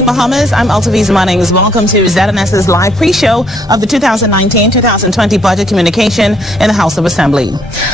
morning, Bahamas. I'm Altaviz Munnings. Welcome to ZNS's live pre-show of the 2019-2020 budget communication in the House of Assembly.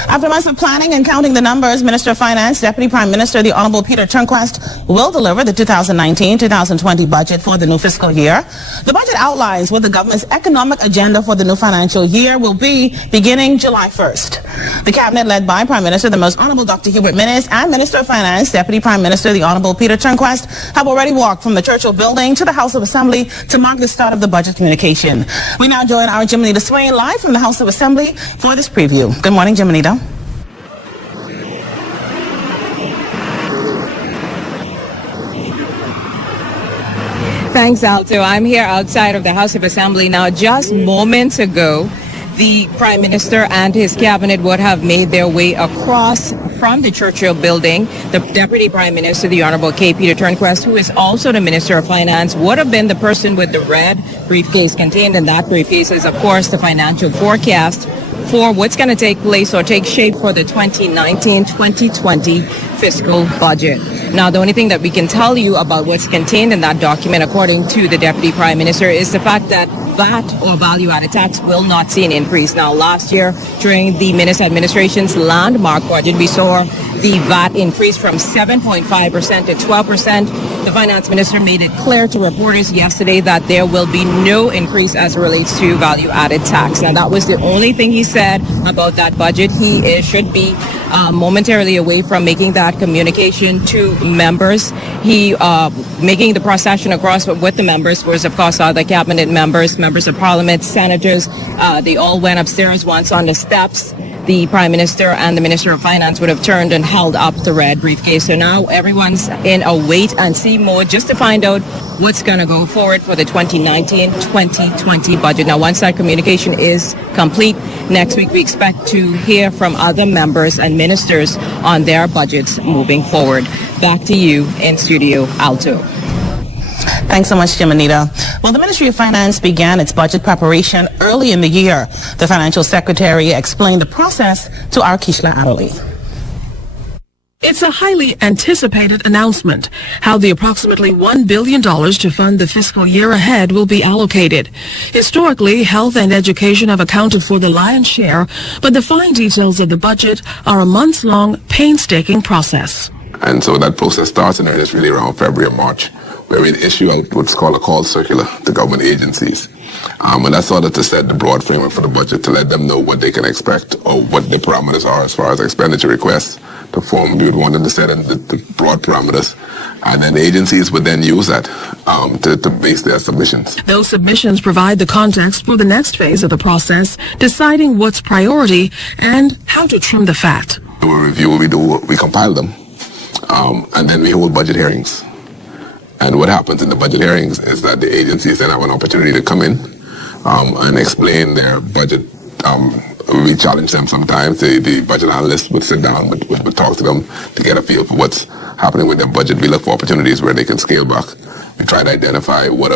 After months of planning and counting the numbers, Minister of Finance, Deputy Prime Minister, the Honorable Peter Turnquest, will deliver the 2019-2020 budget for the new fiscal year. The budget outlines what the government's economic agenda for the new financial year will be beginning July 1st. The cabinet, led by Prime Minister, the Most Honorable Dr. Hubert Minnis, and Minister of Finance, Deputy Prime Minister, the Honorable Peter Turnquest, have already walked from the Churchill Building to the House of Assembly to mark the start of the budget communication. We now join our Jimanita Swain live from the House of Assembly for this preview. Good morning, Jimanita. Thanks, Alto. I'm here outside of the House of Assembly now. Just moments ago, the Prime Minister and his cabinet would have made their way across from the Churchill Building. The Deputy Prime Minister, the Honorable Peter Turnquest, who is also the Minister of Finance, would have been the person with the red briefcase. Contained in that briefcase is, of course, the financial forecast for what's going to take place or take shape for the 2019-2020 fiscal budget. Now, the only thing that we can tell you about what's contained in that document, according to the Deputy Prime Minister, is the fact that VAT or value-added tax will not see an increase. Now, last year, during the Minnis administration's landmark budget, we saw the VAT increase from 7.5% to 12%. The Finance Minister made it clear to reporters yesterday that there will be no increase as it relates to value-added tax. Now, that was the only thing he said about that budget. He should be momentarily away from making that communication to members. He making the procession across with the members was, of course, other cabinet members, members of parliament, senators. They all went upstairs. Once on the steps, the Prime Minister and the Minister of Finance would have turned and held up the red briefcase. So now everyone's in a wait-and-see mode just to find out what's going to go forward for the 2019-2020 budget. Now, once that communication is complete, next week we expect to hear from other members and ministers on their budgets moving forward. Back to you in studio, Alto. Thanks so much, Jimanita. Well, the Ministry of Finance began its budget preparation early in the year. The Financial Secretary explained the process to our Kishla Adderley. It's a highly anticipated announcement how the approximately $1 billion to fund the fiscal year ahead will be allocated. Historically, health and education have accounted for the lion's share, but the fine details of the budget are a months-long, painstaking process. And so that process starts in earnest really around February or March, where we issue out what's called a call circular to government agencies. And that's sort of to set the broad framework for the budget, to let them know what they can expect or what the parameters are as far as expenditure requests to form. We would want them to set in the broad parameters. And then the agencies would then use that to base their submissions. Those submissions provide the context for the next phase of the process, deciding what's priority and how to trim the fat. We review, we compile them, and then we hold budget hearings. And what happens in the budget hearings is that the agencies then have an opportunity to come in and explain their budget. We challenge them sometimes. The budget analysts would sit down, would talk to them to get a feel for what's happening with their budget. We look for opportunities where they can scale back. We try to identify what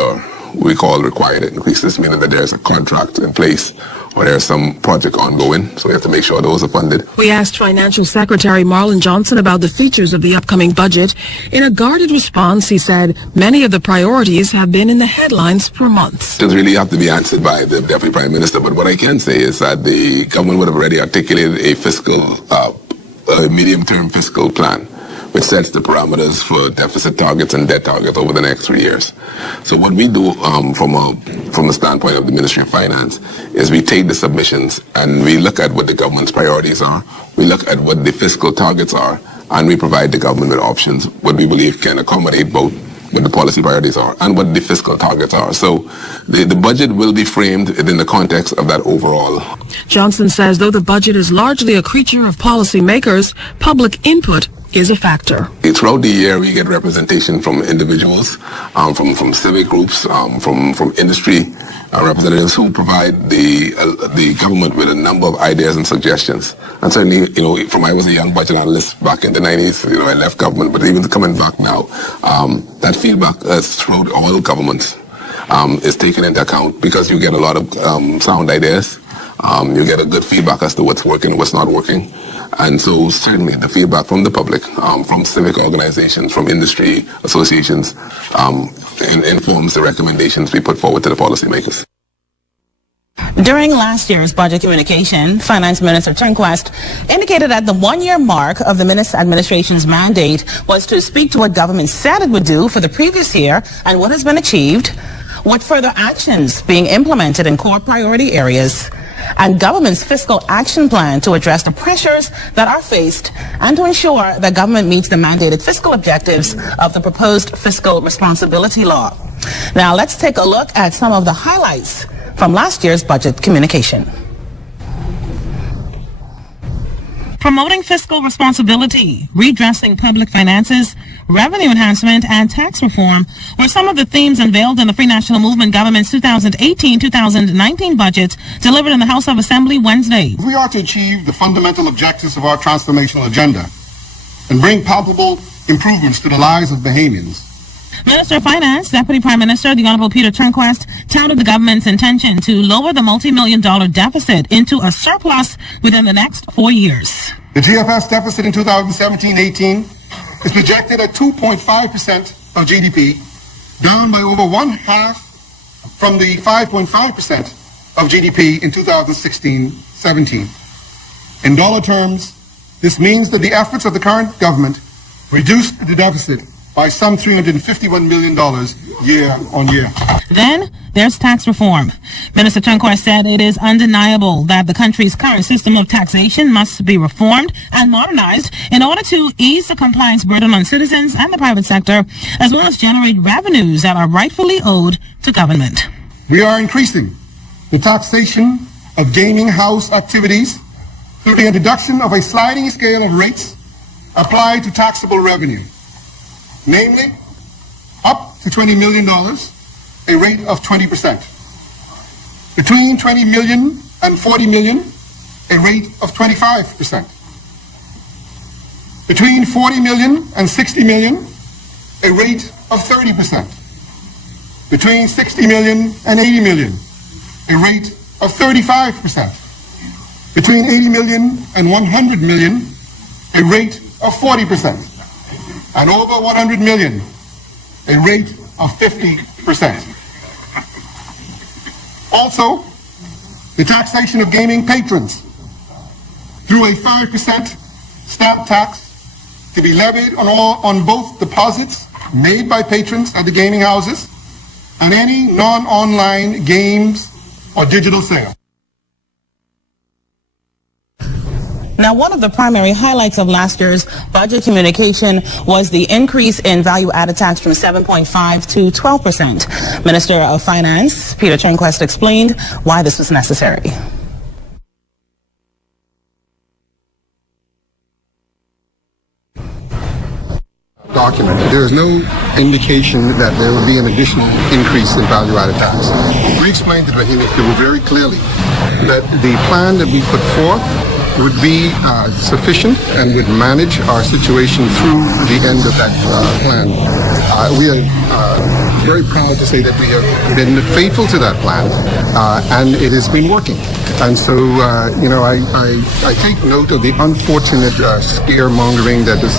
we call required increases, meaning that there's a contract in place or there's some project ongoing, so we have to make sure those are funded. We asked Financial Secretary Marlon Johnson about the features of the upcoming budget. In a guarded response, he said many of the priorities have been in the headlines for months. It doesn't really have to be answered by the Deputy Prime Minister, but what I can say is that the government would have already articulated a medium-term fiscal plan, which sets the parameters for deficit targets and debt targets over the next 3 years. So what we do from the standpoint of the Ministry of Finance is we take the submissions and we look at what the government's priorities are, we look at what the fiscal targets are, and we provide the government with options, what we believe can accommodate both what the policy priorities are and what the fiscal targets are. So the budget will be framed within the context of that overall. Johnson says though the budget is largely a creature of policymakers, public input is a factor. Throughout the year, we get representation from individuals, from civic groups, from industry representatives who provide the government with a number of ideas and suggestions. And certainly, from I was a young budget analyst back in the 90s, I left government, but even coming back now, that feedback throughout all governments is taken into account because you get a lot of sound ideas. You get a good feedback as to what's working and what's not working. And so certainly the feedback from the public, from civic organizations, from industry associations, informs the recommendations we put forward to the policymakers. During last year's budget communication, Finance Minister Turnquest indicated that the one-year mark of the minister administration's mandate was to speak to what government said it would do for the previous year and what has been achieved, what further actions being implemented in core priority areas, and government's fiscal action plan to address the pressures that are faced and to ensure that government meets the mandated fiscal objectives of the proposed fiscal responsibility law. Now let's take a look at some of the highlights from last year's budget communication. Promoting fiscal responsibility, redressing public finances, revenue enhancement, and tax reform were some of the themes unveiled in the Free National Movement government's 2018-2019 budget delivered in the House of Assembly Wednesday. We are to achieve the fundamental objectives of our transformational agenda and bring palpable improvements to the lives of Bahamians. Minister of Finance, Deputy Prime Minister, the Honorable Peter Turnquest, touted the government's intention to lower the multi-million-dollar deficit into a surplus within the next 4 years. The GFS deficit in 2017-18 is projected at 2.5% of GDP, down by over one-half from the 5.5% of GDP in 2016-17. In dollar terms, this means that the efforts of the current government reduced the deficit by some $351 million year on year. Then there's tax reform. Minister Turnquest said it is undeniable that the country's current system of taxation must be reformed and modernized in order to ease the compliance burden on citizens and the private sector, as well as generate revenues that are rightfully owed to government. We are increasing the taxation of gaming house activities through the introduction of a sliding scale of rates applied to taxable revenue. Namely, up to $20 million, a rate of 20%. Between $20 million and $40 million, a rate of 25%. Between $40 million and $60 million, a rate of 30%. Between $60 million and $80 million, a rate of 35%. Between $80 million and $100 million, a rate of 40%. And over 100 million, a rate of 50%. Also, the taxation of gaming patrons through a 5% stamp tax to be levied on both deposits made by patrons at the gaming houses and any non-online games or digital sale. Now, one of the primary highlights of last year's budget communication was the increase in value-added tax from 7.5 to 12%. Minister of Finance, Peter Turnquest, explained why this was necessary. Document. There is no indication that there will be an additional increase in value-added tax. We explained to the Bahamian people very clearly that the plan that we put forth would be sufficient and would manage our situation through the end of that plan. We are very proud to say that we have been faithful to that plan, and it has been working. And so, I take note of the unfortunate scaremongering that has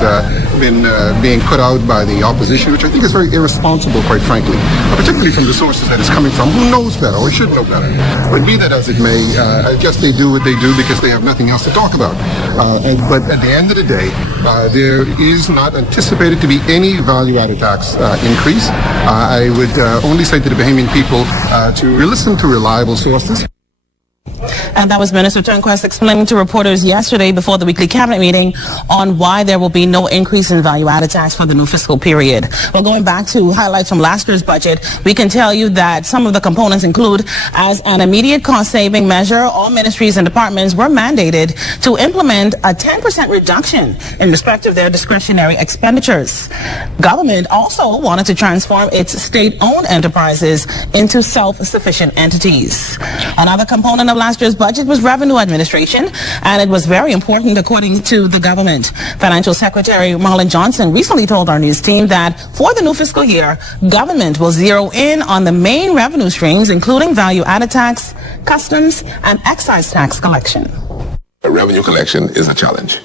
been being put out by the opposition, which I think is very irresponsible, quite frankly, particularly from the sources that it's coming from. Who knows better, or should know better? But be that as it may, I guess they do what they do because they have nothing else to talk about. But at the end of the day, there is not anticipated to be any value-added tax increase. I would only say to the Bahamian people to listen to reliable sources. And that was Minister Turnquest explaining to reporters yesterday before the weekly cabinet meeting on why there will be no increase in value-added tax for the new fiscal period. Well, going back to highlights from last year's budget, we can tell you that some of the components include, as an immediate cost-saving measure, all ministries and departments were mandated to implement a 10% reduction in respect of their discretionary expenditures. Government also wanted to transform its state-owned enterprises into self-sufficient entities. Another component of last year's budget was revenue administration, and it was very important according to the government. Financial Secretary Marlon Johnson recently told our news team that for the new fiscal year, government will zero in on the main revenue streams, including value-added tax, customs, and excise tax collection. Revenue collection is a challenge.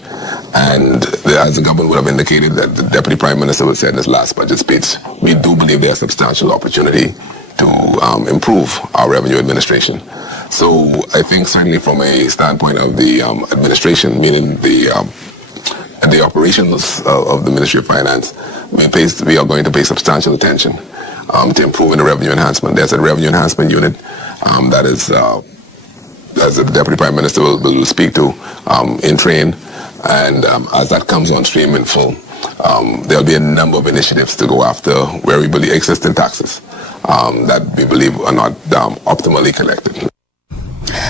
And as the government would have indicated, that the Deputy Prime Minister would say in his last budget speech, we do believe there's substantial opportunity to improve our revenue administration. So I think certainly from a standpoint of the administration, meaning the operations of the Ministry of Finance, we are going to pay substantial attention to improving the revenue enhancement. There's a revenue enhancement unit that is, as the Deputy Prime Minister will speak to, in train. And as that comes on stream in full, there'll be a number of initiatives to go after where we believe existing taxes that we believe are not optimally collected.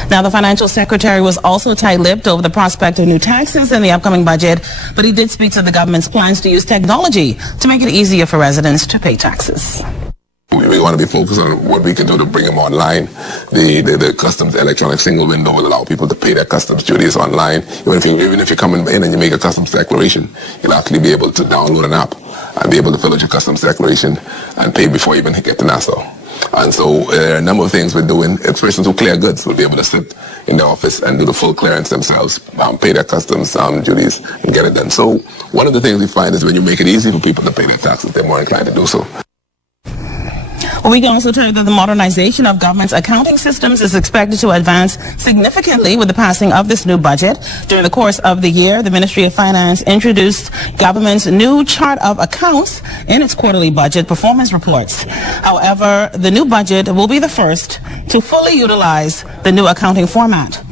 Now, the financial secretary was also tight-lipped over the prospect of new taxes in the upcoming budget, but he did speak to the government's plans to use technology to make it easier for residents to pay taxes. We want to be focused on what we can do to bring them online. The customs electronic single window will allow people to pay their customs duties online. Even if you're coming in and you make a customs declaration, you'll actually be able to download an app and be able to fill out your customs declaration and pay before you even get to Nassau. And so there are a number of things we're doing. Persons who clear goods will be able to sit in the office and do the full clearance themselves, pay their customs duties, and get it done. So one of the things we find is when you make it easy for people to pay their taxes, they're more inclined to do so. We can also tell you that the modernization of government's accounting systems is expected to advance significantly with the passing of this new budget. During the course of the year, the Ministry of Finance introduced government's new chart of accounts in its quarterly budget performance reports. However, the new budget will be the first to fully utilize the new accounting format.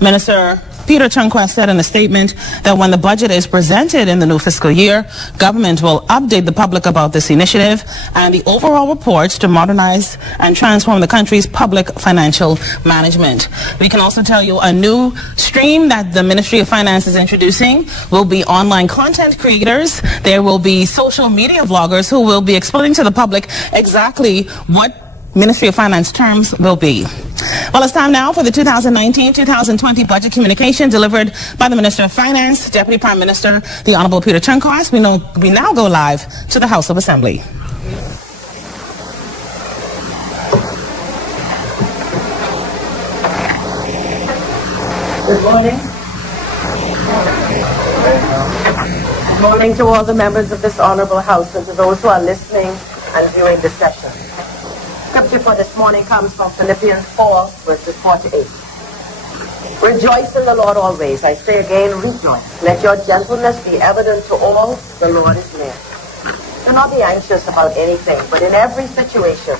Minister Peter Turnquest said in a statement that when the budget is presented in the new fiscal year, government will update the public about this initiative and the overall reports to modernize and transform the country's public financial management. We can also tell you a new stream that the Ministry of Finance is introducing will be online content creators. There will be social media vloggers who will be explaining to the public exactly what Ministry of Finance terms will be. Well, it's time now for the 2019-2020 budget communication delivered by the Minister of Finance, Deputy Prime Minister, the Honorable Peter Turnquest. We now go live to the House of Assembly. Good morning. Good morning to all the members of this honorable House and to those who are listening and viewing the session. Scripture for this morning comes from Philippians 4, verses 4 to 8. Rejoice in the Lord always. I say again, rejoice. Let your gentleness be evident to all. The Lord is near. Do not be anxious about anything, but in every situation,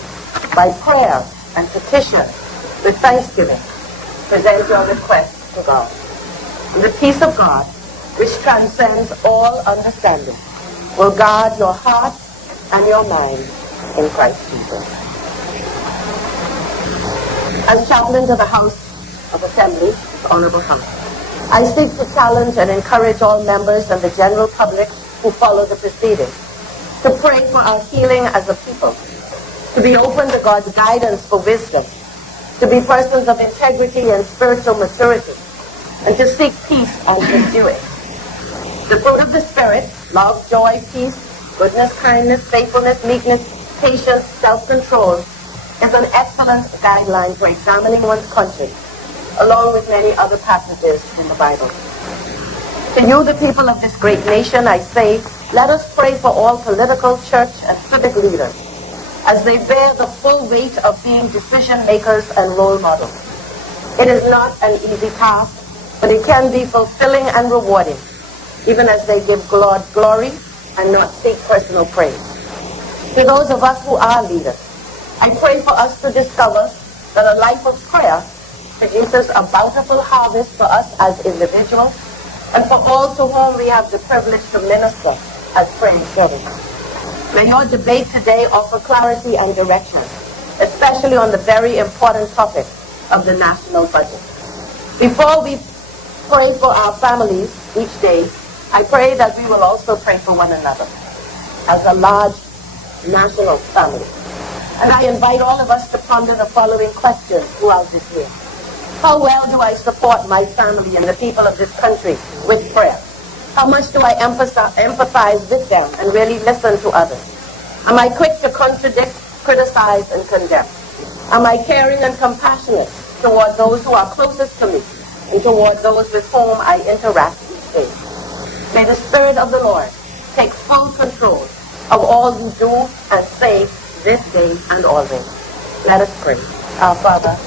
by prayer and petition, with thanksgiving, present your requests to God. And the peace of God, which transcends all understanding, will guard your heart and your mind in Christ Jesus. As chaplain to the House of Assembly, the Honorable House, I seek to challenge and encourage all members and the general public who follow the proceedings to pray for our healing as a people, to be open to God's guidance for wisdom, to be persons of integrity and spiritual maturity, and to seek peace and pursue it. The fruit of the Spirit, love, joy, peace, goodness, kindness, faithfulness, meekness, patience, self-control, is an excellent guideline for examining one's country, along with many other passages in the Bible. To you, the people of this great nation, I say, let us pray for all political, church, and civic leaders as they bear the full weight of being decision makers and role models. It is not an easy task, but it can be fulfilling and rewarding, even as they give God glory and not seek personal praise. To those of us who are leaders, I pray for us to discover that a life of prayer produces a bountiful harvest for us as individuals and for all to whom we have the privilege to minister as praying servants. May your debate today offer clarity and direction, especially on the very important topic of the national budget. Before we pray for our families each day, I pray that we will also pray for one another as a large national family. And I invite all of us to ponder the following questions throughout this year. How well do I support my family and the people of this country with prayer? How much do I empathize with them and really listen to others? Am I quick to contradict, criticize, and condemn? Am I caring and compassionate toward those who are closest to me and toward those with whom I interact each day? May the Spirit of the Lord take full control of all we do and say this day and always. Let us pray. Our Father,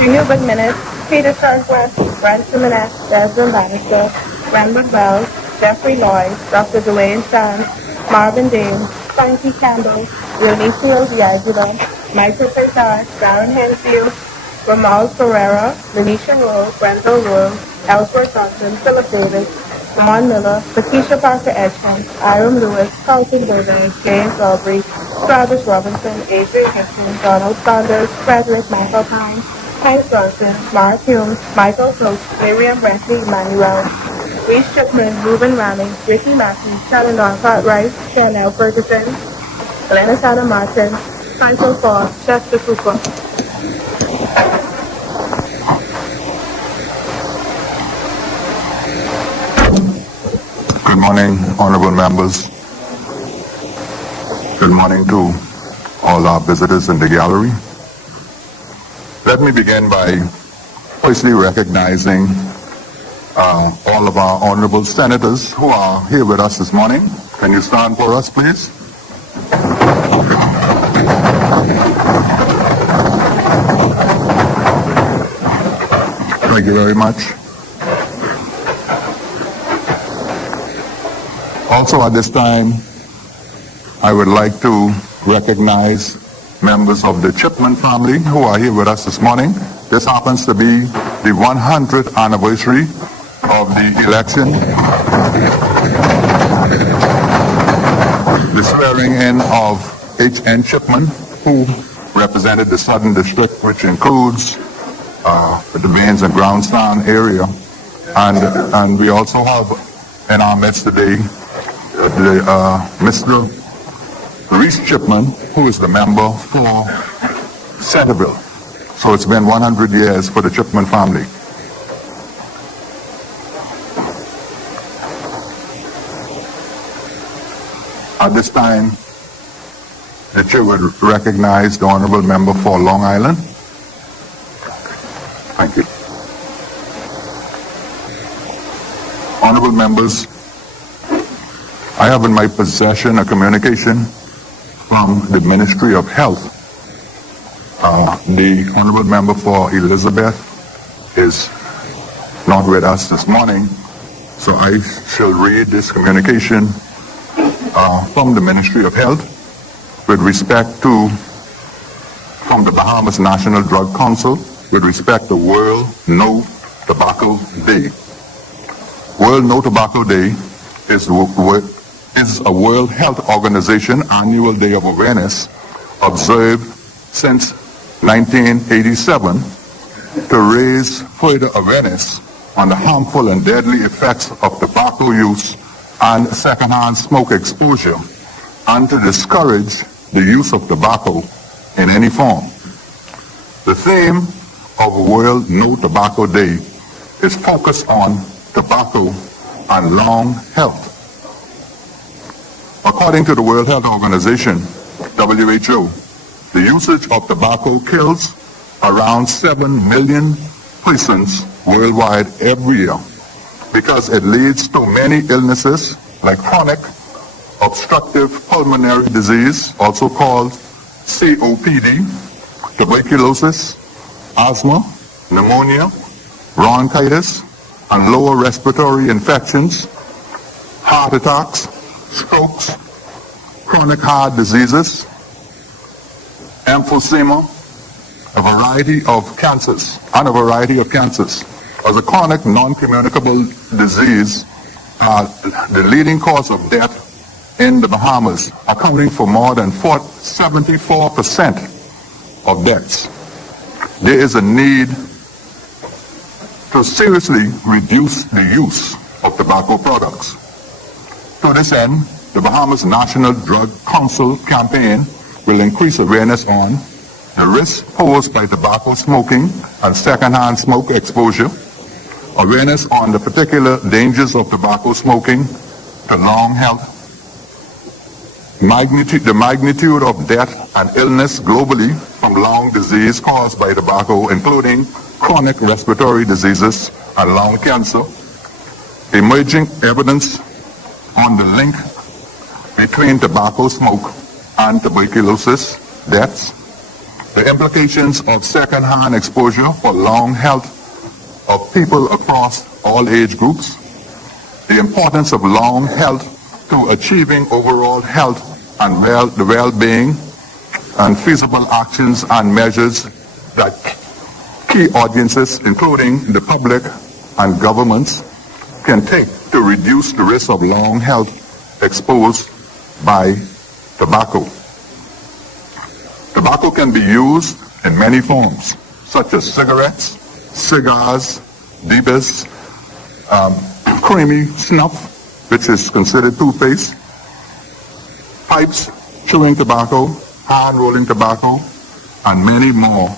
Junior McMinnis, Peter Turnquest, Brent Jimenez, Desmond Bannister, Rembert Wells, Jeffrey Lloyd, Dr. Dwayne Sands, Marvin Dane, Frankie Campbell, Leonicio Diagula, Michael Paytard, Darren Henfield, Ramal Ferreira, Lanisha Rowe, Brento Rowe, Ellsworth Johnson, Philip Davis, Dawn Miller, Patricia Parker Edgecombe, Iram Lewis, Carlton Gomez, James Aubrey, Travis Robinson, Adrian Gibson, Donald Saunders, Frederick McAlpine, Hank Johnson, Mark Hume, Michael Close, Miriam Brantley, Emmanuel, Reese Chipman, Ruben Rami, Ricky Mackey, Shannon Doncott Rice, Chanel Ferguson, Elena Sana Martin, Michael Foss, Chester Cooper. Good morning, honorable members. Good morning to all our visitors in the gallery. Let me begin by firstly recognizing all of our honorable senators who are here with us this morning. Can you stand for us, please? Thank you very much. Also at this time, I would like to recognize members of the Chipman family who are here with us this morning. This happens to be the 100th anniversary of the election, the swearing in of H.N. Chipman, who represented the Southern District, which includes the Baines and Groundstown area. And we also have in our midst today Mr. Reese Chipman, who is the member for Centerville. So it's been 100 years for the Chipman family. At this time, the chair would recognize the honorable member for Long Island. Thank you. Honorable members, I have in my possession a communication from the Ministry of Health. The honorable member for Elizabeth is not with us this morning, so I shall read this communication from the Ministry of Health with respect to, from the Bahamas National Drug Council, with respect to World No Tobacco Day. World No Tobacco Day is a World Health Organization annual day of awareness observed since 1987 to raise further awareness on the harmful and deadly effects of tobacco use and secondhand smoke exposure, and to discourage the use of tobacco in any form. The theme of World No Tobacco Day is focused on tobacco and lung health. According to the World Health Organization, WHO, the usage of tobacco kills around 7 million persons worldwide every year because it leads to many illnesses like chronic obstructive pulmonary disease, also called COPD, tuberculosis, asthma, pneumonia, bronchitis, and lower respiratory infections, heart attacks, strokes, chronic heart diseases, emphysema, a variety of cancers. As a chronic non-communicable disease, the leading cause of death in the Bahamas, accounting for more than 74% of deaths. There is a need to seriously reduce the use of tobacco products. To this end, the Bahamas National Drug Council campaign will increase awareness on the risks posed by tobacco smoking and secondhand smoke exposure, awareness on the particular dangers of tobacco smoking to lung health, the magnitude of death and illness globally from lung disease caused by tobacco, including chronic respiratory diseases and lung cancer, emerging evidence on the link between tobacco smoke and tuberculosis deaths, the implications of secondhand exposure for lung health of people across all age groups, the importance of lung health to achieving overall health and the well-being, and feasible actions and measures that key audiences, including the public and governments, can take to reduce the risk of lung health exposed by tobacco. Tobacco can be used in many forms, such as cigarettes, cigars, bibas, creamy snuff, which is considered toothpaste, pipes, chewing tobacco, hand rolling tobacco, and many more.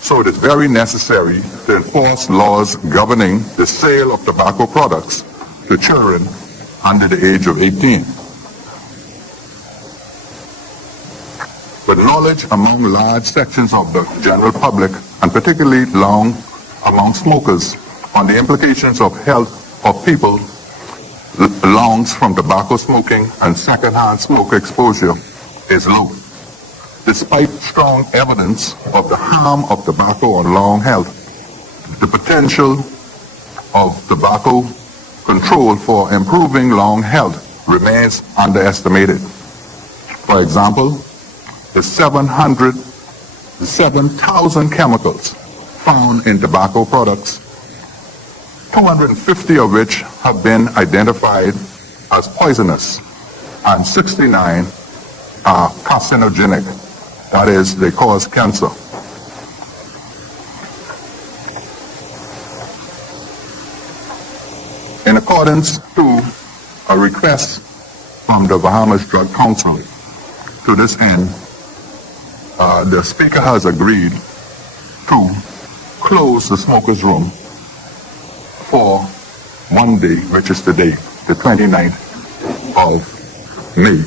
So it is very necessary to enforce laws governing the sale of tobacco products to children under the age of 18. But knowledge among large sections of the general public, and particularly among smokers, on the implications of health of people lungs from tobacco smoking and secondhand smoke exposure is low. Despite strong evidence of the harm of tobacco on lung health, the potential of tobacco control for improving lung health remains underestimated. For example, the 7,000 chemicals found in tobacco products, 250 of which have been identified as poisonous, and 69 are carcinogenic. That is, they cause cancer. In accordance to a request from the Bahamas Drug Council, to this end, the Speaker has agreed to close the smokers' room for one day, which is today, the 29th of May.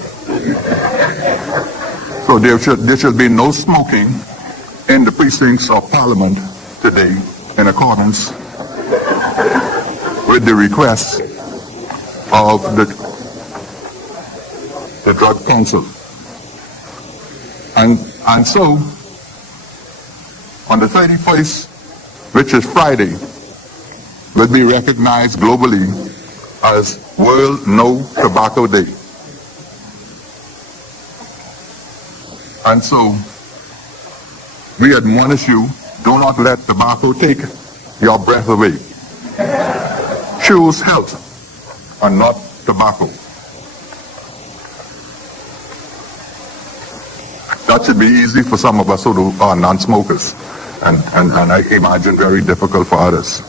So there should be no smoking in the precincts of Parliament today, in accordance with the request of the Drug Council. And so, on the 31st, which is Friday, will be recognized globally as World No Tobacco Day. And so, we admonish you, do not let tobacco take your breath away. Choose health and not tobacco. That should be easy for some of us who are non-smokers, and I imagine very difficult for others.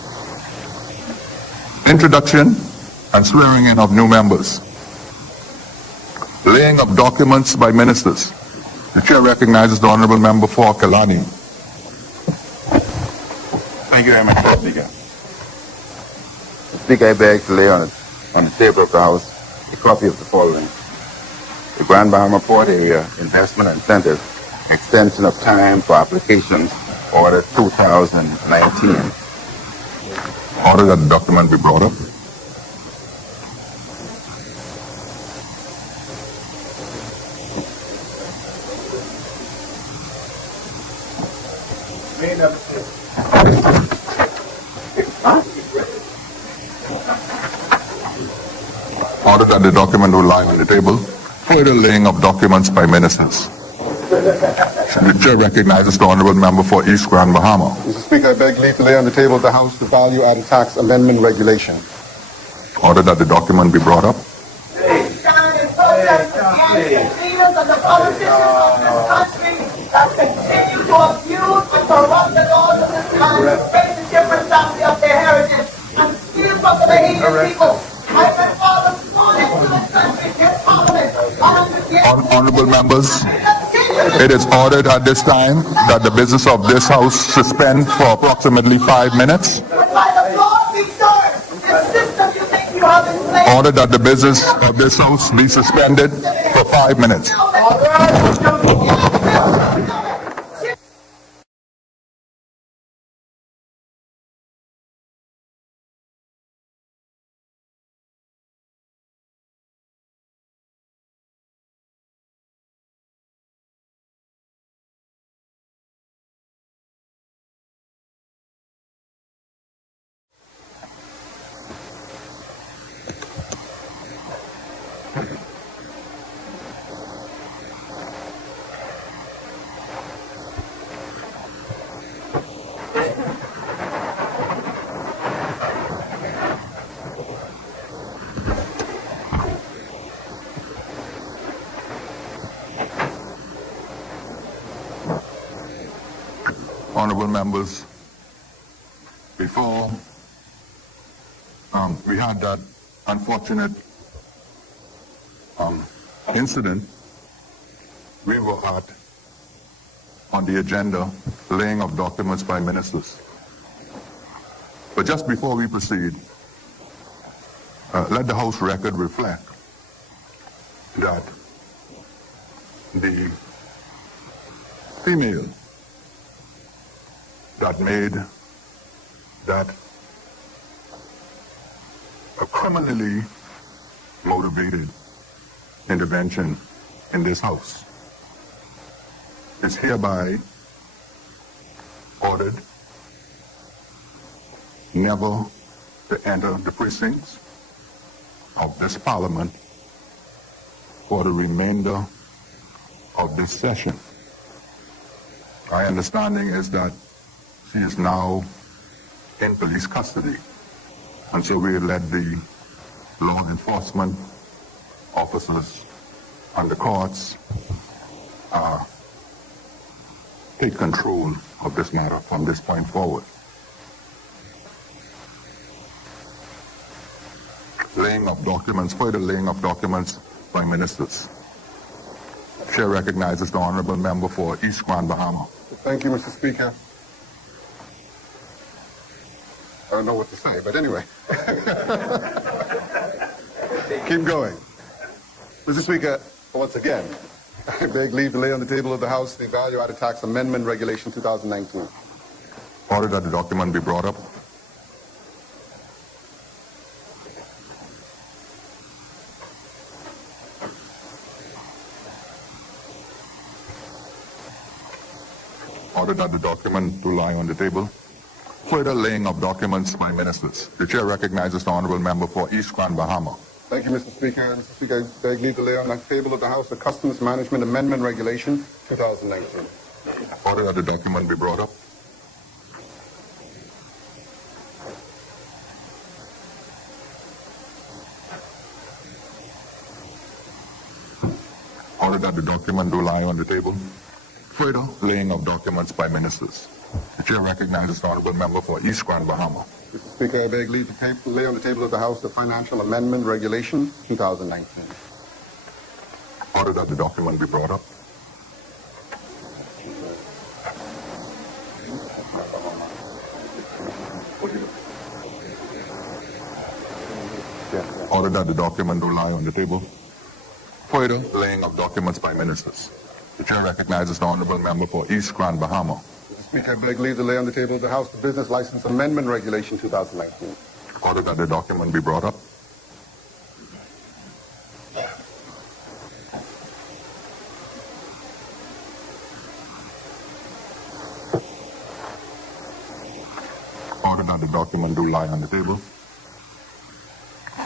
Introduction and swearing in of new members. Laying of documents by ministers. The chair recognizes the Honorable Member for Kalani. Thank you very much, Mr. Speaker. Speaker, I beg to lay on the table of the House a copy of the following. The Grand Bahama Port Area Investment Incentive Extension of Time for Applications, Order 2019. Order that the document be brought up. Order that the document will lie on the table. Further laying of documents by ministers. The chair recognizes the honourable member for East Grand Bahama. Mr. Speaker, I beg leave to lay on the table of the House the value-added tax amendment regulation. Order that the document be brought up. Honourable members, it is ordered at this time that the business of this House suspend for approximately 5 minutes. Order that the business of this House be suspended for 5 minutes. Honourable members, before we had that unfortunate incident, we were on the agenda laying of documents by ministers. But just before we proceed, let the House record reflect that the female that made that a criminally motivated intervention in this House is hereby ordered never to enter the precincts of this Parliament for the remainder of this session. My understanding is that she is now in police custody, and so we let the law enforcement officers and the courts take control of this matter from this point forward. Laying of documents, further laying of documents by ministers. Chair recognizes the honourable member for East Grand Bahama. Thank you, Mr. Speaker. I don't know what to say, but anyway. Keep going. Mr. Speaker, once again, I beg leave to lay on the table of the House the Value-Added Tax Amendment Regulation 2019. Order that the document be brought up. Order that the document to lie on the table. Further laying of documents by ministers. The chair recognizes the honourable member for East Grand Bahama. Thank you, Mr. Speaker. Mr. Speaker, I beg leave to lay on the table of the House the Customs Management Amendment Regulation 2019. Order that the document be brought up. Order that the document do lie on the table. Further laying of documents by ministers. The chair recognizes the honourable member for East Grand Bahama. Mr. Speaker, I beg leave to lay on the table of the House the Financial Amendment Regulation 2019. Order that the document be brought up. Order that the document do lie on the table. Further laying of documents by ministers. The chair recognizes the honourable member for East Grand Bahama. Mr. Speaker, I beg leave to lay on the table of the House the Business License Amendment Regulation 2019. Order that the document be brought up. Order that the document do lie on the table.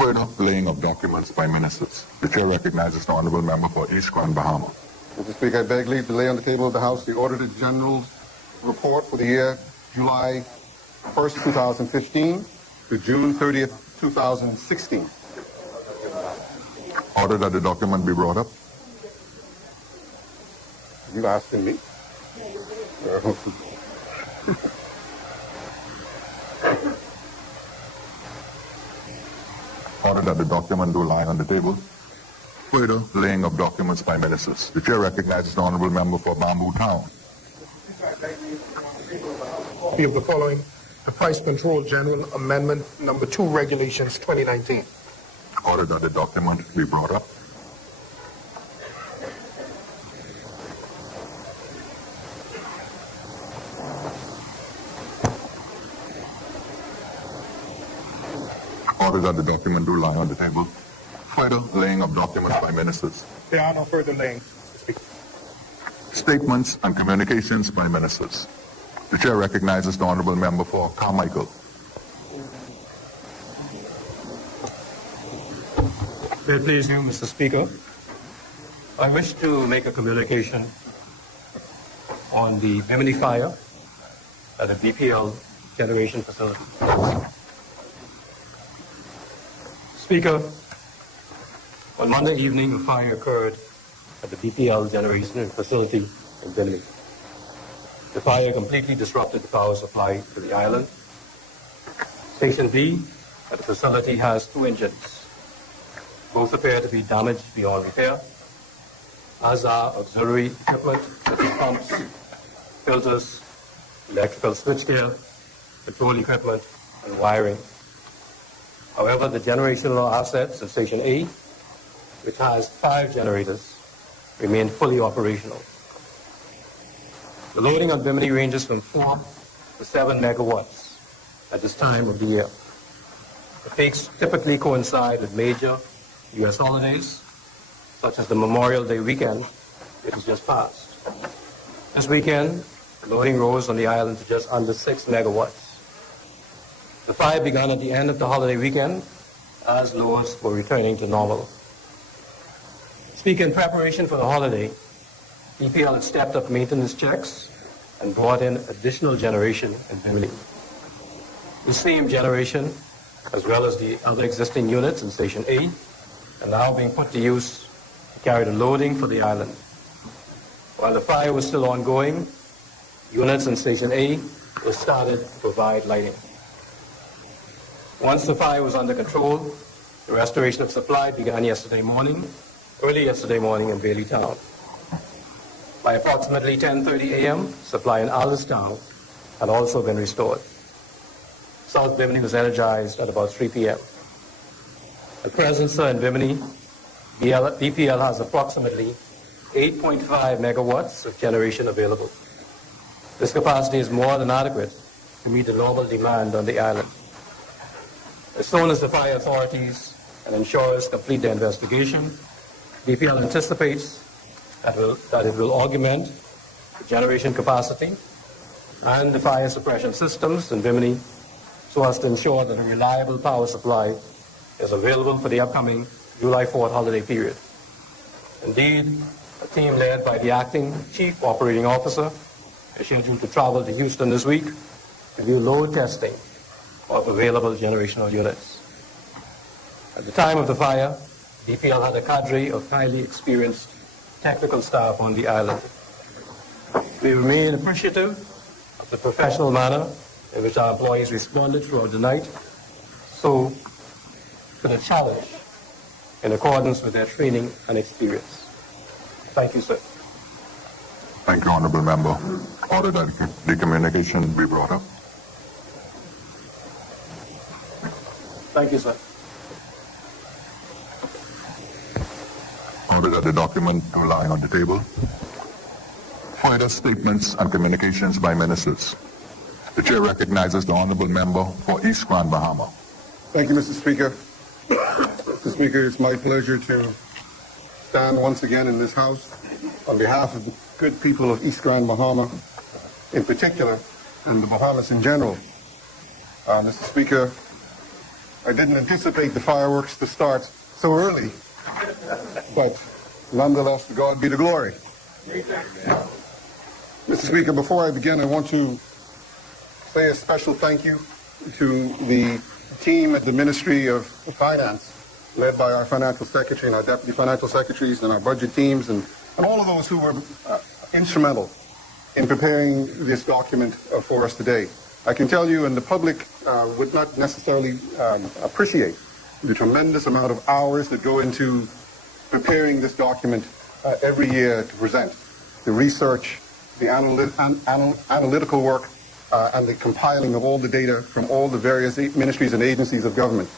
Further laying of documents by ministers. The chair recognizes the honorable member for East Grand Bahama. Mr. Speaker, I beg leave to lay on the table of the House the Auditor General's report for the year July 1st, 2015 to June 30th, 2016. Order that the document be brought up. You asking me? Order that the document do lie on the table. Further laying of documents by ministers. The chair recognizes the honorable member for Bamboo Town. Copy of the following: the Price Control General Amendment Number 2 Regulations 2019. Order that the document be brought up. Order that the document do lie on the table. Further laying of documents by ministers. There are no further laying. Statements and communications by ministers. The chair recognizes the honorable member for Carmichael. May it please you, Mr. Speaker, I wish to make a communication on the Bimini fire at the DPL generation facility. Speaker, on Monday evening, a fire occurred at the DPL generation facility in Bimini. The fire completely disrupted the power supply to the island. Station B at the facility has 2 engines. Both appear to be damaged beyond repair, as are auxiliary equipment such as pumps, filters, electrical switchgear, control equipment, and wiring. However, the generational assets of Station A, which has 5 generators, remain fully operational. The loading on Bimini ranges from 4 to 7 megawatts at this time of the year. The peaks typically coincide with major U.S. holidays, such as the Memorial Day weekend, which has just passed. This weekend, loading rose on the island to just under 6 megawatts. The fire began at the end of the holiday weekend as loads were returning to normal. Speaker, in preparation for the holiday, DPL had stepped up maintenance checks and brought in additional generation in Bimini. The same generation, as well as the other existing units in Station A, are now being put to use to carry the loading for the island. While the fire was still ongoing, units in Station A were started to provide lighting. Once the fire was under control, the restoration of supply began early yesterday morning in Bailey Town. By approximately 10:30 a.m., supply in Alderstown had also been restored. South Bimini was energized at about 3 p.m. At present, sir, in Bimini, DPL has approximately 8.5 megawatts of generation available. This capacity is more than adequate to meet the normal demand on the island. As soon as the fire authorities and insurers complete their investigation, DPL anticipates that it will augment the generation capacity and the fire suppression systems in Bimini so as to ensure that a reliable power supply is available for the upcoming July 4th holiday period. Indeed, a team led by the acting chief operating officer is scheduled to travel to Houston this week to do load testing of available generational units. At the time of the fire, DPL had a cadre of highly experienced technical staff on the island. We remain appreciative of the professional manner in which our employees responded throughout the night, so to the challenge in accordance with their training and experience. Thank you, sir. Thank you, honorable member. Order that the communication be brought up. Thank you, sir. Order that the document do lie on the table. Further statements and communications by ministers. The chair recognizes the honorable member for East Grand Bahama. Thank you, Mr. Speaker. Mr. Speaker, it's my pleasure to stand once again in this House on behalf of the good people of East Grand Bahama in particular and the Bahamas in general. Mr. Speaker, I didn't anticipate the fireworks to start so early, but nonetheless, to God be the glory. Mr. Speaker, before I begin, I want to say a special thank you to the team at the Ministry of Finance, led by our Financial Secretary and our Deputy Financial Secretaries and our budget teams and all of those who were instrumental in preparing this document for us today. I can tell you, and the public would not necessarily appreciate the tremendous amount of hours that go into preparing this document every year to present. The research, the analytical work, and the compiling of all the data from all the various ministries and agencies of government.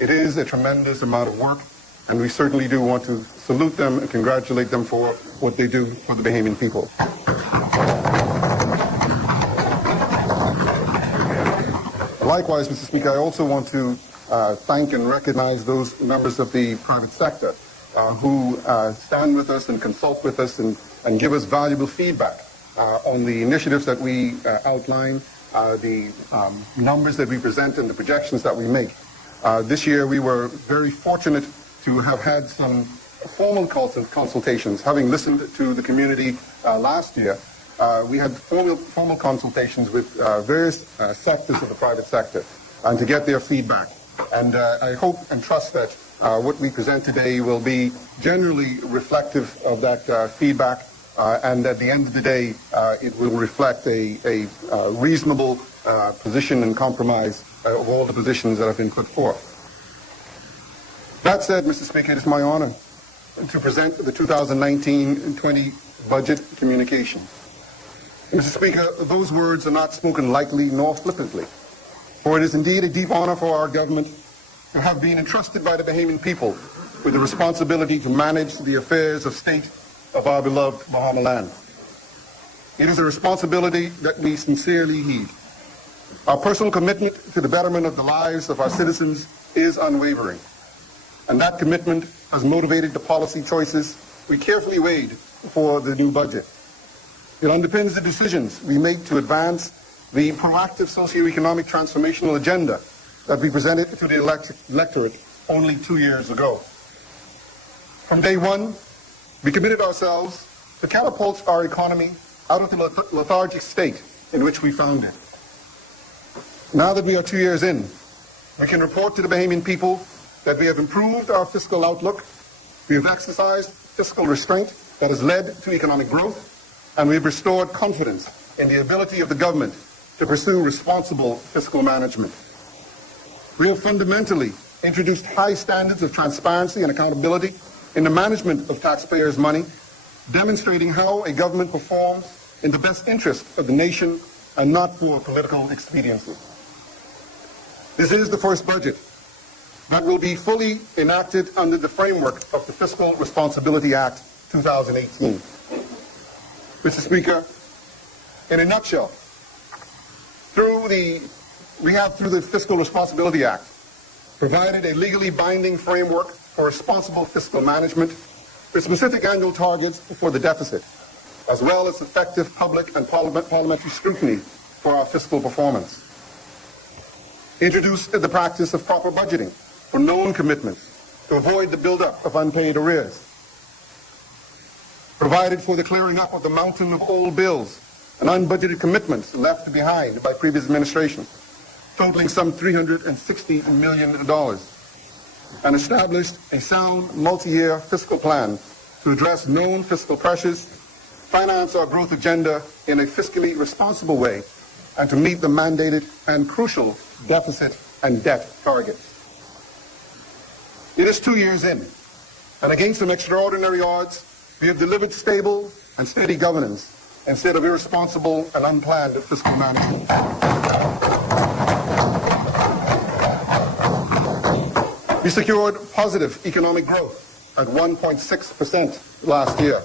It is a tremendous amount of work, and we certainly do want to salute them and congratulate them for what they do for the Bahamian people. Likewise, Mr. Speaker, I also want to thank and recognize those members of the private sector who stand with us and consult with us and give us valuable feedback on the initiatives that we outline, the numbers that we present, and the projections that we make. This year, we were very fortunate to have had some formal consultations. Having listened to the community last year, we had formal consultations with various sectors of the private sector and to get their feedback. And I hope and trust that what we present today will be generally reflective of that feedback, and at the end of the day, it will reflect a reasonable position and compromise of all the positions that have been put forth. That said, Mr. Speaker, it is my honor to present the 2019-20 budget communication. Mr. Speaker, those words are not spoken lightly nor flippantly, for it is indeed a deep honor for our government to have been entrusted by the Bahamian people with the responsibility to manage the affairs of state of our beloved Bahama land. It is a responsibility that we sincerely heed. Our personal commitment to the betterment of the lives of our citizens is unwavering, and that commitment has motivated the policy choices we carefully weighed for the new budget. It underpins the decisions we make to advance the proactive socio-economic transformational agenda that we presented to the electorate only 2 years ago. From day one, we committed ourselves to catapult our economy out of the lethargic state in which we found it. Now that we are 2 years in, we can report to the Bahamian people that we have improved our fiscal outlook, we have exercised fiscal restraint that has led to economic growth, and we have restored confidence in the ability of the government to pursue responsible fiscal management. We have fundamentally introduced high standards of transparency and accountability in the management of taxpayers' money, demonstrating how a government performs in the best interest of the nation and not for political expediency. This is the first budget that will be fully enacted under the framework of the Fiscal Responsibility Act 2018. Mr. Speaker, in a nutshell, through the Fiscal Responsibility Act, provided a legally binding framework for responsible fiscal management with specific annual targets for the deficit, as well as effective public and parliamentary scrutiny for our fiscal performance. Introduced the practice of proper budgeting for known commitments to avoid the buildup of unpaid arrears. Provided for the clearing up of the mountain of old bills and unbudgeted commitments left behind by previous administrations, totaling some $360 million, and established a sound multi-year fiscal plan to address known fiscal pressures, finance our growth agenda in a fiscally responsible way, and to meet the mandated and crucial deficit and debt targets. It is 2 years in, and against some extraordinary odds, we have delivered stable and steady governance instead of irresponsible and unplanned fiscal management. We secured positive economic growth at 1.6% last year,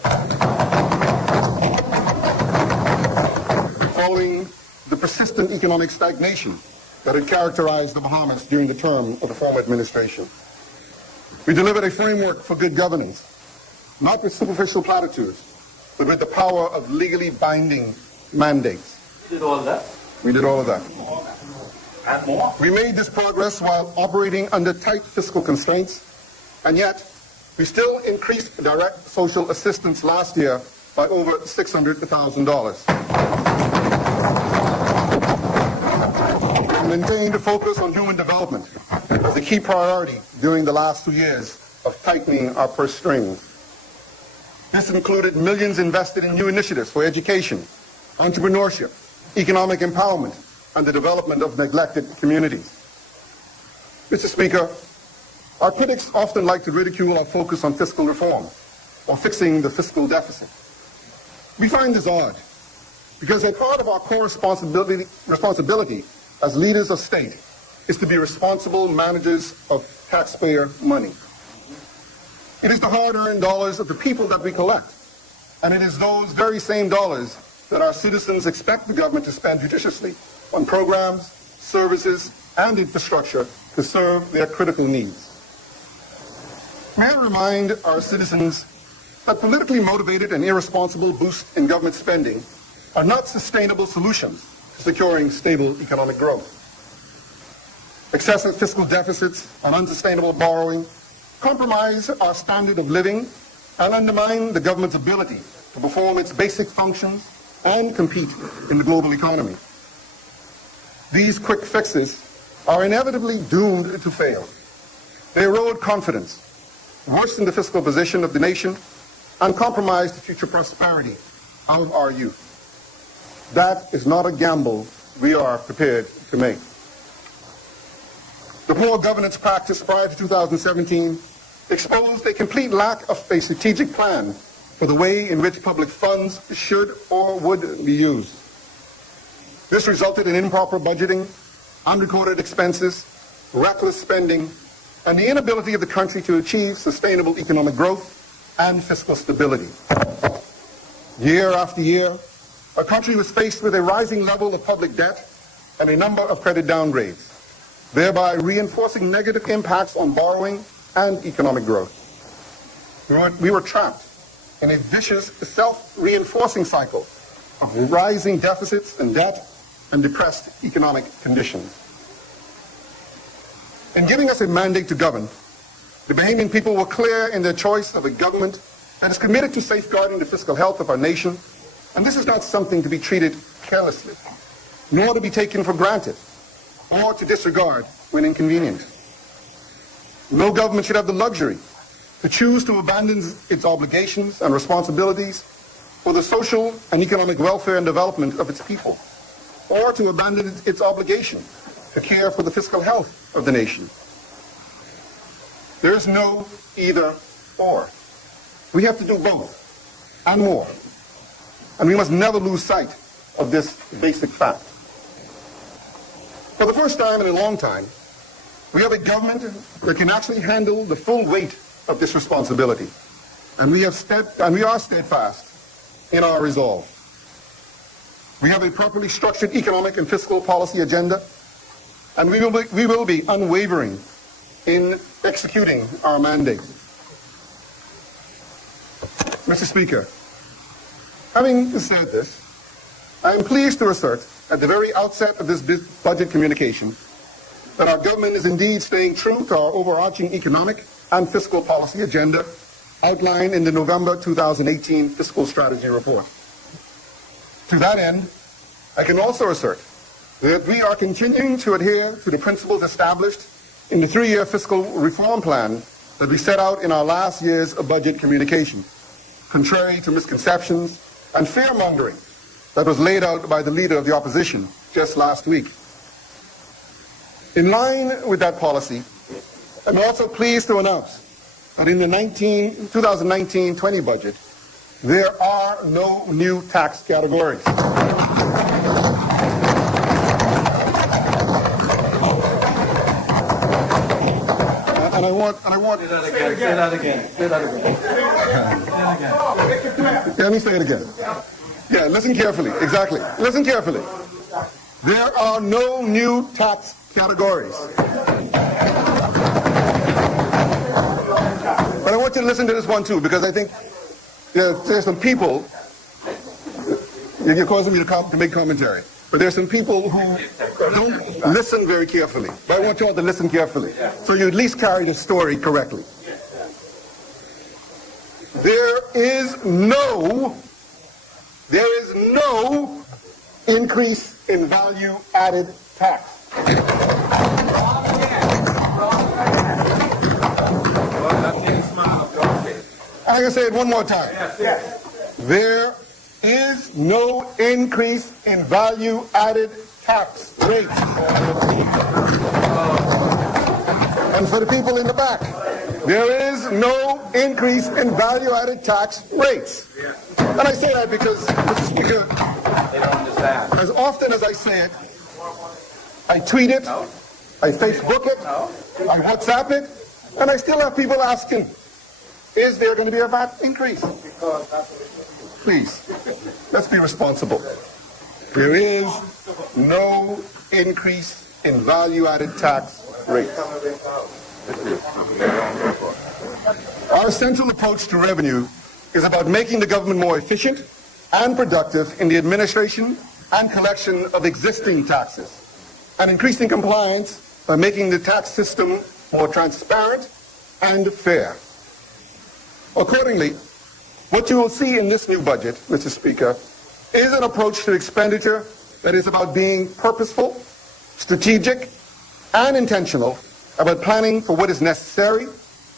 following the persistent economic stagnation that had characterized the Bahamas during the term of the former administration. We delivered a framework for good governance, not with superficial platitudes, but with the power of legally binding mandates. You did all that? We did all of that. And more. We made this progress while operating under tight fiscal constraints, and yet we still increased direct social assistance last year by over $600,000. We maintained a focus on human development as a key priority during the last 2 years of tightening our purse strings. This included millions invested in new initiatives for education, entrepreneurship, economic empowerment, and the development of neglected communities. Mr. Speaker, our critics often like to ridicule our focus on fiscal reform or fixing the fiscal deficit. We find this odd because a part of our core responsibility as leaders of state is to be responsible managers of taxpayer money. It is the hard-earned dollars of the people that we collect, and it is those very same dollars that our citizens expect the government to spend judiciously on programs, services, and infrastructure to serve their critical needs. May I remind our citizens that politically motivated and irresponsible boosts in government spending are not sustainable solutions to securing stable economic growth. Excessive fiscal deficits and unsustainable borrowing compromise our standard of living and undermine the government's ability to perform its basic functions and compete in the global economy. These quick fixes are inevitably doomed to fail. They erode confidence, worsen the fiscal position of the nation, and compromise the future prosperity of our youth. That is not a gamble we are prepared to make. The poor governance practice prior to 2017 exposed a complete lack of a strategic plan for the way in which public funds should or would be used. This resulted in improper budgeting, unrecorded expenses, reckless spending, and the inability of the country to achieve sustainable economic growth and fiscal stability. Year after year, our country was faced with a rising level of public debt and a number of credit downgrades, thereby reinforcing negative impacts on borrowing and economic growth. We were trapped in a vicious self-reinforcing cycle of rising deficits and debt and depressed economic conditions. In giving us a mandate to govern, the Bahamian people were clear in their choice of a government that is committed to safeguarding the fiscal health of our nation, and this is not something to be treated carelessly, nor to be taken for granted, or to disregard when inconvenient. No government should have the luxury to choose to abandon its obligations and responsibilities for the social and economic welfare and development of its people, or to abandon its obligation to care for the fiscal health of the nation. There is no either or. We have to do both and more, and we must never lose sight of this basic fact. For the first time in a long time, we have a government that can actually handle the full weight of this responsibility, and we are steadfast in our resolve. We have a properly structured economic and fiscal policy agenda, and we will be unwavering in executing our mandate. Mr. Speaker, having said this, I am pleased to assert at the very outset of this budget communication that our government is indeed staying true to our overarching economic and fiscal policy agenda outlined in the November 2018 Fiscal Strategy Report. To that end, I can also assert that we are continuing to adhere to the principles established in the 3-year fiscal reform plan that we set out in our last year's budget communication, contrary to misconceptions and fear-mongering that was laid out by the leader of the opposition just last week. In line with that policy, I'm also pleased to announce that in the 2019-20 budget, there are no new tax categories. And I want. Say that again. Let me say it again. Yeah, listen carefully. Exactly. Listen carefully. There are no new tax categories. But I want you to listen to this one too, because I think there's some people. You're causing me to make commentary, but there's some people who Don't listen very carefully. But I want you all to listen carefully, so you at least carry the story correctly. There is no increase in value-added tax. I'm going to say it one more time. There is no increase in value-added tax rates. And for the people in the back, there is no increase in value-added tax rates. And I say that because, Mr. Speaker, as often as I say it, I tweet it, I Facebook it, I WhatsApp it, and I still have people asking, is there going to be a VAT increase? Please, let's be responsible. There is no increase in value-added tax rates. Our central approach to revenue is about making the government more efficient and productive in the administration and collection of existing taxes, and increasing compliance by making the tax system more transparent and fair. Accordingly, what you will see in this new budget, Mr. Speaker, is an approach to expenditure that is about being purposeful, strategic, and intentional about planning for what is necessary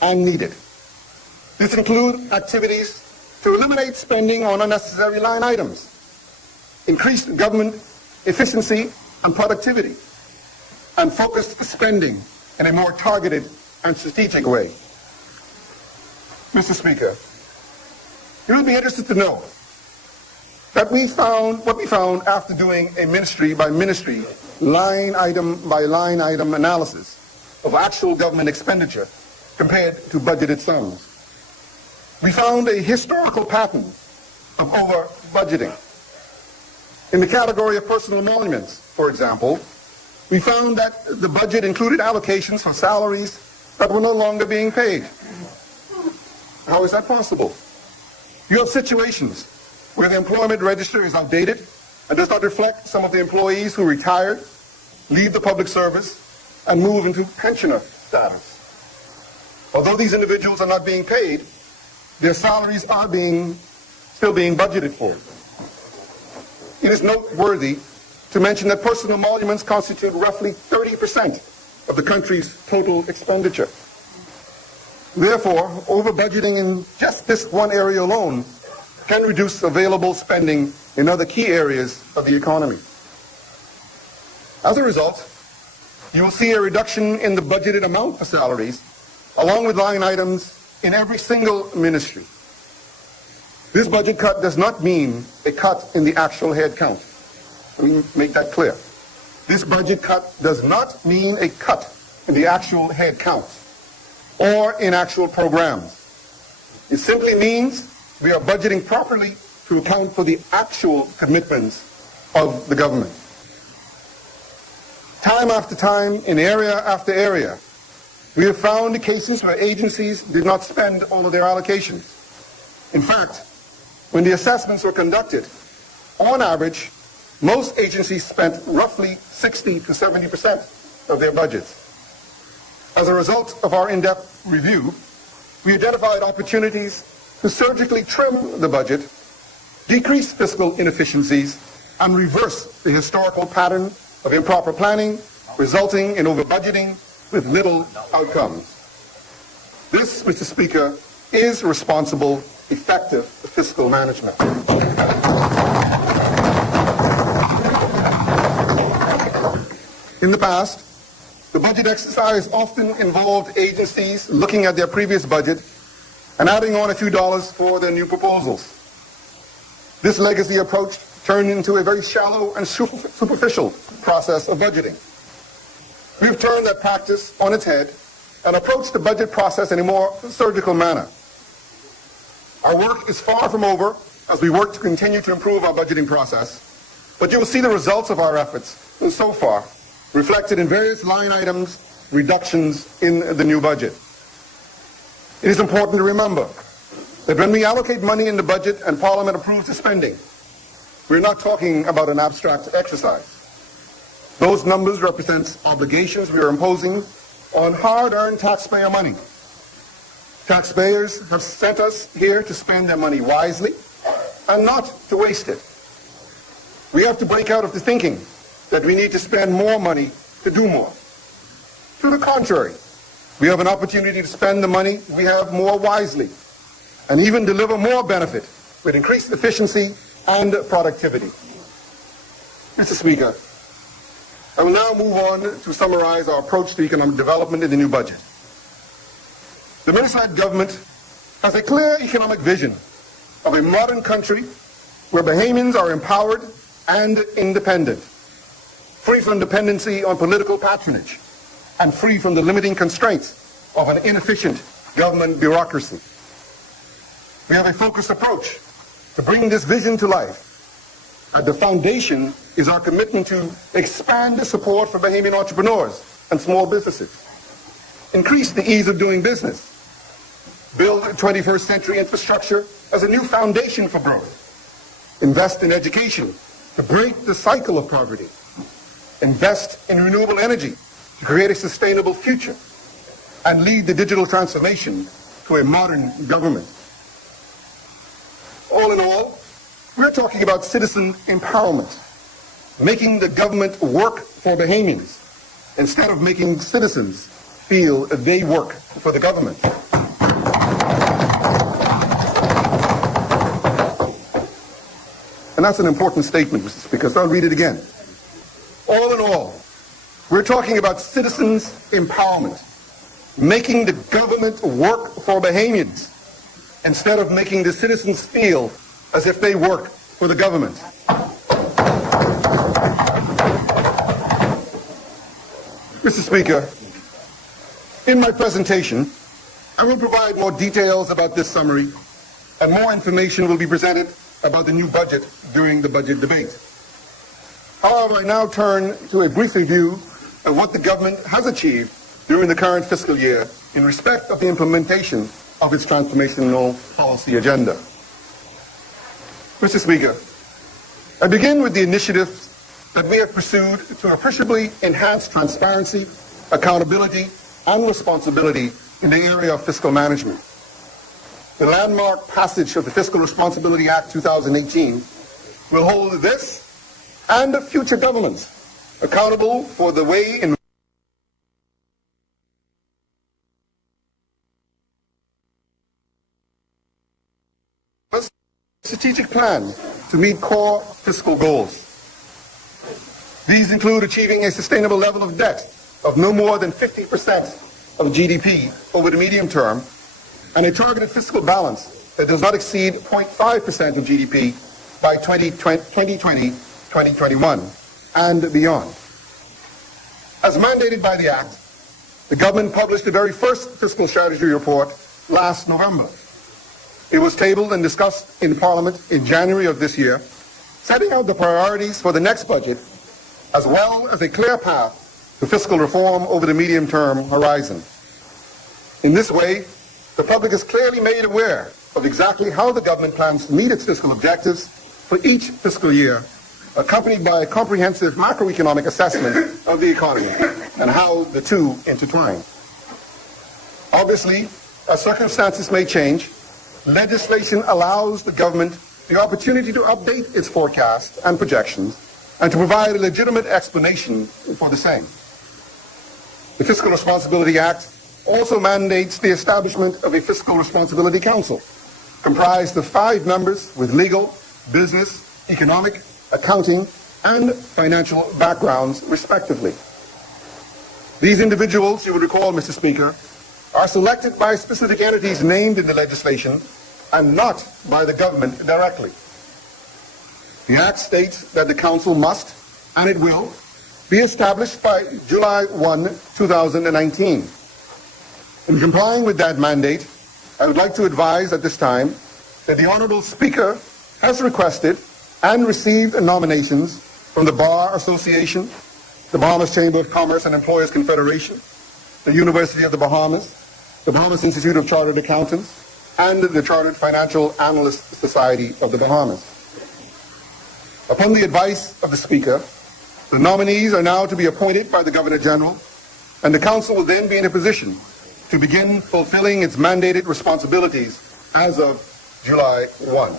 and needed. This includes activities to eliminate spending on unnecessary line items, increase government efficiency and productivity, and focus spending in a more targeted and strategic way. Mr. Speaker, you will be interested to know that what we found after doing a ministry by ministry, line item by line item analysis of actual government expenditure compared to budgeted sums. We found a historical pattern of over budgeting. In the category of personal emoluments, for example, we found that the budget included allocations for salaries that were no longer being paid. How is that possible? You have situations where the employment register is outdated and does not reflect some of the employees who retired, leave the public service, and move into pensioner status. Although these individuals are not being paid, their salaries are still being budgeted for. It is noteworthy to mention that personal emoluments constitute roughly 30% of the country's total expenditure. Therefore, over-budgeting in just this one area alone can reduce available spending in other key areas of the economy. As a result, you will see a reduction in the budgeted amount for salaries, along with line items in every single ministry. This budget cut does not mean a cut in the actual head count. Let me make that clear. This budget cut does not mean a cut in the actual head count or in actual programs. It simply means we are budgeting properly to account for the actual commitments of the government. Time after time, in area after area, we have found cases where agencies did not spend all of their allocations. In fact, when the assessments were conducted, on average, most agencies spent roughly 60 to 70% of their budgets. As a result of our in-depth review, we identified opportunities to surgically trim the budget, decrease fiscal inefficiencies, and reverse the historical pattern of improper planning, resulting in over-budgeting with little outcomes. This, Mr. Speaker, is responsible, effective fiscal management. In the past, the budget exercise often involved agencies looking at their previous budget and adding on a few dollars for their new proposals. This legacy approach turned into a very shallow and superficial process of budgeting. We've turned that practice on its head and approached the budget process in a more surgical manner. Our work is far from over as we work to continue to improve our budgeting process, but you will see the results of our efforts so far reflected in various line items, reductions in the new budget. It is important to remember that when we allocate money in the budget and Parliament approves the spending, we're not talking about an abstract exercise. Those numbers represent obligations we are imposing on hard-earned taxpayer money. Taxpayers have sent us here to spend their money wisely and not to waste it. We have to break out of the thinking that we need to spend more money to do more. To the contrary, we have an opportunity to spend the money we have more wisely and even deliver more benefit with increased efficiency and productivity. Mr. Speaker, I will now move on to summarize our approach to economic development in the new budget. The Minister-led government has a clear economic vision of a modern country where Bahamians are empowered and independent, free from dependency on political patronage, and free from the limiting constraints of an inefficient government bureaucracy. We have a focused approach to bring this vision to life. At the foundation is our commitment to expand the support for Bahamian entrepreneurs and small businesses, increase the ease of doing business, build 21st century infrastructure as a new foundation for growth, invest in education to break the cycle of poverty, invest in renewable energy to create a sustainable future, and lead the digital transformation to a modern government. All in all, we're talking about citizen empowerment, making the government work for Bahamians instead of making citizens feel they work for the government. And that's an important statement, Mr. Speaker, so I'll read it again. All in all, we're talking about citizens' empowerment, making the government work for Bahamians instead of making the citizens feel as if they work for the government. Mr. Speaker, in my presentation, I will provide more details about this summary, and more information will be presented about the new budget during the budget debate. However, I now turn to a brief review of what the government has achieved during the current fiscal year in respect of the implementation of its transformational policy agenda. Mr. Speaker, I begin with the initiatives that we have pursued to appreciably enhance transparency, accountability, and responsibility in the area of fiscal management. The landmark passage of the Fiscal Responsibility Act 2018 will hold this and future governments accountable for the way in strategic plan to meet core fiscal goals. These include achieving a sustainable level of debt of no more than 50% of GDP over the medium term, and a targeted fiscal balance that does not exceed 0.5% of GDP by 2020-2021 and beyond. As mandated by the Act, the government published the very first fiscal strategy report last November. It was tabled and discussed in Parliament in January of this year, setting out the priorities for the next budget, as well as a clear path to fiscal reform over the medium-term horizon. In this way, the public is clearly made aware of exactly how the government plans to meet its fiscal objectives for each fiscal year, accompanied by a comprehensive macroeconomic assessment of the economy and how the two intertwine. Obviously, as circumstances may change, legislation allows the government the opportunity to update its forecast and projections and to provide a legitimate explanation for the same. The Fiscal Responsibility Act also mandates the establishment of a Fiscal Responsibility Council, comprised of 5 members with legal, business, economic, accounting, and financial backgrounds, respectively. These individuals, you will recall, Mr. Speaker, are selected by specific entities named in the legislation and not by the government directly. The Act states that the Council must, and it will, be established by July 1, 2019. In complying with that mandate, I would like to advise at this time that the Honourable Speaker has requested and received nominations from the Bar Association, the Bahamas Chamber of Commerce and Employers Confederation, the University of the Bahamas, the Bahamas Institute of Chartered Accountants, and the Chartered Financial Analysts Society of the Bahamas. Upon the advice of the Speaker, The nominees are now to be appointed by the Governor General, and the Council will then be in a position to begin fulfilling its mandated responsibilities as of July 1.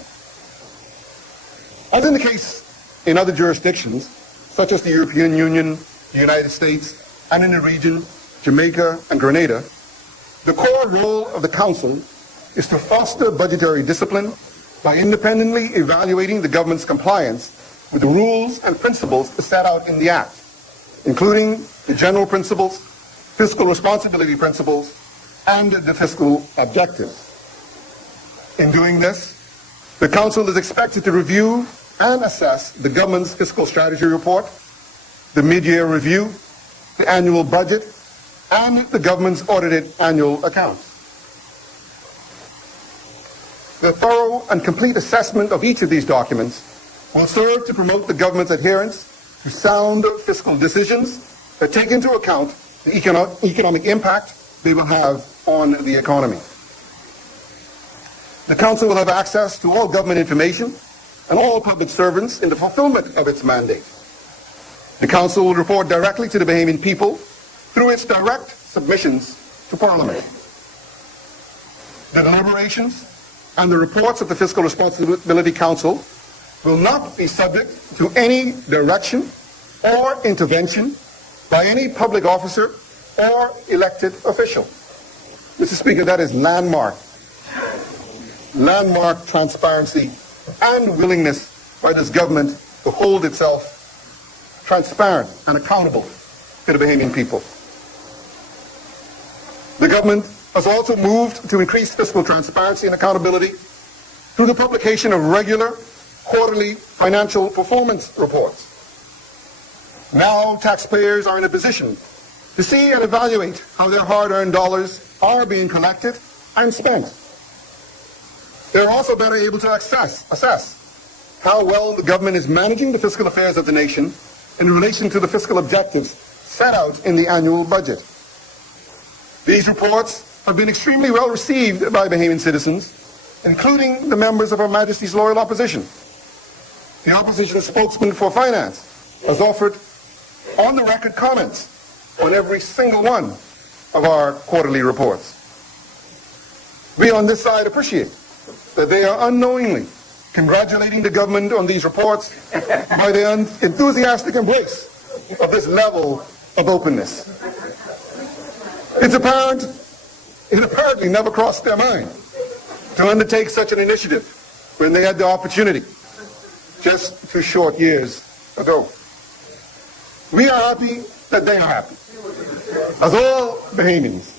As in the case in other jurisdictions, such as the European Union, the United States, and in the region, Jamaica and Grenada, the core role of the Council is to foster budgetary discipline by independently evaluating the government's compliance with the rules and principles set out in the Act, including the general principles, fiscal responsibility principles, and the fiscal objectives. In doing this, the Council is expected to review and assess the government's fiscal strategy report, the mid-year review, the annual budget, and the government's audited annual accounts. The thorough and complete assessment of each of these documents will serve to promote the government's adherence to sound fiscal decisions that take into account the economic impact they will have on the economy. The Council will have access to all government information and all public servants in the fulfillment of its mandate. The Council will report directly to the Bahamian people through its direct submissions to Parliament. The deliberations and the reports of the Fiscal Responsibility Council will not be subject to any direction or intervention by any public officer or elected official. Mr. Speaker, that is landmark transparency and willingness by this government to hold itself transparent and accountable to the Bahamian people. The government has also moved to increase fiscal transparency and accountability through the publication of regular quarterly financial performance reports. Now taxpayers are in a position to see and evaluate how their hard-earned dollars are being collected and spent. They're also better able to assess how well the government is managing the fiscal affairs of the nation in relation to the fiscal objectives set out in the annual budget. These reports have been extremely well received by Bahamian citizens, including the members of Her Majesty's loyal opposition. The opposition spokesman for finance has offered on-the-record comments on every single one of our quarterly reports. We on this side appreciate that they are unknowingly congratulating the government on these reports by their enthusiastic embrace of this level of openness. It apparently never crossed their mind to undertake such an initiative when they had the opportunity just 2 short years ago. We are happy that they are happy, as all Bahamians,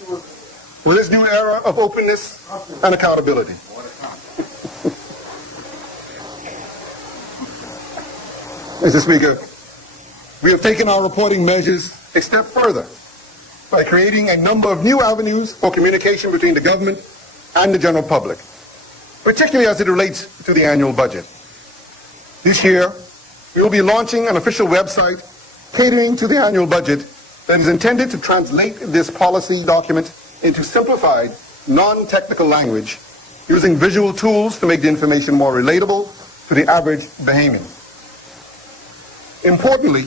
with this new era of openness and accountability. Mr. Speaker, we have taken our reporting measures a step further by creating a number of new avenues for communication between the government and the general public, particularly as it relates to the annual budget. This year, we will be launching an official website catering to the annual budget that is intended to translate this policy document into simplified, non-technical language, using visual tools to make the information more relatable to the average Bahamian. Importantly,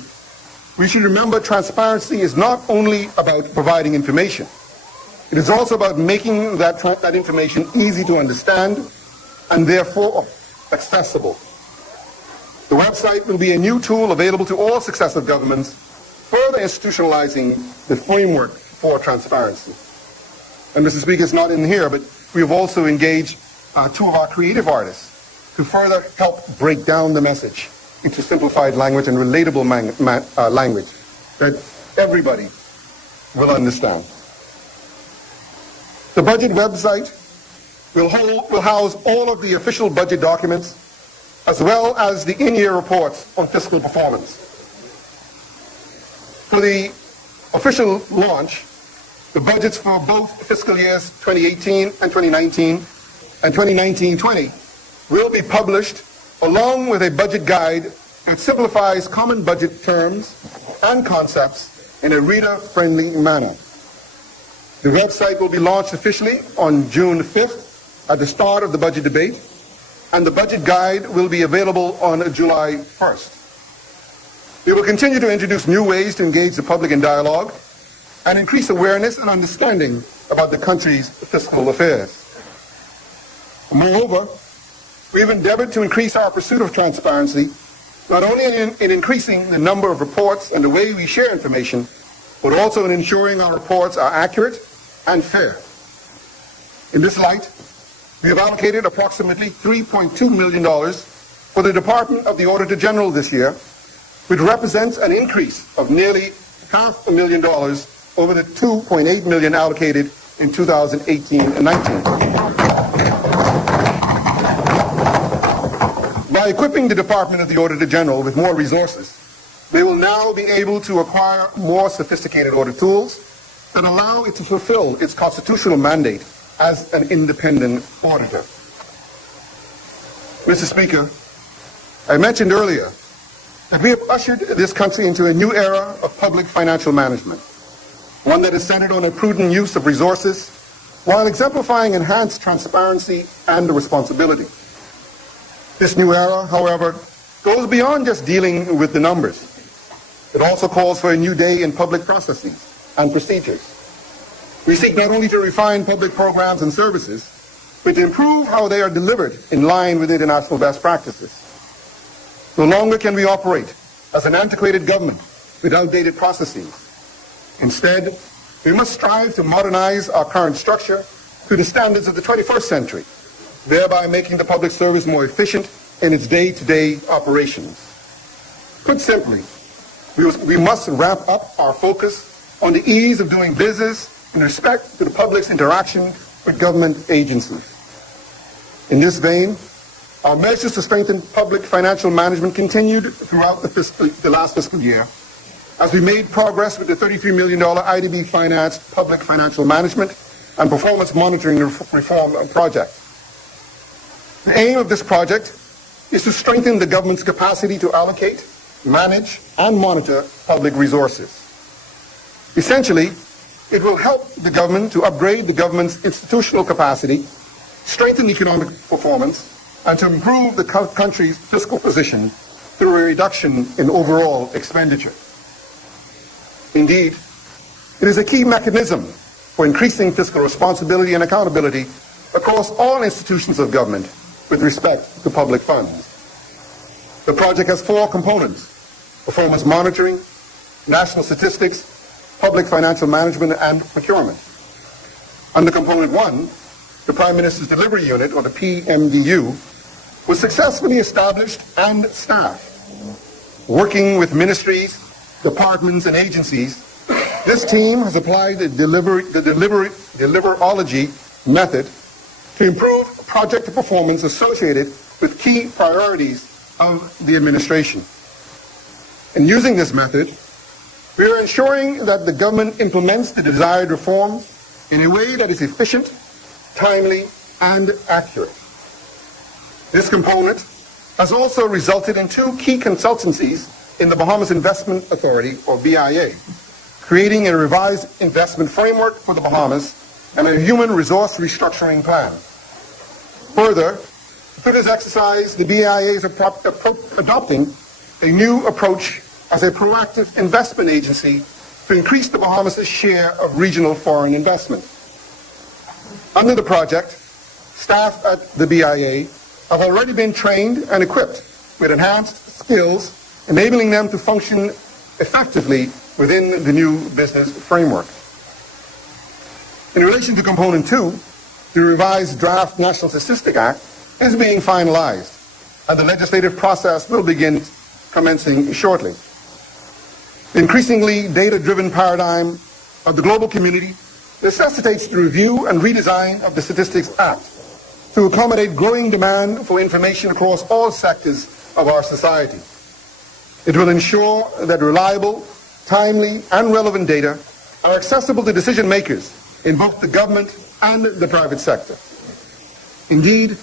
we should remember transparency is not only about providing information. It is also about making that information easy to understand and therefore accessible. The website will be a new tool available to all successive governments, further institutionalizing the framework for transparency. And Mr. Speaker, it's not in here, but we have also engaged 2 of our creative artists to further help break down the message into simplified language and relatable language that everybody will understand. The budget website will house all of the official budget documents as well as the in-year reports on fiscal performance. For the official launch, the budgets for both fiscal years 2018 and 2019 and 2019-20 will be published along with a budget guide that simplifies common budget terms and concepts in a reader-friendly manner. The website will be launched officially on June 5th at the start of the budget debate, and the budget guide will be available on July 1st. We will continue to introduce new ways to engage the public in dialogue and increase awareness and understanding about the country's fiscal affairs. Moreover, we have endeavored to increase our pursuit of transparency, not only in increasing the number of reports and the way we share information, but also in ensuring our reports are accurate and fair. In this light, we have allocated approximately $3.2 million for the Department of the Auditor General this year, which represents an increase of nearly $500,000 over the $2.8 million allocated in 2018 and 19. By equipping the Department of the Auditor General with more resources, they will now be able to acquire more sophisticated audit tools that allow it to fulfill its constitutional mandate as an independent auditor. Mr. Speaker, I mentioned earlier that we have ushered this country into a new era of public financial management, one that is centered on a prudent use of resources while exemplifying enhanced transparency and responsibility. This new era, however, goes beyond just dealing with the numbers. It also calls for a new day in public processes and procedures. We seek not only to refine public programs and services, but to improve how they are delivered in line with international best practices. No longer can we operate as an antiquated government with outdated processes. Instead, we must strive to modernize our current structure to the standards of the 21st century, thereby making the public service more efficient in its day-to-day operations. Put simply, we must ramp up our focus on the ease of doing business in respect to the public's interaction with government agencies. In this vein, our measures to strengthen public financial management continued throughout the last fiscal year, as we made progress with the $33 million IDB-financed public financial management and performance monitoring reform project. The aim of this project is to strengthen the government's capacity to allocate, manage, and monitor public resources. Essentially, it will help the government to upgrade the government's institutional capacity, strengthen economic performance, and to improve the country's fiscal position through a reduction in overall expenditure. Indeed, it is a key mechanism for increasing fiscal responsibility and accountability across all institutions of government with respect to public funds. The project has 4 components: performance monitoring, national statistics, public financial management, and procurement. Under Component 1, the Prime Minister's Delivery Unit, or the PMDU, was successfully established and staffed. Working with ministries, departments, and agencies, this team has applied the deliverology method to improve project performance associated with key priorities of the administration. In using this method, we are ensuring that the government implements the desired reforms in a way that is efficient, timely, and accurate. This component has also resulted in 2 key consultancies in the Bahamas Investment Authority, or BIA, creating a revised investment framework for the Bahamas and a human resource restructuring plan. Further, through this exercise, the BIA is adopting a new approach as a proactive investment agency to increase the Bahamas' share of regional foreign investment. Under the project, staff at the BIA have already been trained and equipped with enhanced skills, enabling them to function effectively within the new business framework. In relation to Component 2, the revised Draft National Statistic Act is being finalized, and the legislative process will begin commencing shortly. The increasingly data-driven paradigm of the global community necessitates the review and redesign of the Statistics Act to accommodate growing demand for information across all sectors of our society. It will ensure that reliable, timely, and relevant data are accessible to decision makers in both the government and the private sector. Indeed,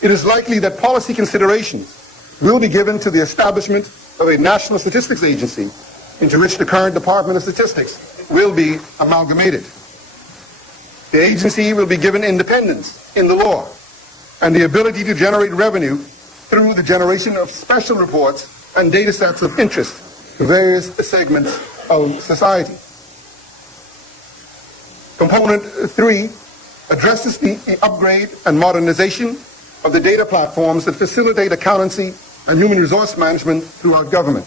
it is likely that policy considerations will be given to the establishment of a national statistics agency into which the current Department of Statistics will be amalgamated. The agency will be given independence in the law and the ability to generate revenue through the generation of special reports and data sets of interest to various segments of society. Component 3 addresses the upgrade and modernization of the data platforms that facilitate accountancy and human resource management throughout government.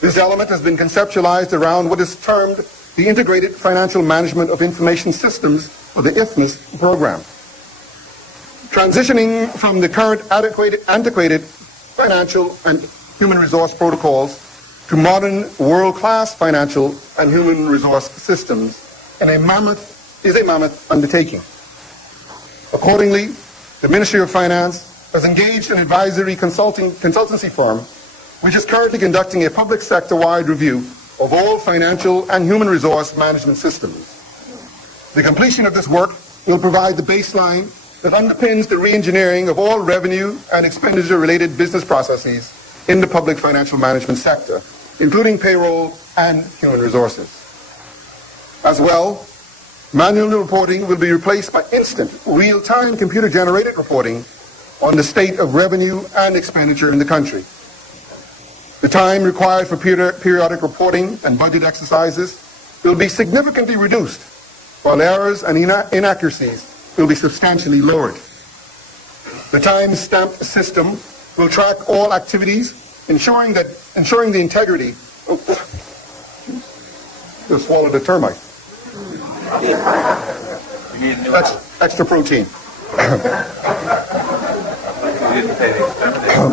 This element has been conceptualized around what is termed the Integrated Financial Management of Information Systems, or the IFMIS program. Transitioning from the current antiquated financial and human resource protocols to modern world-class financial and human resource systems is a mammoth undertaking. Accordingly, the Ministry of Finance has engaged an advisory consultancy firm which is currently conducting a public sector-wide review of all financial and human resource management systems. The completion of this work will provide the baseline that underpins the re-engineering of all revenue and expenditure-related business processes in the public financial management sector, including payroll and human resources. As well, manual reporting will be replaced by instant, real-time computer-generated reporting on the state of revenue and expenditure in the country. The time required for periodic reporting and budget exercises will be significantly reduced, while errors and inaccuracies will be substantially lowered. The time-stamped system will track all activities, ensuring the integrity. Just swallowed a termite. Extra protein.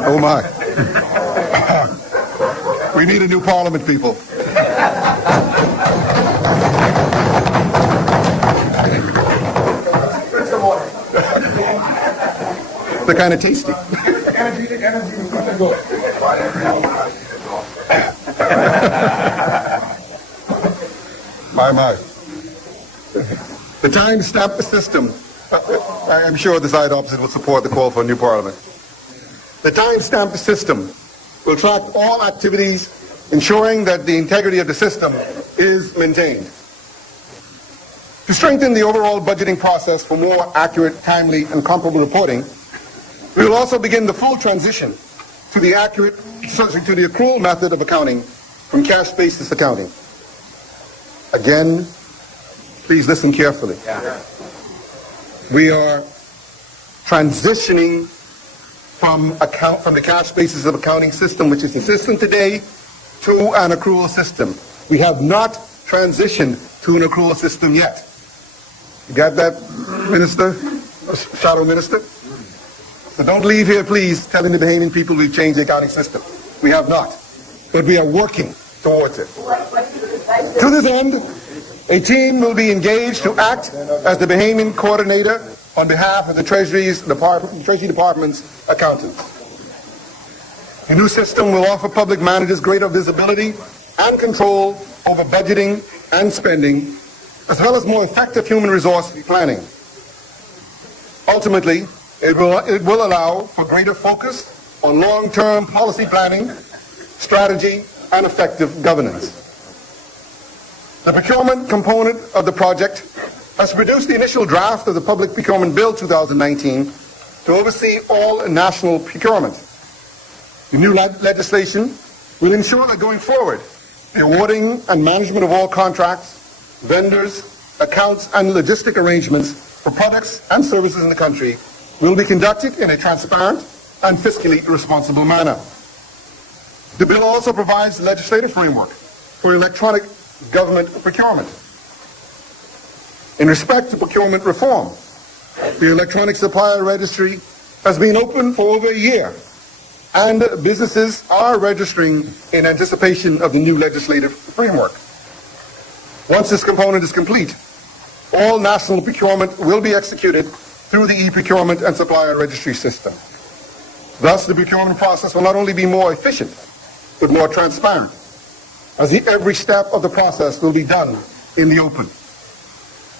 Oh my. We need a new parliament, people. They're kind of tasty. My. The time-stamp system, I am sure the side opposite will support the call for a new parliament. The time-stamp system will track all activities, ensuring that the integrity of the system is maintained. To strengthen the overall budgeting process for more accurate, timely, and comparable reporting, we will also begin the full transition to the accrual method of accounting from cash basis accounting. Again, please listen carefully. We are transitioning from the cash basis of accounting system, which is the system today, to an accrual system. We have not transitioned to an accrual system yet. You got that, Minister? Shadow Minister? So don't leave here, please, telling the Bahamian people we've changed the accounting system. We have not. But we are working towards it. To this end, a team will be engaged to act as the Bahamian coordinator on behalf of the Treasury Department's accountants. The new system will offer public managers greater visibility and control over budgeting and spending, as well as more effective human resource planning. Ultimately, it will allow for greater focus on long-term policy planning, strategy, and effective governance. The procurement component of the project has produced the initial draft of the Public Procurement Bill 2019 to oversee all national procurement. The new legislation will ensure that going forward, the awarding and management of all contracts, vendors, accounts, and logistic arrangements for products and services in the country will be conducted in a transparent and fiscally responsible manner. The bill also provides the legislative framework for electronic government procurement. In respect to procurement reform, the electronic supplier registry has been open for over a year, and businesses are registering in anticipation of the new legislative framework. Once this component is complete, all national procurement will be executed through the e-procurement and supplier registry system. Thus, the procurement process will not only be more efficient, but more transparent, as every step of the process will be done in the open.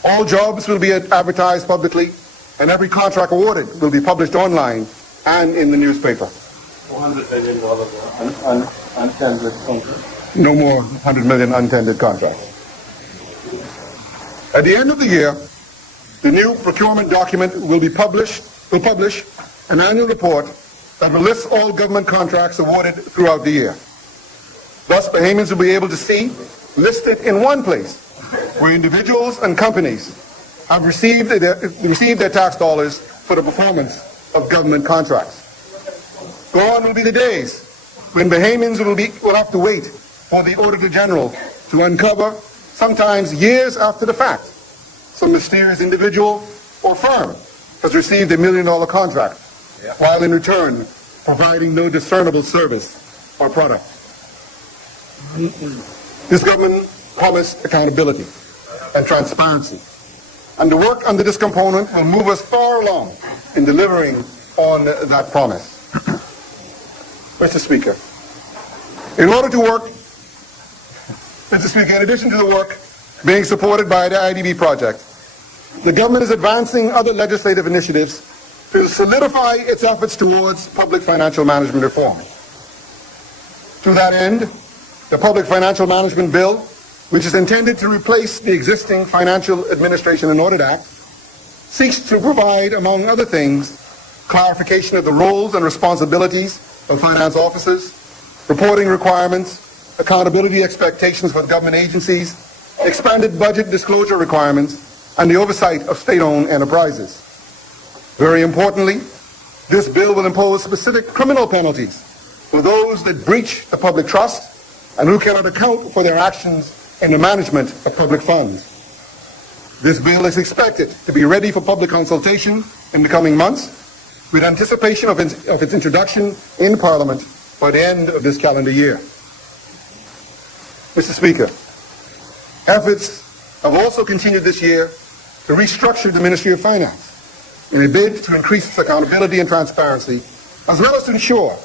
All jobs will be advertised publicly, and every contract awarded will be published online and in the newspaper. $400 million untended contracts. No more 100 million untended contracts. At the end of the year, the new procurement document will publish an annual report that will list all government contracts awarded throughout the year. Thus, Bahamians will be able to see, listed in one place, where individuals and companies have received their tax dollars for the performance of government contracts. Gone will be the days when Bahamians will have to wait for the Auditor General to uncover, sometimes years after the fact, some mysterious individual or firm has received $1 million contract, while in return providing no discernible service or product. This government promised accountability and transparency, and the work under this component will move us far along in delivering on that promise. Mr. Speaker, in addition to the work being supported by the IDB project, the government is advancing other legislative initiatives to solidify its efforts towards public financial management reform. To that end, the Public Financial Management Bill, which is intended to replace the existing Financial Administration and Audit Act, seeks to provide, among other things, clarification of the roles and responsibilities of finance officers, reporting requirements, accountability expectations for government agencies, expanded budget disclosure requirements, and the oversight of state-owned enterprises. Very importantly, this bill will impose specific criminal penalties for those that breach the public trust and who cannot account for their actions in the management of public funds. This bill is expected to be ready for public consultation in the coming months, with anticipation of its introduction in Parliament by the end of this calendar year. Mr. Speaker, efforts have also continued this year to restructure the Ministry of Finance in a bid to increase its accountability and transparency, as well as to ensure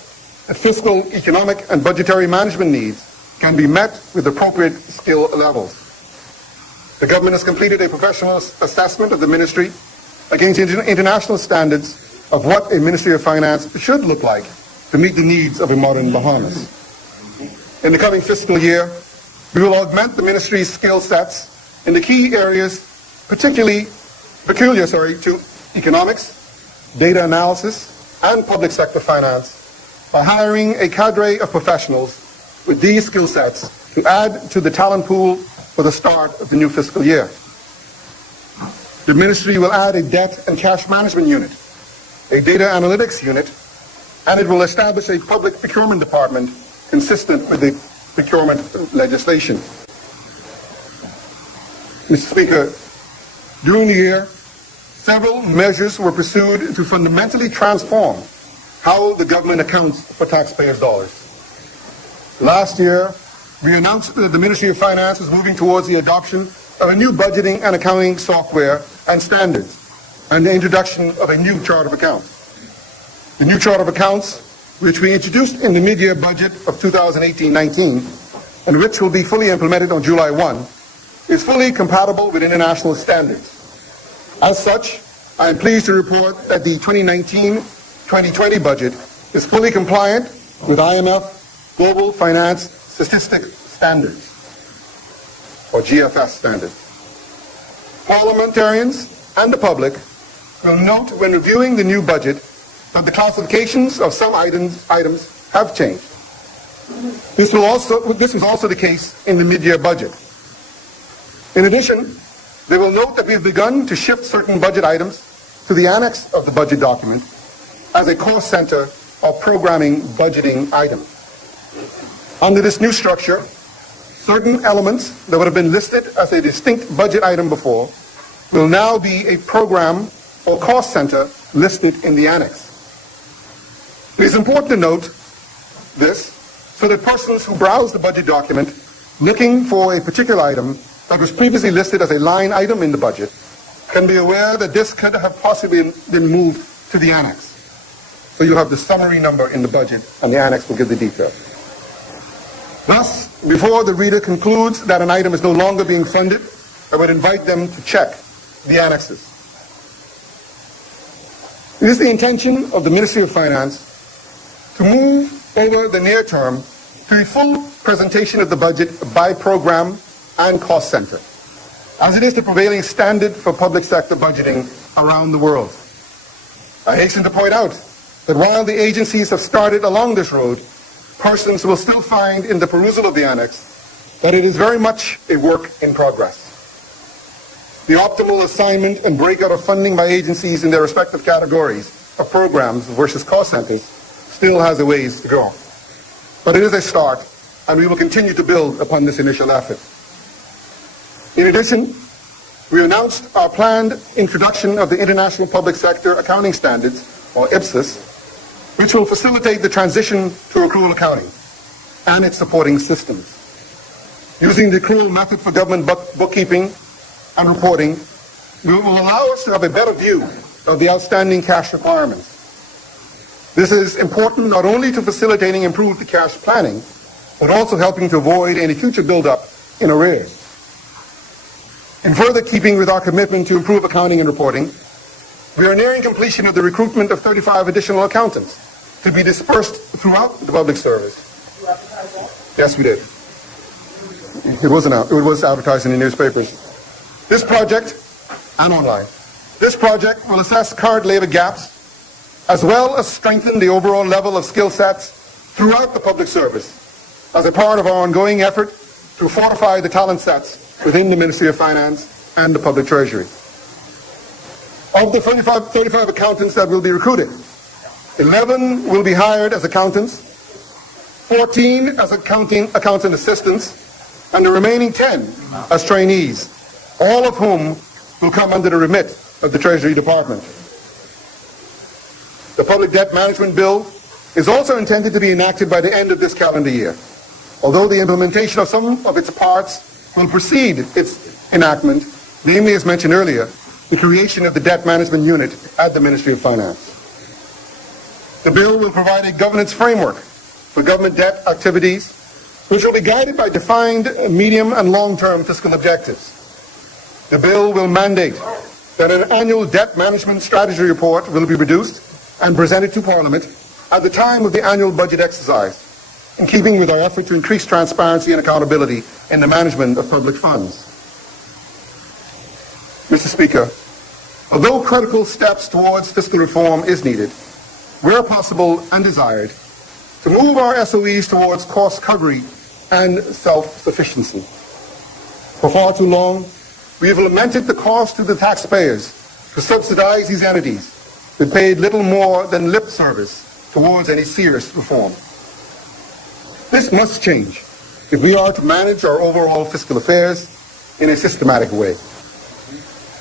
that fiscal, economic, and budgetary management needs can be met with appropriate skill levels. The government has completed a professional assessment of the ministry against international standards of what a Ministry of Finance should look like to meet the needs of a modern Bahamas. In the coming fiscal year, we will augment the ministry's skill sets in the key areas peculiar to economics, data analysis, and public sector finance by hiring a cadre of professionals with these skill sets to add to the talent pool for the start of the new fiscal year. The ministry will add a debt and cash management unit, a data analytics unit, and it will establish a public procurement department consistent with the procurement legislation. Mr. Speaker, during the year, several measures were pursued to fundamentally transform how the government accounts for taxpayers' dollars. Last year, we announced that the Ministry of Finance is moving towards the adoption of a new budgeting and accounting software and standards, and the introduction of a new chart of accounts. The new chart of accounts, which we introduced in the mid-year budget of 2018-19, and which will be fully implemented on July 1, is fully compatible with international standards. As such, I am pleased to report that the 2019-2020 budget is fully compliant with IMF Global Finance Statistics Standards, or GFS standards. Parliamentarians and the public will note when reviewing the new budget that the classifications of some items have changed. This was also the case in the mid-year budget. In addition, they will note that we have begun to shift certain budget items to the annex of the budget document as a cost center of programming budgeting items. Under this new structure, certain elements that would have been listed as a distinct budget item before will now be a program or cost center listed in the annex. It is important to note this so that persons who browse the budget document looking for a particular item that was previously listed as a line item in the budget can be aware that this could have possibly been moved to the annex. So you'll have the summary number in the budget, and the annex will give the details. Thus, before the reader concludes that an item is no longer being funded, I would invite them to check the annexes. It is the intention of the Ministry of Finance to move over the near term to a full presentation of the budget by program and cost center, as it is the prevailing standard for public sector budgeting around the world. I hasten to point out that while the agencies have started along this road, persons will still find in the perusal of the annex that it is very much a work in progress. The optimal assignment and breakout of funding by agencies in their respective categories of programs versus cost centers still has a ways to go. But it is a start, and we will continue to build upon this initial effort. In addition, we announced our planned introduction of the International Public Sector Accounting Standards, or IPSAS, which will facilitate the transition to accrual accounting and its supporting systems. Using the accrual method for government bookkeeping and reporting will allow us to have a better view of the outstanding cash requirements. This is important not only to facilitating improved cash planning, but also helping to avoid any future buildup in arrears. In further keeping with our commitment to improve accounting and reporting, we are nearing completion of the recruitment of 35 additional accountants to be dispersed throughout the public service. Yes, we did. It was advertised in the newspapers. This project, and online, this project will assess current labor gaps as well as strengthen the overall level of skill sets throughout the public service as a part of our ongoing effort to fortify the talent sets within the Ministry of Finance and the Public Treasury. Of the 35 accountants that will be recruited, 11 will be hired as accountants, 14 as accountant assistants, and the remaining 10 as trainees, all of whom will come under the remit of the Treasury Department. The Public Debt Management Bill is also intended to be enacted by the end of this calendar year, although the implementation of some of its parts will precede its enactment, namely, as mentioned earlier, the creation of the Debt Management Unit at the Ministry of Finance. The bill will provide a governance framework for government debt activities, which will be guided by defined medium and long-term fiscal objectives. The bill will mandate that an annual debt management strategy report will be produced and presented to Parliament at the time of the annual budget exercise, in keeping with our effort to increase transparency and accountability in the management of public funds. Mr. Speaker, although critical steps towards fiscal reform is needed, where possible and desired, to move our SOEs towards cost recovery and self-sufficiency. For far too long, we have lamented the cost to the taxpayers to subsidize these entities that paid little more than lip service towards any serious reform. This must change if we are to manage our overall fiscal affairs in a systematic way.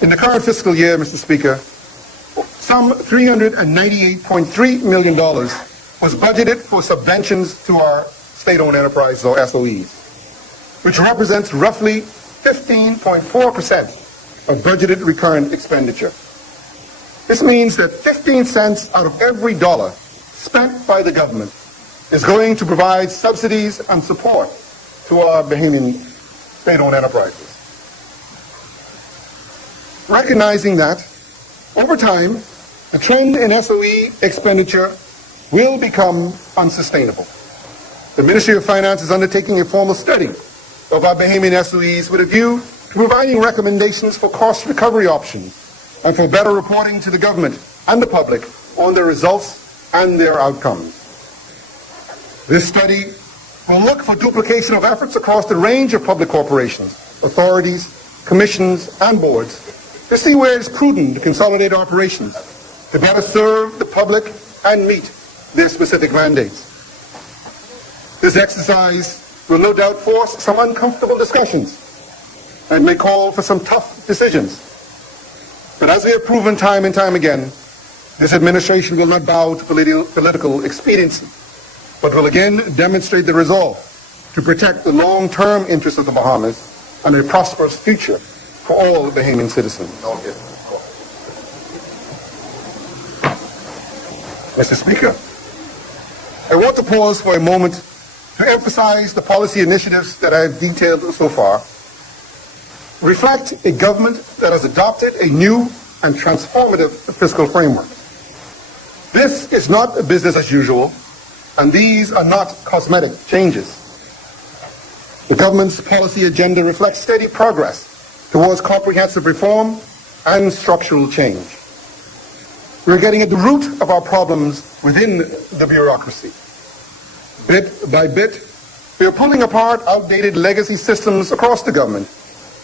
In the current fiscal year, Mr. Speaker, some $398.3 million was budgeted for subventions to our state-owned enterprises, or SOEs, which represents roughly 15.4% of budgeted recurrent expenditure. This means that 15 cents out of every dollar spent by the government is going to provide subsidies and support to our Bahamian state-owned enterprises. Recognizing that, over time, the trend in SOE expenditure will become unsustainable. The Ministry of Finance is undertaking a formal study of our Bahamian SOEs with a view to providing recommendations for cost recovery options and for better reporting to the government and the public on their results and their outcomes. This study will look for duplication of efforts across the range of public corporations, authorities, commissions, and boards to see where it's prudent to consolidate operations to better serve the public and meet their specific mandates. This exercise will no doubt force some uncomfortable discussions and may call for some tough decisions. But as we have proven time and time again, this administration will not bow to political expediency, but will again demonstrate the resolve to protect the long-term interests of the Bahamas and a prosperous future for all Bahamian citizens. Mr. Speaker, I want to pause for a moment to emphasize the policy initiatives that I have detailed so far reflect a government that has adopted a new and transformative fiscal framework. This is not business as usual, and these are not cosmetic changes. The government's policy agenda reflects steady progress towards comprehensive reform and structural change. We're getting at the root of our problems within the bureaucracy. Bit by bit, we are pulling apart outdated legacy systems across the government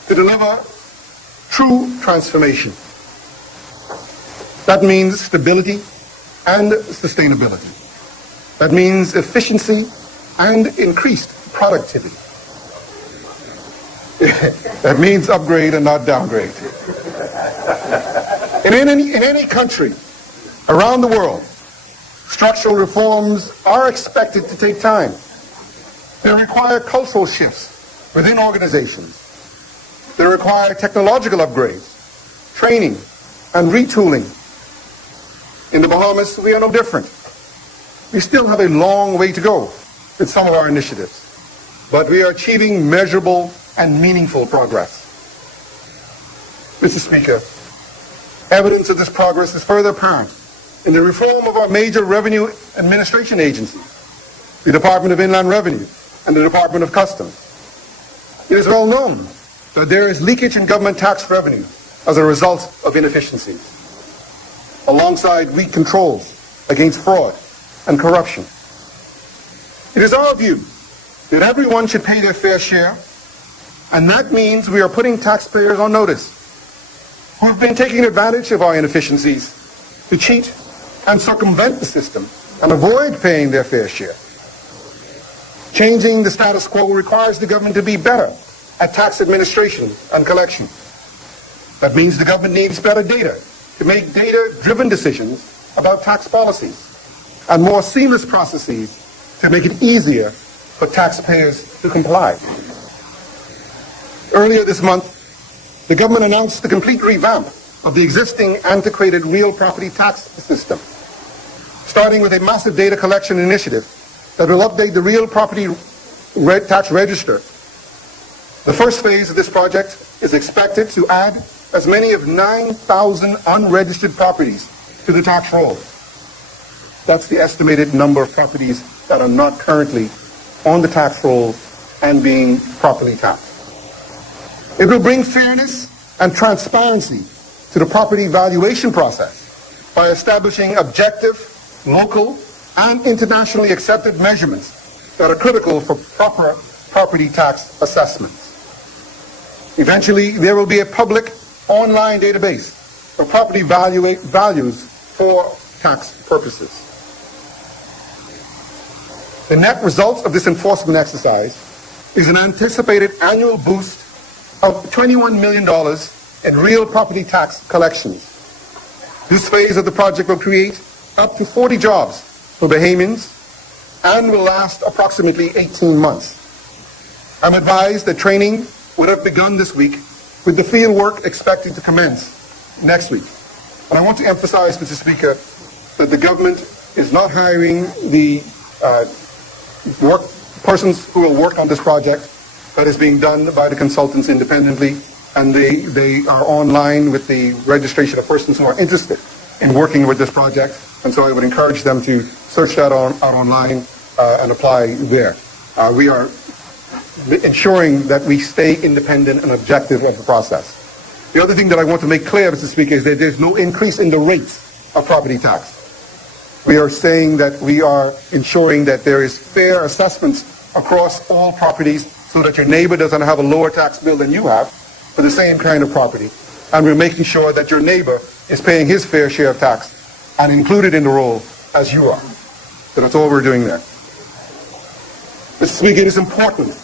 to deliver true transformation. That means stability and sustainability. That means efficiency and increased productivity. That means upgrade and not downgrade. In any country around the world, structural reforms are expected to take time. They require cultural shifts within organizations. They require technological upgrades, training, and retooling. In the Bahamas, we are no different. We still have a long way to go with some of our initiatives, but we are achieving measurable and meaningful progress. Mr. Speaker, evidence of this progress is further apparent in the reform of our major revenue administration agencies, the Department of Inland Revenue and the Department of Customs. It is well known that there is leakage in government tax revenue as a result of inefficiencies, alongside weak controls against fraud and corruption. It is our view that everyone should pay their fair share, and that means we are putting taxpayers on notice who have been taking advantage of our inefficiencies to cheat and circumvent the system and avoid paying their fair share. Changing the status quo requires the government to be better at tax administration and collection. That means the government needs better data to make data-driven decisions about tax policies and more seamless processes to make it easier for taxpayers to comply. Earlier this month, the government announced the complete revamp of the existing antiquated real property tax system, starting with a massive data collection initiative that will update the real property tax register. The first phase of this project is expected to add as many as 9,000 unregistered properties to the tax roll. That's the estimated number of properties that are not currently on the tax roll and being properly taxed. It will bring fairness and transparency to the property valuation process by establishing objective, local, and internationally accepted measurements that are critical for proper property tax assessments. Eventually, there will be a public online database for property values for tax purposes. The net result of this enforcement exercise is an anticipated annual boost of $21 million in real property tax collections. This phase of the project will create up to 40 jobs for Bahamians and will last approximately 18 months. I'm advised that training would have begun this week, with the field work expected to commence next week. And I want to emphasize, Mr. Speaker, that the government is not hiring the persons who will work on this project. That is being done by the consultants independently, and they are online with the registration of persons who are interested in working with this project. And so I would encourage them to search that out online and apply there. We are ensuring that we stay independent and objective of the process. The other thing that I want to make clear, Mr. Speaker, is that there's no increase in the rates of property tax. We are saying that we are ensuring that there is fair assessments across all properties so that your neighbor doesn't have a lower tax bill than you have for the same kind of property. And we're making sure that your neighbor is paying his fair share of tax and included in the roll as you are. So that's all we're doing there. Mr. Speaker, it is important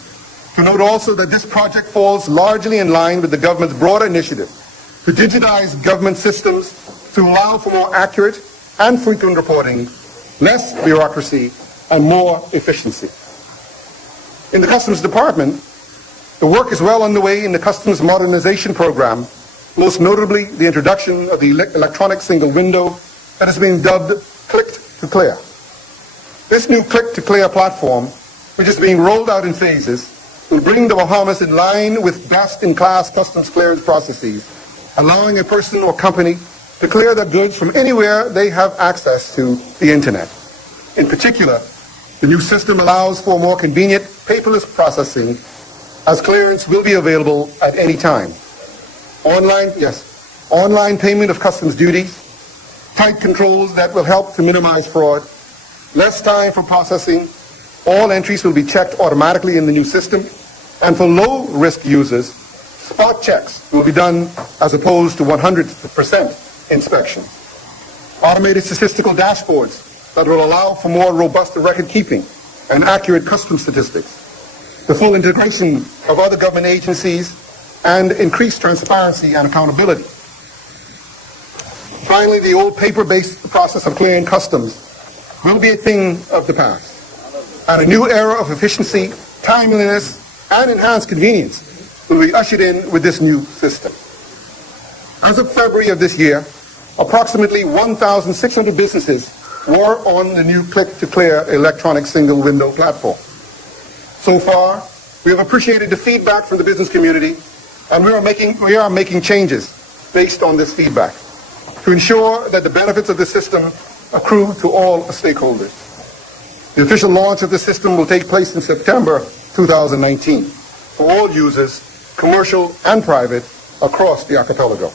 to note also that this project falls largely in line with the government's broader initiative to digitize government systems to allow for more accurate and frequent reporting, less bureaucracy, and more efficiency. In the Customs Department, the work is well underway in the Customs Modernization Program, most notably the introduction of the electronic single window that has been dubbed Click to Clear. This new Click to Clear platform, which is being rolled out in phases, will bring the Bahamas in line with best-in-class customs clearance processes, allowing a person or company to clear their goods from anywhere they have access to the internet. In particular, the new system allows for more convenient paperless processing, as clearance will be available at any time. Online payment of customs duties, tight controls that will help to minimize fraud, less time for processing, All entries will be checked automatically in the new system, and for low-risk users, spot checks will be done as opposed to 100% inspection. Automated statistical dashboards that will allow for more robust record keeping and accurate custom statistics. The full integration of other government agencies and increased transparency and accountability. Finally, the old paper-based process of clearing customs will be a thing of the past, and a new era of efficiency, timeliness, and enhanced convenience will be ushered in with this new system. As of February of this year, approximately 1,600 businesses were on the new click-to-clear electronic single-window platform. So far, we have appreciated the feedback from the business community, and we are making changes based on this feedback to ensure that the benefits of the system accrue to all stakeholders. The official launch of the system will take place in September 2019 for all users, commercial and private, across the archipelago.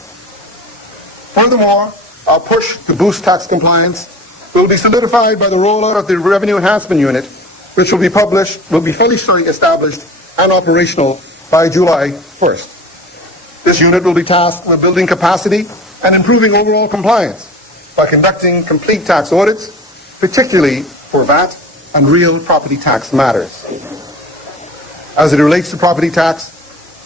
Furthermore, our push to boost tax compliance will be solidified by the rollout of the Revenue Enhancement Unit, which will be fully established and operational by July 1st. This unit will be tasked with building capacity and improving overall compliance by conducting complete tax audits, particularly for VAT and real property tax matters. As it relates to property tax,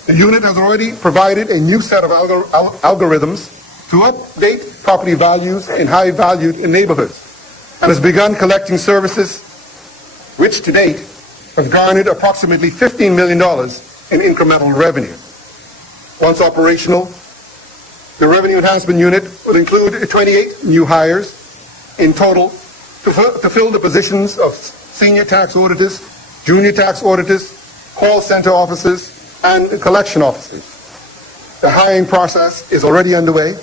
the unit has already provided a new set of algorithms to update property values in high-valued neighborhoods and has begun collecting services which to date have garnered approximately $15 million in incremental revenue. Once operational, the Revenue Enhancement Unit will include 28 new hires in total to fill the positions of senior tax auditors, junior tax auditors, call center officers, and collection officers. The hiring process is already underway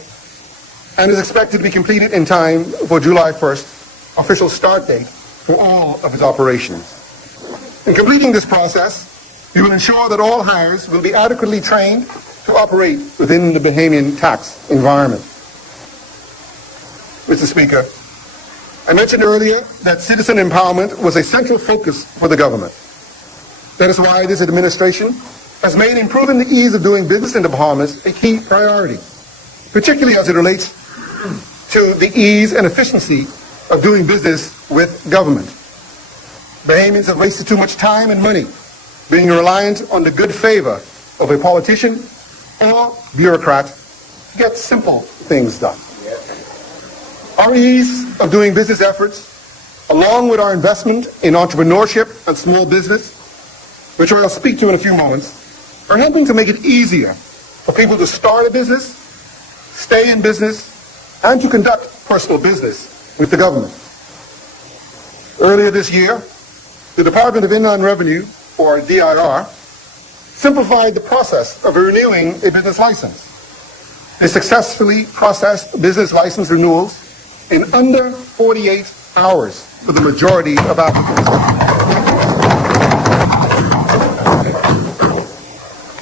and is expected to be completed in time for July 1st, official start date for all of its operations. In completing this process, we will ensure that all hires will be adequately trained to operate within the Bahamian tax environment. Mr. Speaker, I mentioned earlier that citizen empowerment was a central focus for the government. That is why this administration has made improving the ease of doing business in the Bahamas a key priority, particularly as it relates to the ease and efficiency of doing business with government. Bahamians have wasted too much time and money being reliant on the good favor of a politician or bureaucrat to get simple things done. Our ease of doing business efforts, along with our investment in entrepreneurship and small business, which I'll speak to in a few moments, are helping to make it easier for people to start a business, stay in business, and to conduct personal business with the government. Earlier this year, the Department of Inland Revenue, or DIR, simplified the process of renewing a business license. They successfully processed business license renewals in under 48 hours for the majority of applicants.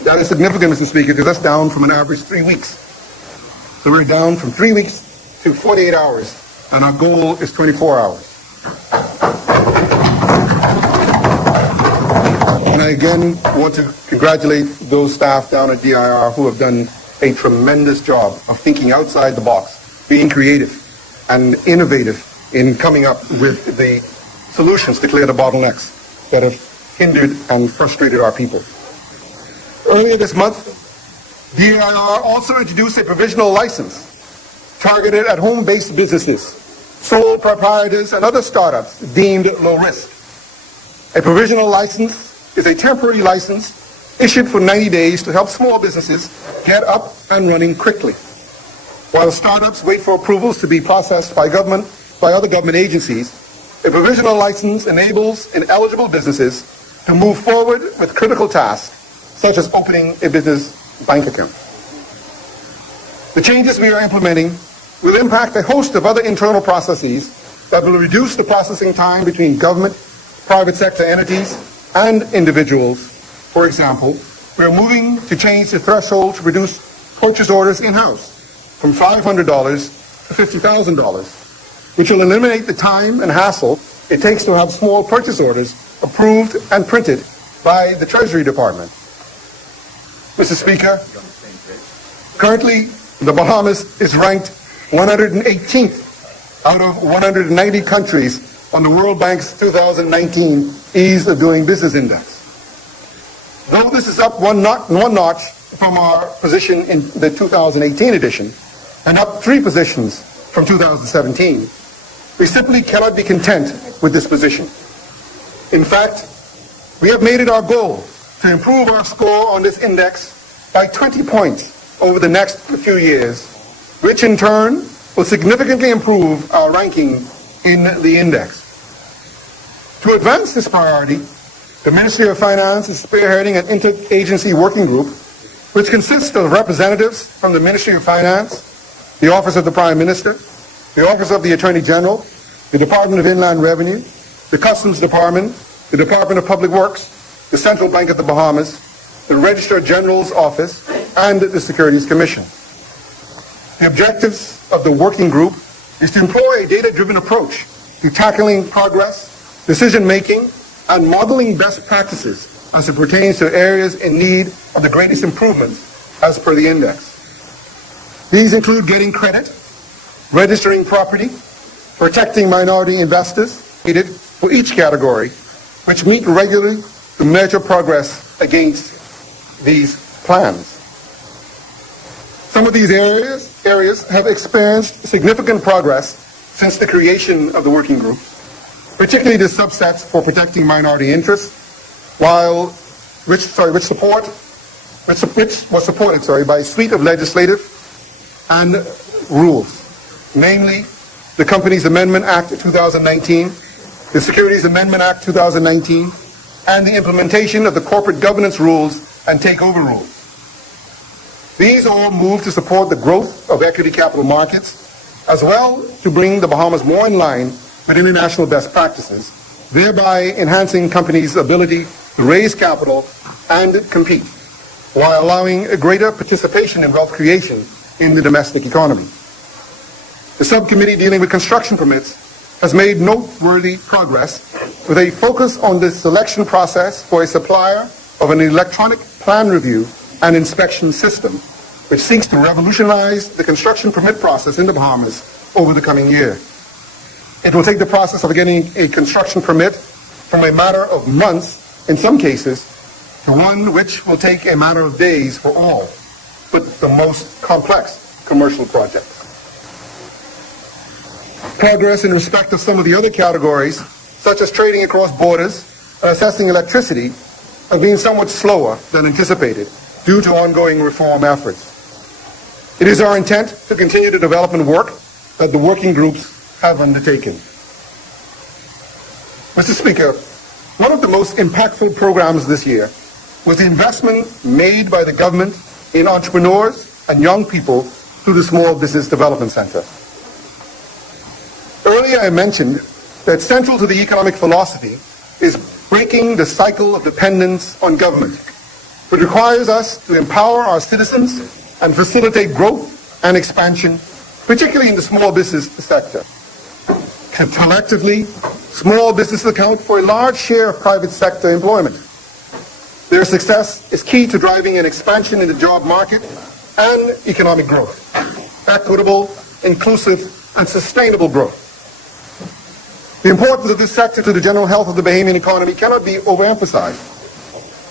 That is significant, Mr. Speaker, because that's down from an average 3 weeks. So we're down from 3 weeks to 48 hours, and our goal is 24 hours. And I again want to congratulate those staff down at DIR who have done a tremendous job of thinking outside the box, being creative and innovative in coming up with the solutions to clear the bottlenecks that have hindered and frustrated our people. Earlier this month, DIR also introduced a provisional license targeted at home-based businesses, sole proprietors, and other startups deemed low risk. A provisional license is a temporary license issued for 90 days to help small businesses get up and running quickly, while startups wait for approvals to be processed by other government agencies. A provisional license enables ineligible businesses to move forward with critical tasks, such as opening a business bank account. The changes we are implementing will impact a host of other internal processes that will reduce the processing time between government, private sector entities, and individuals. For example, we are moving to change the threshold to reduce purchase orders in-house from $500 to $50,000, which will eliminate the time and hassle it takes to have small purchase orders approved and printed by the Treasury Department. Mr. Speaker, currently the Bahamas is ranked 118th out of 190 countries on the World Bank's 2019 Ease of Doing Business Index. Though this is up one notch from our position in the 2018 edition and up 3 positions from 2017, we simply cannot be content with this position. In fact, we have made it our goal to improve our score on this index by 20 points over the next few years, which in turn will significantly improve our ranking in the index. To advance this priority, the Ministry of Finance is spearheading an interagency working group which consists of representatives from the Ministry of Finance, the Office of the Prime Minister, the Office of the Attorney General, the Department of Inland Revenue, the Customs Department, the Department of Public Works, the Central Bank of the Bahamas, the Registrar General's Office, and the Securities Commission. The objectives of the working group is to employ a data-driven approach to tackling progress, decision-making, and modeling best practices as it pertains to areas in need of the greatest improvements as per the index. These include getting credit, registering property, protecting minority investors needed for each category, which meet regularly to measure progress against these plans. Some of these areas have experienced significant progress since the creation of the working group, particularly the subsets for protecting minority interests, which was supported by a suite of legislative and rules, namely the Companies Amendment Act 2019, the Securities Amendment Act 2019, and the implementation of the corporate governance rules and takeover rules. These all move to support the growth of equity capital markets, as well to bring the Bahamas more in line with international best practices, thereby enhancing companies' ability to raise capital and compete, while allowing a greater participation in wealth creation in the domestic economy. The subcommittee dealing with construction permits has made noteworthy progress with a focus on the selection process for a supplier of an electronic plan review and inspection system, which seeks to revolutionize the construction permit process in the Bahamas over the coming year. It will take the process of getting a construction permit from a matter of months, in some cases, to one which will take a matter of days for all, but the most complex commercial projects. Progress in respect of some of the other categories, such as trading across borders and assessing electricity, have been somewhat slower than anticipated due to ongoing reform efforts. It is our intent to continue the development work that the working groups have undertaken. Mr. Speaker, one of the most impactful programs this year was the investment made by the government in entrepreneurs and young people through the Small Business Development Center. Earlier I mentioned that central to the economic philosophy is breaking the cycle of dependence on government, which requires us to empower our citizens and facilitate growth and expansion, particularly in the small business sector. Collectively, small businesses account for a large share of private sector employment. Their success is key to driving an expansion in the job market and economic growth, equitable, inclusive, and sustainable growth. The importance of this sector to the general health of the Bahamian economy cannot be overemphasized.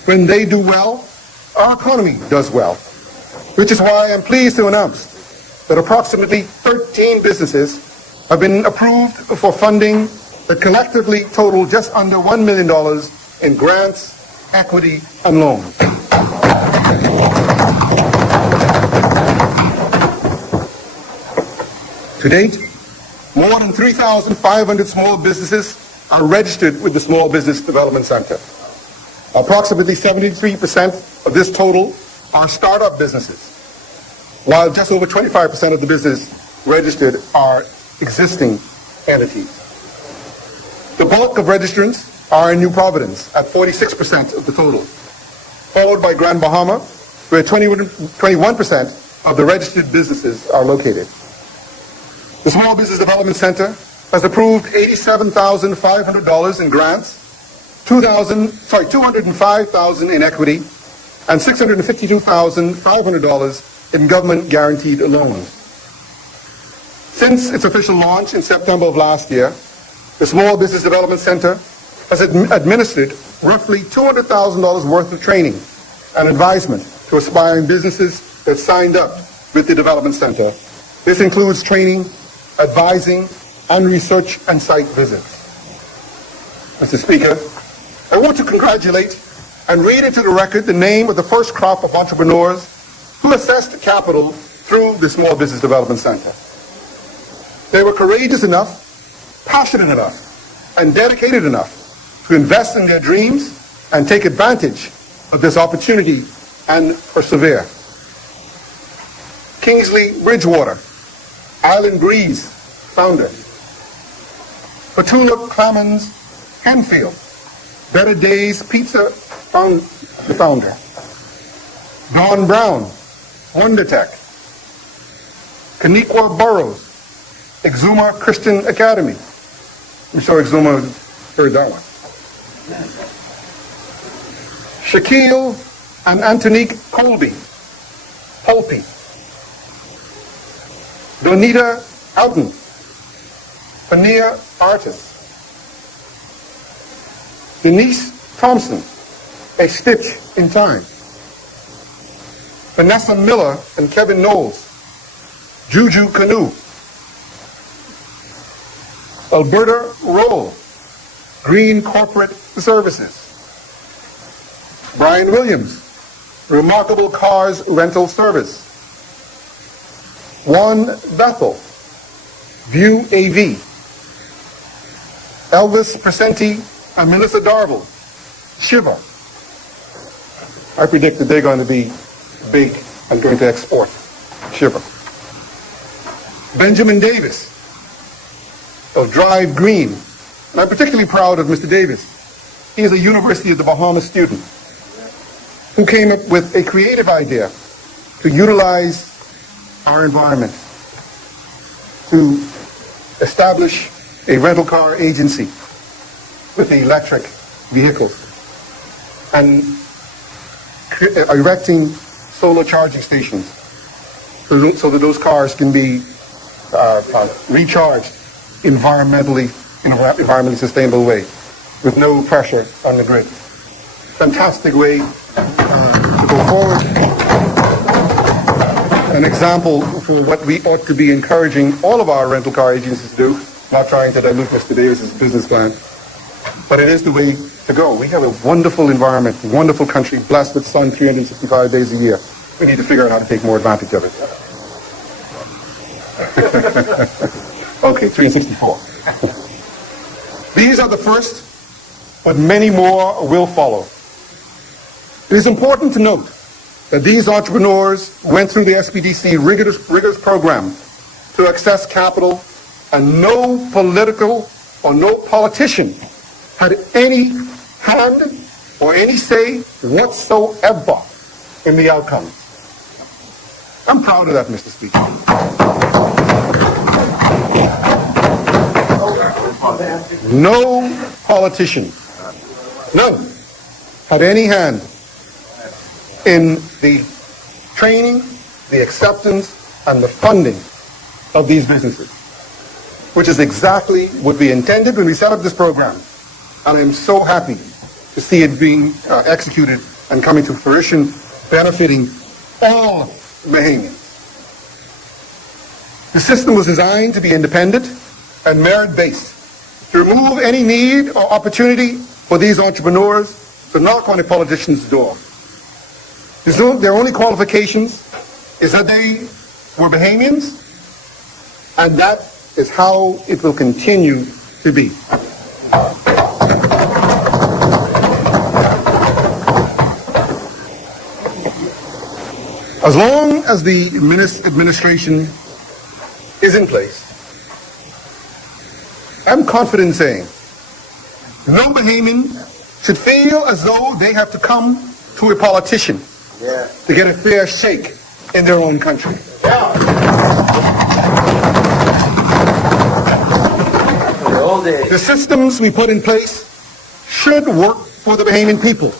When they do well, our economy does well, which is why I'm pleased to announce that approximately 13 businesses have been approved for funding that collectively total just under $1 million in grants, equity, and loans. To date, more than 3,500 small businesses are registered with the Small Business Development Center. Approximately 73% of this total are startup businesses, while just over 25% of the business registered are existing entities. The bulk of registrants are in New Providence at 46% of the total, followed by Grand Bahama, where 21% of the registered businesses are located. The Small Business Development Center has approved $87,500 in grants $205,000 in equity, and $652,500 in government guaranteed loans. Since its official launch in September of last year, the Small Business Development Center has administered roughly $200,000 worth of training and advisement to aspiring businesses that signed up with the Development Center. This includes training, advising, and research and site visits. Mr. Speaker, I want to congratulate and read into the record the name of the first crop of entrepreneurs who assessed capital through the Small Business Development Center. They were courageous enough, passionate enough, and dedicated enough to invest in their dreams and take advantage of this opportunity and persevere. Kingsley Bridgewater, Island Breeze founder. Petula Clemens Henfield, Better Days Pizza founder. Don Brown, Wondertech. Kaniqua Burrows, Exuma Christian Academy. I'm sure Exuma heard that one. Shaquille and Antonique Colby, Holpe. Donita Alton, Veneer Artist. Denise Thompson, A Stitch in Time. Vanessa Miller and Kevin Knowles, Juju Canoe. Alberta Roll, Green Corporate Services. Brian Williams, Remarkable Cars Rental Service. Juan Bethel, View AV. Elvis Presenti and Melissa Darble, Shiva. I predict that they're going to be big and going to export Shiva. Benjamin Davis of Drive Green. And I'm particularly proud of Mr. Davis. He is a University of the Bahamas student who came up with a creative idea to utilize our environment to establish a rental car agency with the electric vehicles and erecting solar charging stations so that those cars can be recharged in an environmentally sustainable way with no pressure on the grid. Fantastic way to go forward. An example for what we ought to be encouraging all of our rental car agencies to do, not trying to dilute Mr. Davis's business plan, but it is the way to go. We have a wonderful environment, a wonderful country, blessed with sun 365 days a year. We need to figure out how to take more advantage of it. Okay, 364. These are the first, but many more will follow. It is important to note that these entrepreneurs went through the SBDC rigorous program to access capital, and no political or no politician had any hand or any say whatsoever in the outcome. I'm proud of that, Mr. Speaker. No politician, none, had any hand in the training, the acceptance, and the funding of these businesses, which is exactly what we intended when we set up this program. And I'm so happy to see it being executed and coming to fruition, benefiting all Bahamians. The system was designed to be independent and merit-based, to remove any need or opportunity for these entrepreneurs to knock on a politician's door. Their only qualifications is that they were Bahamians, and that is how it will continue to be. As long as the administration is in place, I'm confident in saying no Bahamian should feel as though they have to come to a politician to get a fair shake in their own country. The systems we put in place should work for the Bahamian people.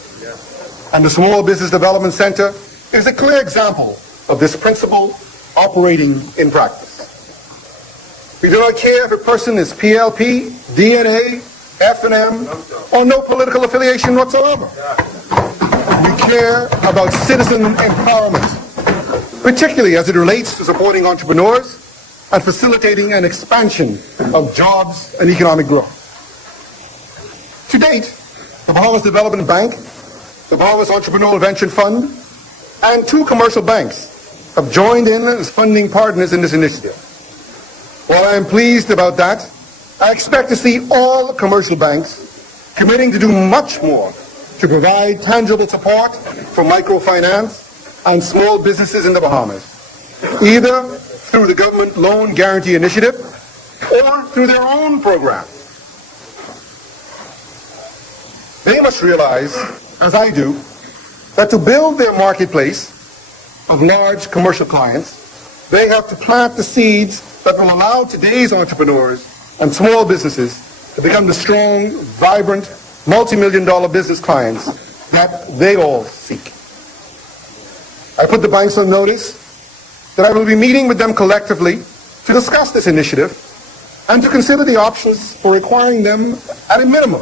And the Small Business Development Center is a clear example of this principle operating in practice. We do not care if a person is PLP, DNA, F&M, or no political affiliation whatsoever. We care about citizen empowerment, particularly as it relates to supporting entrepreneurs and facilitating an expansion of jobs and economic growth. To date, the Bahamas Development Bank, the Bahamas Entrepreneurial Venture Fund, and 2 commercial banks have joined in as funding partners in this initiative. While I am pleased about that, I expect to see all commercial banks committing to do much more to provide tangible support for microfinance and small businesses in the Bahamas, either through the Government Loan Guarantee Initiative or through their own program. They must realize, as I do, that to build their marketplace of large commercial clients, they have to plant the seeds that will allow today's entrepreneurs and small businesses to become the strong, vibrant, multi-million-dollar business clients that they all seek. I put the banks on notice that I will be meeting with them collectively to discuss this initiative and to consider the options for requiring them, at a minimum,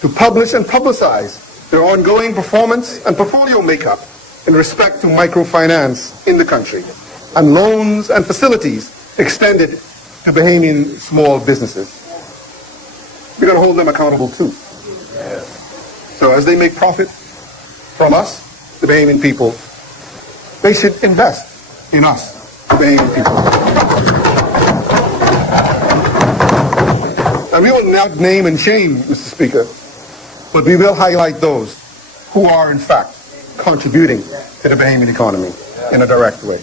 to publish and publicize their ongoing performance and portfolio makeup in respect to microfinance in the country and loans and facilities extended to Bahamian small businesses. We're going to hold them accountable too. So as they make profit from us, the Bahamian people, they should invest in us, the Bahamian people. And we will not name and shame, Mr. Speaker, but we will highlight those who are, in fact, contributing to the Bahamian economy in a direct way.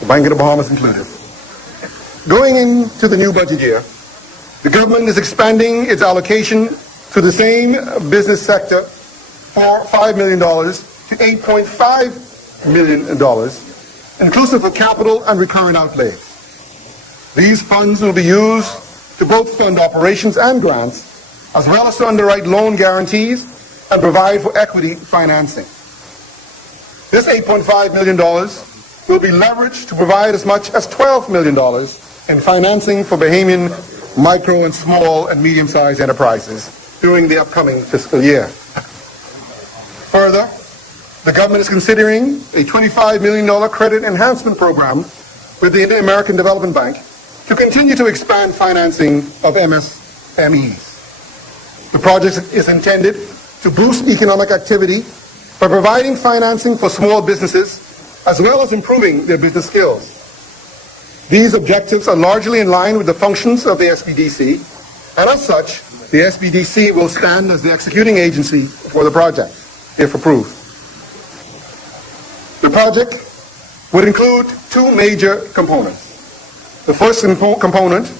The Bank of the Bahamas included. Going into the new budget year, the government is expanding its allocation to the same business sector for $5 million to $8.5 million, inclusive of capital and recurrent outlays. These funds will be used to both fund operations and grants, as well as to underwrite loan guarantees and provide for equity financing. This $8.5 million will be leveraged to provide as much as $12 million in financing for Bahamian micro and small and medium-sized enterprises during the upcoming fiscal year. Further, the government is considering a $25 million credit enhancement program with the American Development Bank to continue to expand financing of MSMEs. The project is intended to boost economic activity by providing financing for small businesses as well as improving their business skills. These objectives are largely in line with the functions of the SBDC, and as such, the SBDC will stand as the executing agency for the project, if approved. The project would include 2 major components. The first component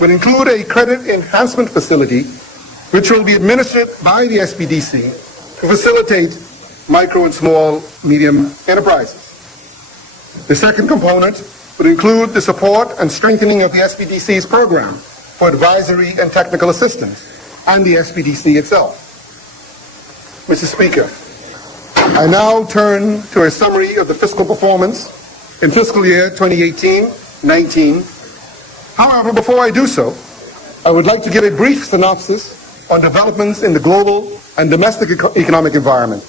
would include a credit enhancement facility which will be administered by the SBDC to facilitate micro and small medium enterprises. The second component would include the support and strengthening of the SBDC's program for advisory and technical assistance and the SBDC itself. Mr. Speaker, I now turn to a summary of the fiscal performance in fiscal year 2018-19. However, before I do so, I would like to give a brief synopsis on developments in the global and domestic economic environment,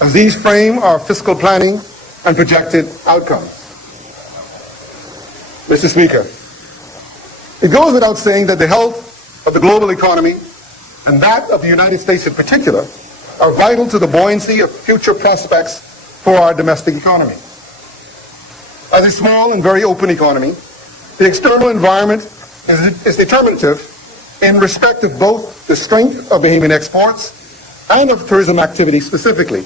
as these frame our fiscal planning and projected outcomes. Mr. Speaker, it goes without saying that the health of the global economy and that of the United States in particular are vital to the buoyancy of future prospects for our domestic economy. As a small and very open economy, the external environment is determinative in respect of both the strength of Bahamian exports and of tourism activity specifically,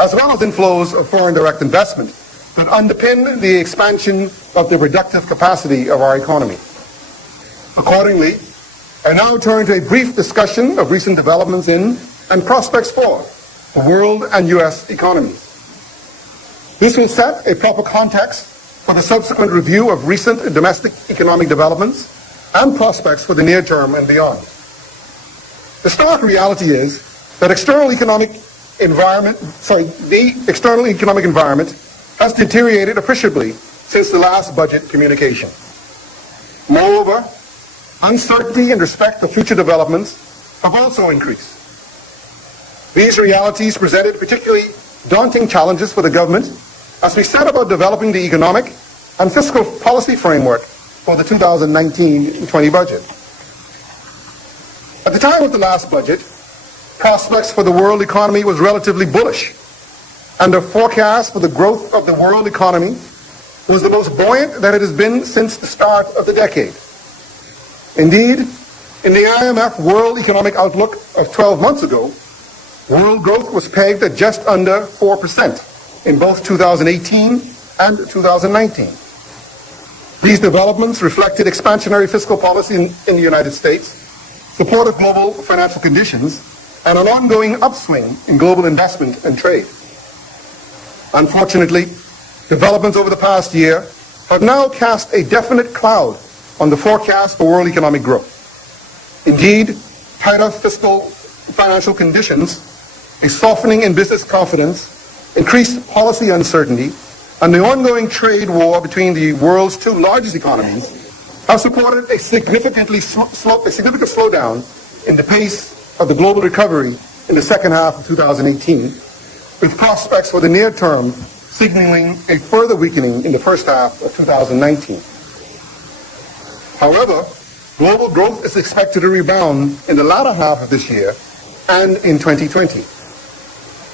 as well as inflows of foreign direct investment that underpin the expansion of the productive capacity of our economy. Accordingly, I now turn to a brief discussion of recent developments in and prospects for the world and U.S. economies. This will set a proper context for the subsequent review of recent domestic economic developments and prospects for the near term and beyond. The stark reality is that the external economic environment has deteriorated appreciably since the last budget communication. Moreover, uncertainty in respect of future developments have also increased. These realities presented particularly daunting challenges for the government as we set about developing the economic and fiscal policy framework for the 2019-20 budget. At the time of the last budget, prospects for the world economy was relatively bullish, and the forecast for the growth of the world economy was the most buoyant that it has been since the start of the decade. Indeed, in the IMF World Economic Outlook of 12 months ago, world growth was pegged at just under 4% in both 2018 and 2019. These developments reflected expansionary fiscal policy in the United States, supportive global financial conditions, and an ongoing upswing in global investment and trade. Unfortunately, developments over the past year have now cast a definite cloud on the forecast for world economic growth. Indeed, tighter fiscal financial conditions, a softening in business confidence, increased policy uncertainty, and the ongoing trade war between the world's two largest economies have supported a significant slowdown in the pace of the global recovery in the second half of 2018, with prospects for the near term signaling a further weakening in the first half of 2019. However, global growth is expected to rebound in the latter half of this year and in 2020,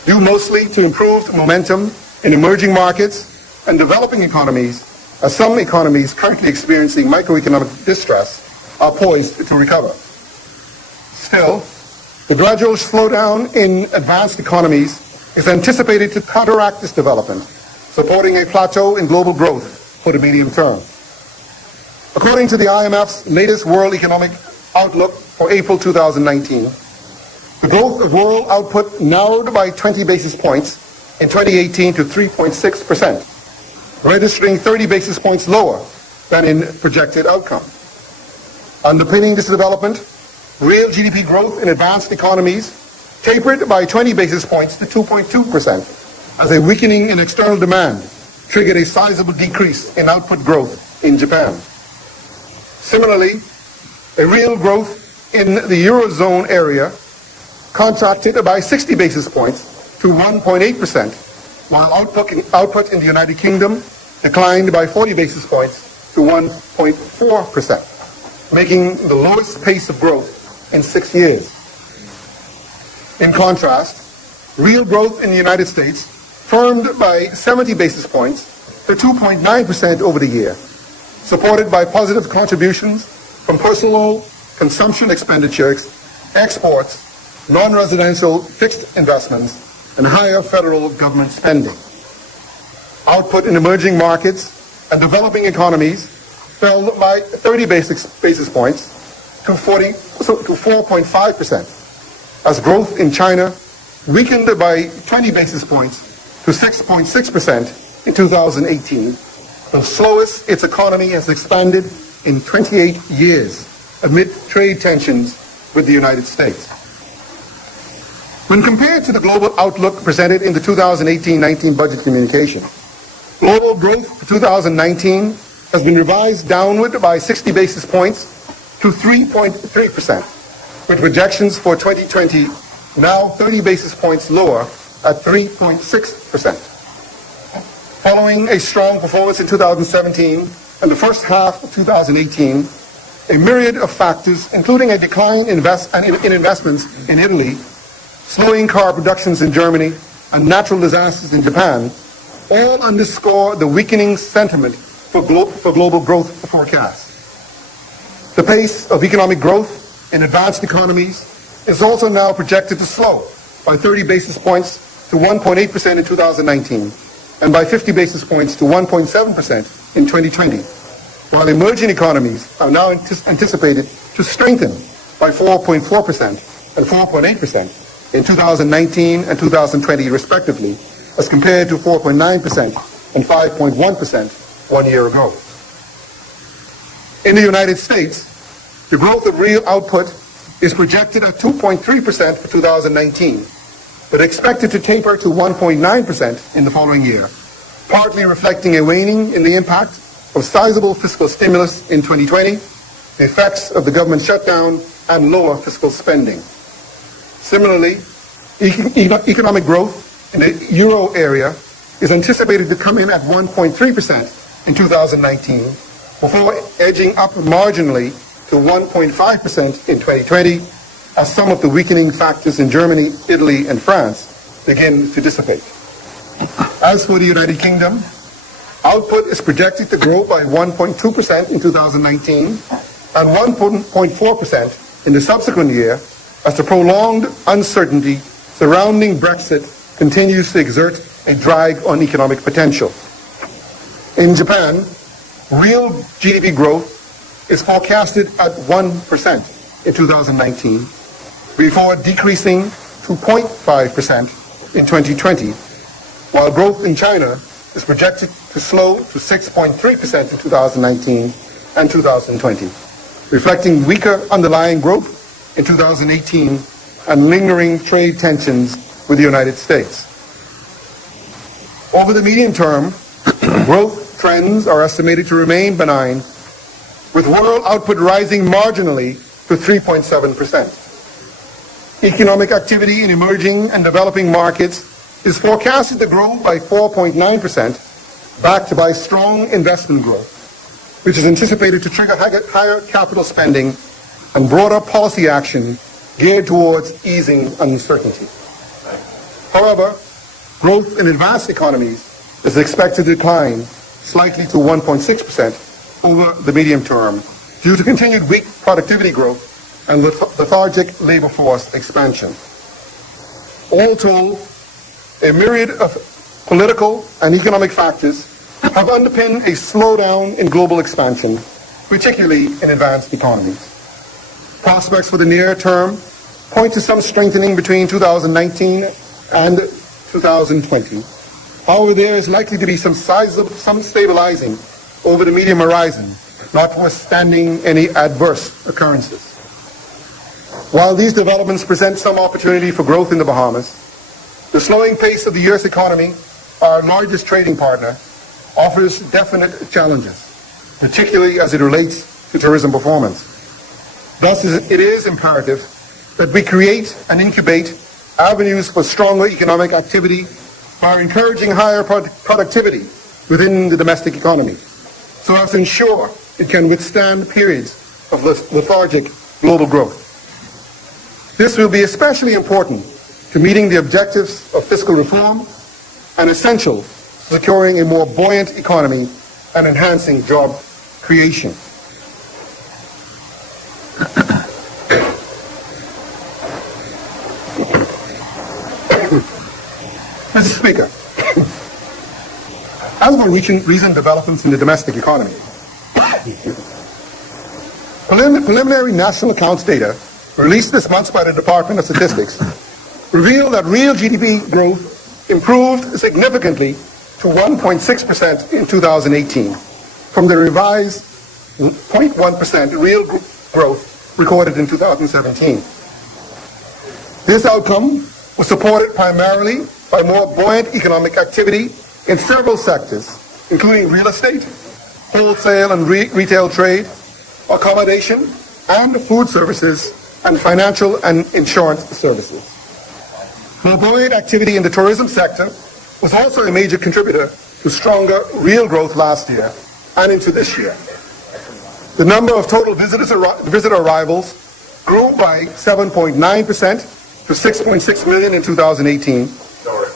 due mostly to improved momentum in emerging markets and developing economies, as some economies currently experiencing microeconomic distress are poised to recover. Still, the gradual slowdown in advanced economies is anticipated to counteract this development, supporting a plateau in global growth for the medium term. According to the IMF's latest World Economic Outlook for April 2019, the growth of world output narrowed by 20 basis points in 2018 to 3.6%, registering 30 basis points lower than in projected outcome. Underpinning this development, real GDP growth in advanced economies tapered by 20 basis points to 2.2% as a weakening in external demand triggered a sizable decrease in output growth in Japan. Similarly, a real growth in the Eurozone area contracted by 60 basis points to 1.8%, while output in the United Kingdom declined by 40 basis points to 1.4%, making the lowest pace of growth in 6 years. In contrast, real growth in the United States firmed by 70 basis points to 2.9% over the year, supported by positive contributions from personal consumption expenditures, exports, non-residential fixed investments, and higher federal government spending. Output in emerging markets and developing economies fell by 30 basis points to 4.5%, as growth in China weakened by 20 basis points to 6.6% in 2018, the slowest its economy has expanded in 28 years amid trade tensions with the United States. When compared to the global outlook presented in the 2018-19 budget communication, global growth for 2019 has been revised downward by 60 basis points to 3.3%, with projections for 2020 now 30 basis points lower at 3.6%. Following a strong performance in 2017 and the first half of 2018, a myriad of factors, including a decline in investments in Italy, slowing car productions in Germany, and natural disasters in Japan, all underscore the weakening sentiment for global growth forecasts. The pace of economic growth in advanced economies is also now projected to slow by 30 basis points to 1.8% in 2019 and by 50 basis points to 1.7% in 2020, while emerging economies are now anticipated to strengthen by 4.4% and 4.8% in 2019 and 2020 respectively, as compared to 4.9% and 5.1% 1 year ago. In the United States, The growth of real output is projected at 2.3% for 2019, but expected to taper to 1.9% in the following year, partly reflecting a waning in the impact of sizable fiscal stimulus in 2020, the effects of the government shutdown, and lower fiscal spending. Similarly, economic growth in the euro area is anticipated to come in at 1.3% in 2019, before edging up marginally to 1.5% in 2020, as some of the weakening factors in Germany, Italy, and France begin to dissipate. As for the United Kingdom, output is projected to grow by 1.2% in 2019 and 1.4% in the subsequent year, as the prolonged uncertainty surrounding Brexit continues to exert a drag on economic potential. In Japan, real GDP growth is forecasted at 1% in 2019, before decreasing to 0.5% in 2020, while growth in China is projected to slow to 6.3% in 2019 and 2020, reflecting weaker underlying growth in 2018 and lingering trade tensions with the United States. Over the medium term, growth trends are estimated to remain benign, with world output rising marginally to 3.7%. Economic activity in emerging and developing markets is forecasted to grow by 4.9%, backed by strong investment growth, which is anticipated to trigger higher capital spending and broader policy action geared towards easing uncertainty. However, growth in advanced economies is expected to decline slightly to 1.6% over the medium term due to continued weak productivity growth and lethargic labor force expansion. All told, a myriad of political and economic factors have underpinned a slowdown in global expansion, particularly in advanced economies. Prospects for the near term point to some strengthening between 2019 and 2020. However, there is likely to be some stabilizing over the medium horizon, notwithstanding any adverse occurrences. While these developments present some opportunity for growth in the Bahamas, the slowing pace of the U.S. economy, our largest trading partner, offers definite challenges, particularly as it relates to tourism performance. Thus, it is imperative that we create and incubate avenues for stronger economic activity by encouraging higher productivity within the domestic economy, so as to ensure it can withstand periods of lethargic global growth. This will be especially important to meeting the objectives of fiscal reform and essential to securing a more buoyant economy and enhancing job creation. Mr. Speaker, as for recent developments in the domestic economy, preliminary national accounts data released this month by the Department of Statistics revealed that real GDP growth improved significantly to 1.6% in 2018 from the revised 0.1% real growth recorded in 2017. This outcome was supported primarily by more buoyant economic activity in several sectors, including real estate, wholesale and retail trade, accommodation, and food services, and financial and insurance services. More buoyant activity in the tourism sector was also a major contributor to stronger real growth last year and into this year. The number of total visitor arrivals grew by 7.9% to 6.6 million in 2018,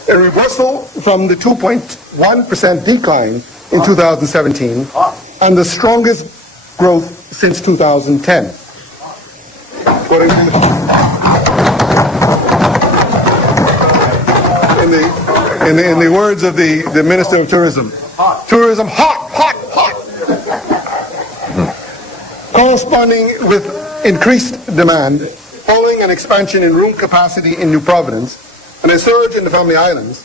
a reversal from the 2.1% decline in 2017 and the strongest growth since 2010. In the words of the Minister of Tourism, tourism hot, hot, hot. Corresponding with increased demand, following an expansion in room capacity in New Providence and a surge in the Family Islands,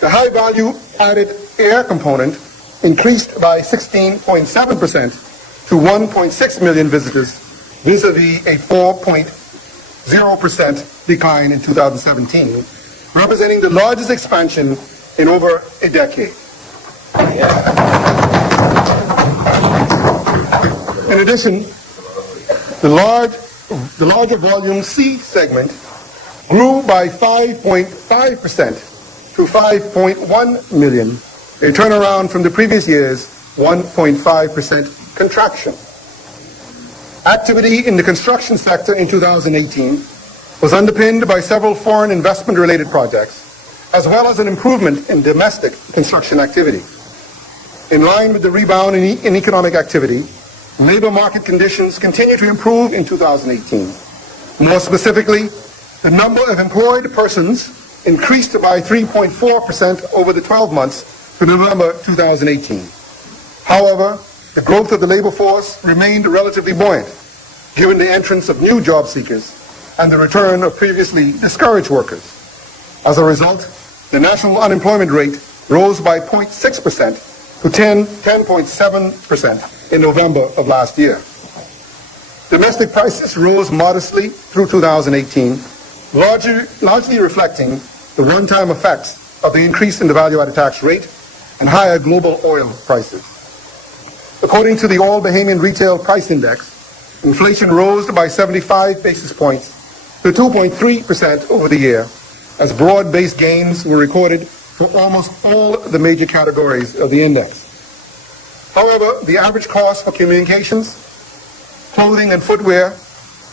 the high-value added air component increased by 16.7% to 1.6 million visitors vis-a-vis a 4.0% decline in 2017, representing the largest expansion in over a decade. In addition, the larger volume C segment grew by 5.5% to 5.1 million, a turnaround from the previous year's 1.5% contraction. Activity in the construction sector in 2018 was underpinned by several foreign investment-related projects, as well as an improvement in domestic construction activity. In line with the rebound in economic activity, labor market conditions continue to improve in 2018. More specifically, the number of employed persons increased by 3.4% over the 12 months to November 2018. However, the growth of the labor force remained relatively buoyant, given the entrance of new job seekers and the return of previously discouraged workers. As a result, the national unemployment rate rose by 0.6% to 10.7% in November of last year. Domestic prices rose modestly through 2018, largely reflecting the one-time effects of the increase in the value-added tax rate and higher global oil prices. According to the All Bahamian Retail Price Index, inflation rose by 75 basis points to 2.3% over the year, as broad-based gains were recorded for almost all the major categories of the index. However, the average cost for communications, clothing and footwear,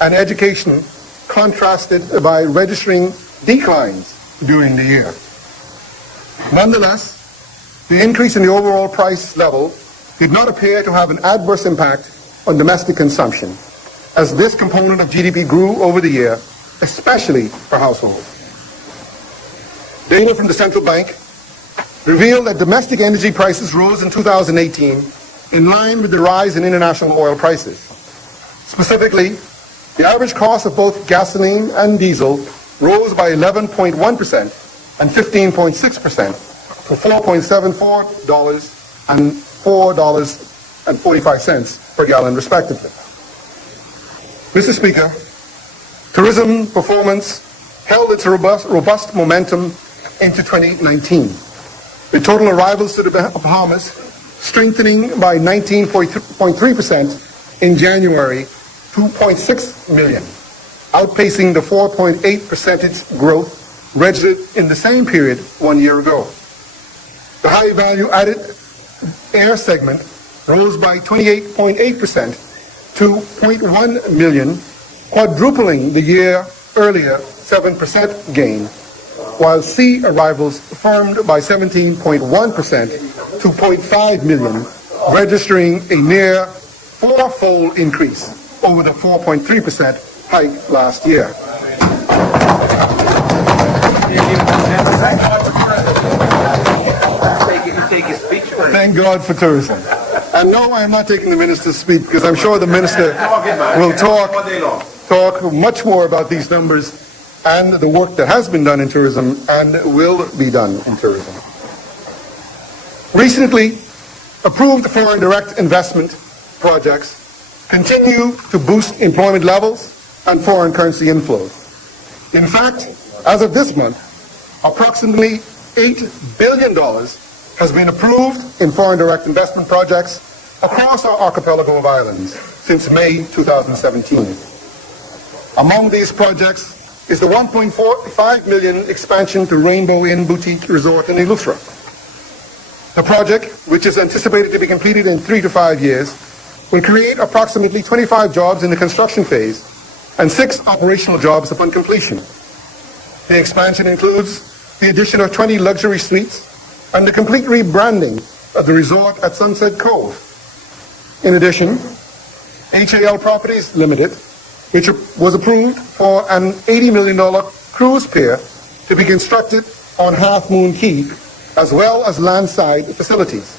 and education contrasted by registering declines during the year. Nonetheless, the increase in the overall price level did not appear to have an adverse impact on domestic consumption, as this component of GDP grew over the year, especially for households. Data from the central bank revealed that domestic energy prices rose in 2018 in line with the rise in international oil prices. Specifically, the average cost of both gasoline and diesel rose by 11.1% and 15.6% to $4.74 and $4.45 per gallon, respectively. Mr. Speaker, tourism performance held its robust momentum into 2019, with total arrivals to the Bahamas strengthening by 19.3% in January, 2.6 million, outpacing the 4.8% growth registered in the same period 1 year ago. The high value-added air segment rose by 28.8% to 0.1 million, quadrupling the year earlier 7% gain, while sea arrivals firmed by 17.1% to 0.5 million, registering a near four-fold increase over the 4.3% hike last year. Thank God for tourism. And no, I am not taking the minister's speech, because I'm sure the minister will talk much more about these numbers and the work that has been done in tourism and will be done in tourism. Recently approved foreign direct investment projects continue to boost employment levels and foreign currency inflows. In fact, as of this month, approximately $8 billion has been approved in foreign direct investment projects across our archipelago of islands since May 2017. Among these projects is the 1.45 million expansion to Rainbow Inn Boutique Resort in Eleuthera. The project, which is anticipated to be completed in 3 to 5 years, will create approximately 25 jobs in the construction phase and 6 operational jobs upon completion. The expansion includes the addition of 20 luxury suites and the complete rebranding of the resort at Sunset Cove. In addition, HAL Properties Limited, which was approved for an $80 million cruise pier to be constructed on Half Moon Key, as well as landside facilities.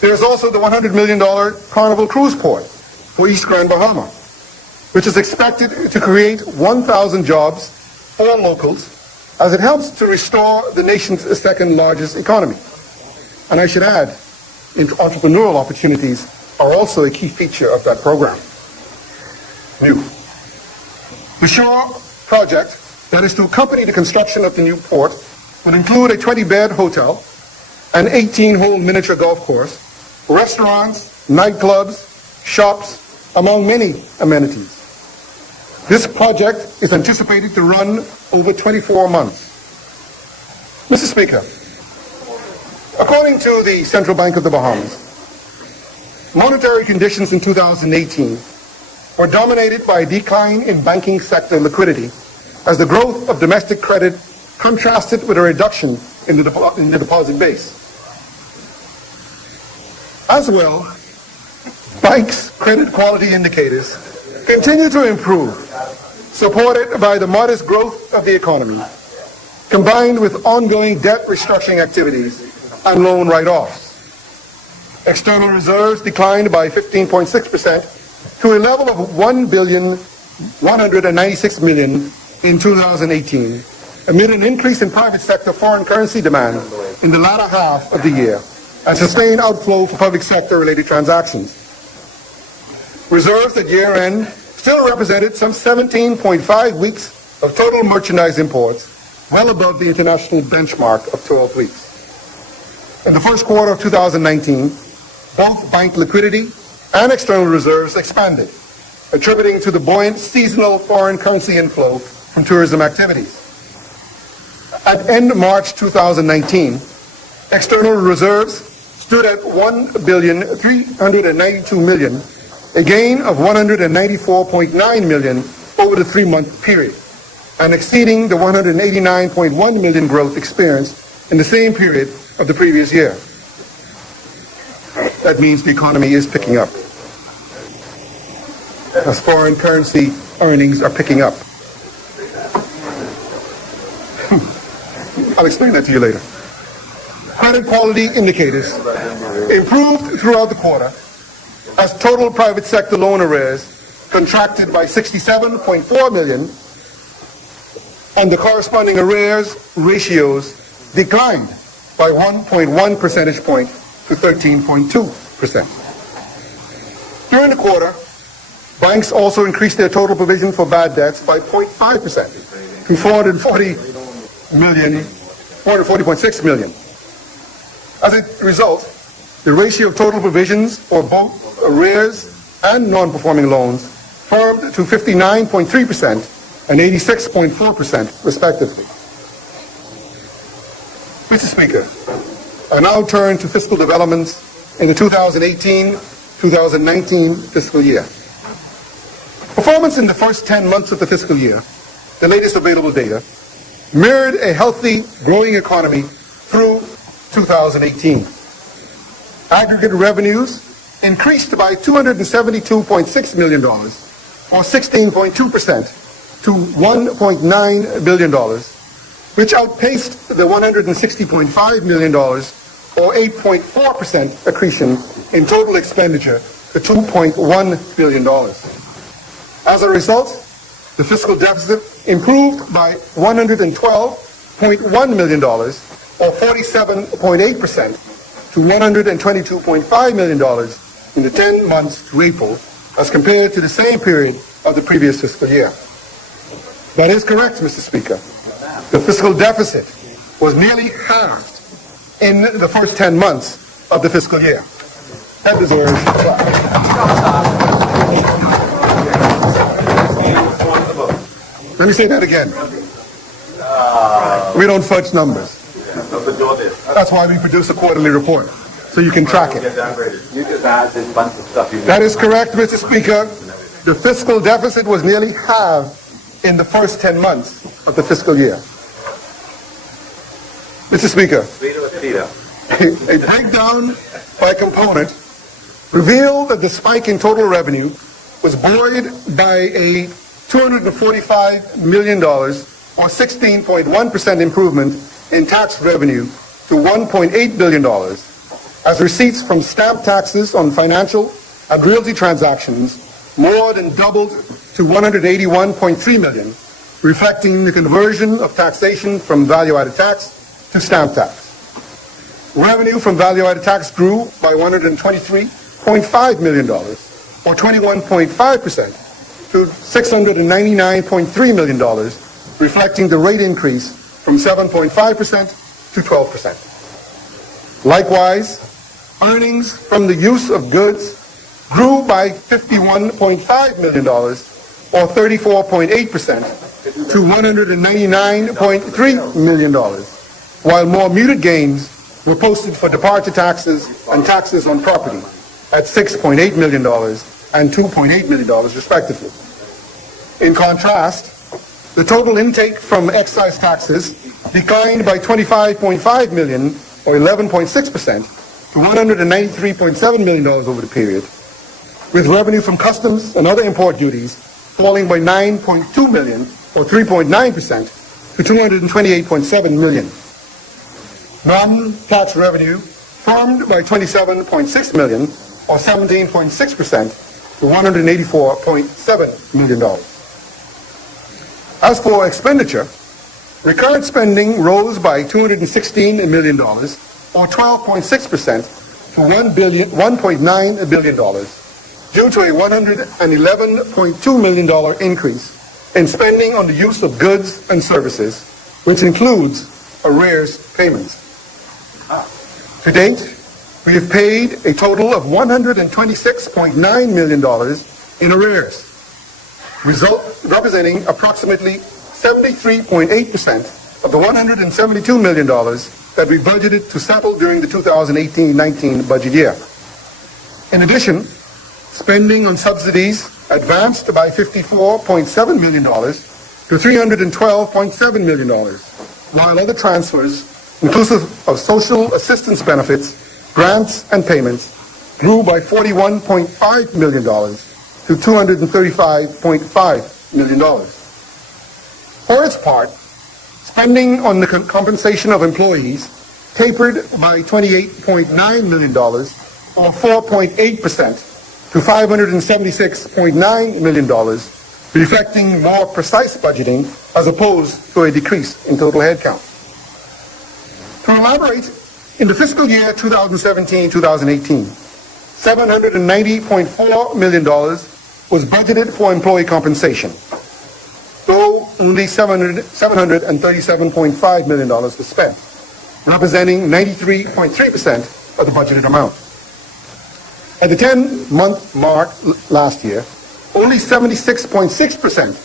There is also the $100 million Carnival Cruise Port for East Grand Bahama, which is expected to create 1,000 jobs for locals as it helps to restore the nation's second largest economy. And I should add, entrepreneurial opportunities are also a key feature of that program. new. The Shore project that is to accompany the construction of the new port will include a 20-bed hotel, an 18-hole miniature golf course, restaurants, nightclubs, shops, among many amenities. This project is anticipated to run over 24 months. Mr. Speaker, according to the Central Bank of the Bahamas, monetary conditions in 2018 were dominated by a decline in banking sector liquidity as the growth of domestic credit contrasted with a reduction in the deposit base. As well, banks' credit quality indicators continue to improve, supported by the modest growth of the economy, combined with ongoing debt restructuring activities and loan write-offs. External reserves declined by 15.6% to a level of $1,196 million in 2018, amid an increase in private sector foreign currency demand in the latter half of the year and sustained outflow for public sector-related transactions. Reserves at year-end still represented some 17.5 weeks of total merchandise imports, well above the international benchmark of 12 weeks. In the first quarter of 2019, both bank liquidity and external reserves expanded, attributing to the buoyant seasonal foreign currency inflow from tourism activities. At end March 2019, external reserves stood at $1,392 million, a gain of $194.9 million over the three-month period, and exceeding the $189.1 million growth experienced in the same period of the previous year. That means the economy is picking up, as foreign currency earnings are picking up. I'll explain that to you later. Credit quality indicators improved throughout the quarter as total private sector loan arrears contracted by $67.4 million and the corresponding arrears ratios declined by 1.1 percentage point to 13.2%. During the quarter, banks also increased their total provision for bad debts by 0.5% to $440.6 million. As a result, the ratio of total provisions for both arrears and non-performing loans firmed to 59.3% and 86.4% respectively. Mr. Speaker, I now turn to fiscal developments in the 2018-2019 fiscal year. Performance in the first 10 months of the fiscal year, the latest available data, mirrored a healthy, growing economy through 2018. Aggregate revenues increased by $272.6 million, or 16.2%, to $1.9 billion, which outpaced the $160.5 million, or 8.4% accretion in total expenditure to $2.1 billion. As a result, the fiscal deficit improved by $112.1 million, or 47.8%, to $122.5 million in the 10 months to April, as compared to the same period of the previous fiscal year. That is correct, Mr. Speaker. The fiscal deficit was nearly halved in the first 10 months of the fiscal year. That deserves a clap. Let me say that again. We don't fudge numbers. That's why we produce a quarterly report, so you can track it. That is correct, Mr. Speaker. The fiscal deficit was nearly halved in the first 10 months of the fiscal year. Mr. Speaker, a breakdown by component revealed that the spike in total revenue was buoyed by a $245 million, or 16.1% improvement in tax revenue to $1.8 billion, as receipts from stamp taxes on financial and realty transactions more than doubled to $181.3 million, reflecting the conversion of taxation from value-added tax to stamp tax. Revenue from value-added tax grew by $123.5 million, or 21.5%, to $699.3 million, reflecting the rate increase from 7.5% to 12%. Likewise, earnings from the use of goods grew by $51.5 million, or 34.8%, to $199.3 million, while more muted gains were posted for departure taxes and taxes on property at $6.8 million and $2.8 million, respectively. In contrast, the total intake from excise taxes declined by $25.5 million, or 11.6%, to $193.7 million over the period, with revenue from customs and other import duties falling by $9.2 million, or 3.9%, to $228.7 million. Non-tax revenue firmed by $27.6 million, or 17.6%, to $184.7 million. As for expenditure, recurrent spending rose by $216 million, or 12.6%, to $1.9 billion, due to a $111.2 million increase in spending on the use of goods and services, which includes arrears payments. To date, we have paid a total of $126.9 million in arrears, representing approximately 73.8% of the $172 million that we budgeted to settle during the 2018-19 budget year. In addition, spending on subsidies advanced by $54.7 million to $312.7 million, while other transfers, inclusive of social assistance benefits, grants, and payments, grew by $41.5 million to $235.5 million. For its part, spending on the compensation of employees tapered by $28.9 million, or 4.8%, to $576.9 million, reflecting more precise budgeting as opposed to a decrease in total headcount. To elaborate, in the fiscal year 2017-2018, $790.4 million was budgeted for employee compensation, though only $737.5 million was spent, representing 93.3% of the budgeted amount. At the 10-month mark last year, only 76.6%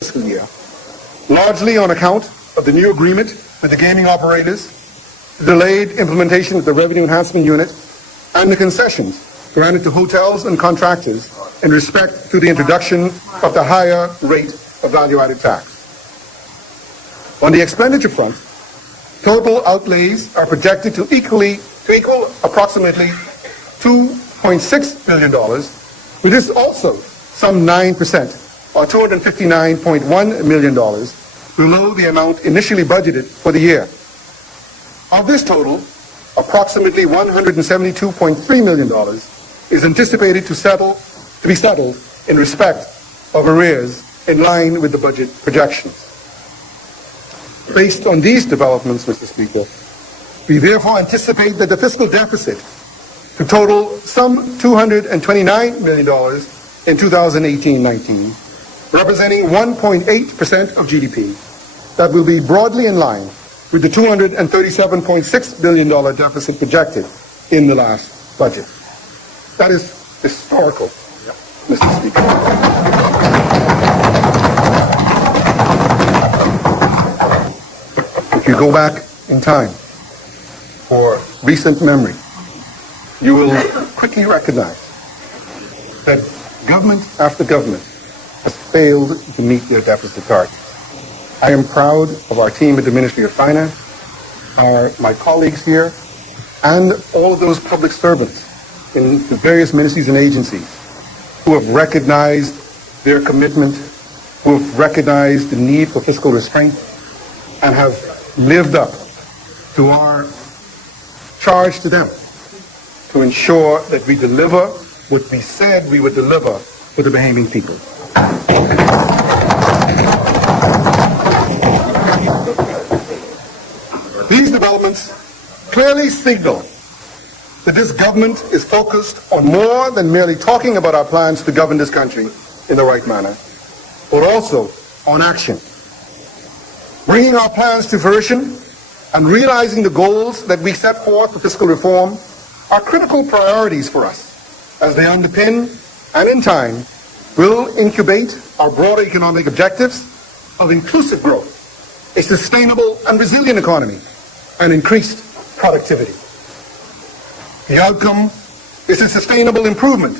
fiscal year, largely on account of the new agreement with the gaming operators, the delayed implementation of the Revenue Enhancement Unit, and the concessions granted to hotels and contractors in respect to the introduction of the higher rate of value-added tax. On the expenditure front, total outlays are projected to equal approximately $2.6 billion, which is also some 9%, or $259.1 million, below the amount initially budgeted for the year. Of this total, approximately $172.3 million is anticipated to be settled in respect of arrears in line with the budget projections. Based on these developments, Mr. Speaker, we therefore anticipate that the fiscal deficit to total some $229 million in 2018-19, representing 1.8% of GDP, that will be broadly in line with the $237.6 billion deficit projected in the last budget. That is historical. Mr. Speaker. If you go back in time for recent memory, you will quickly recognize that government after government has failed to meet their deficit targets. I am proud of our team at the Ministry of Finance, my colleagues here, and all of those public servants in the various ministries and agencies who have recognized their commitment, who have recognized the need for fiscal restraint, and have lived up to our charge to them to ensure that we deliver what we said we would deliver for the Bahamian people. These developments clearly signal that this government is focused on more than merely talking about our plans to govern this country in the right manner, but also on action. Bringing our plans to fruition and realizing the goals that we set forth for fiscal reform are critical priorities for us, as they underpin and in time will incubate our broader economic objectives of inclusive growth, a sustainable and resilient economy, and increased productivity. The outcome is a sustainable improvement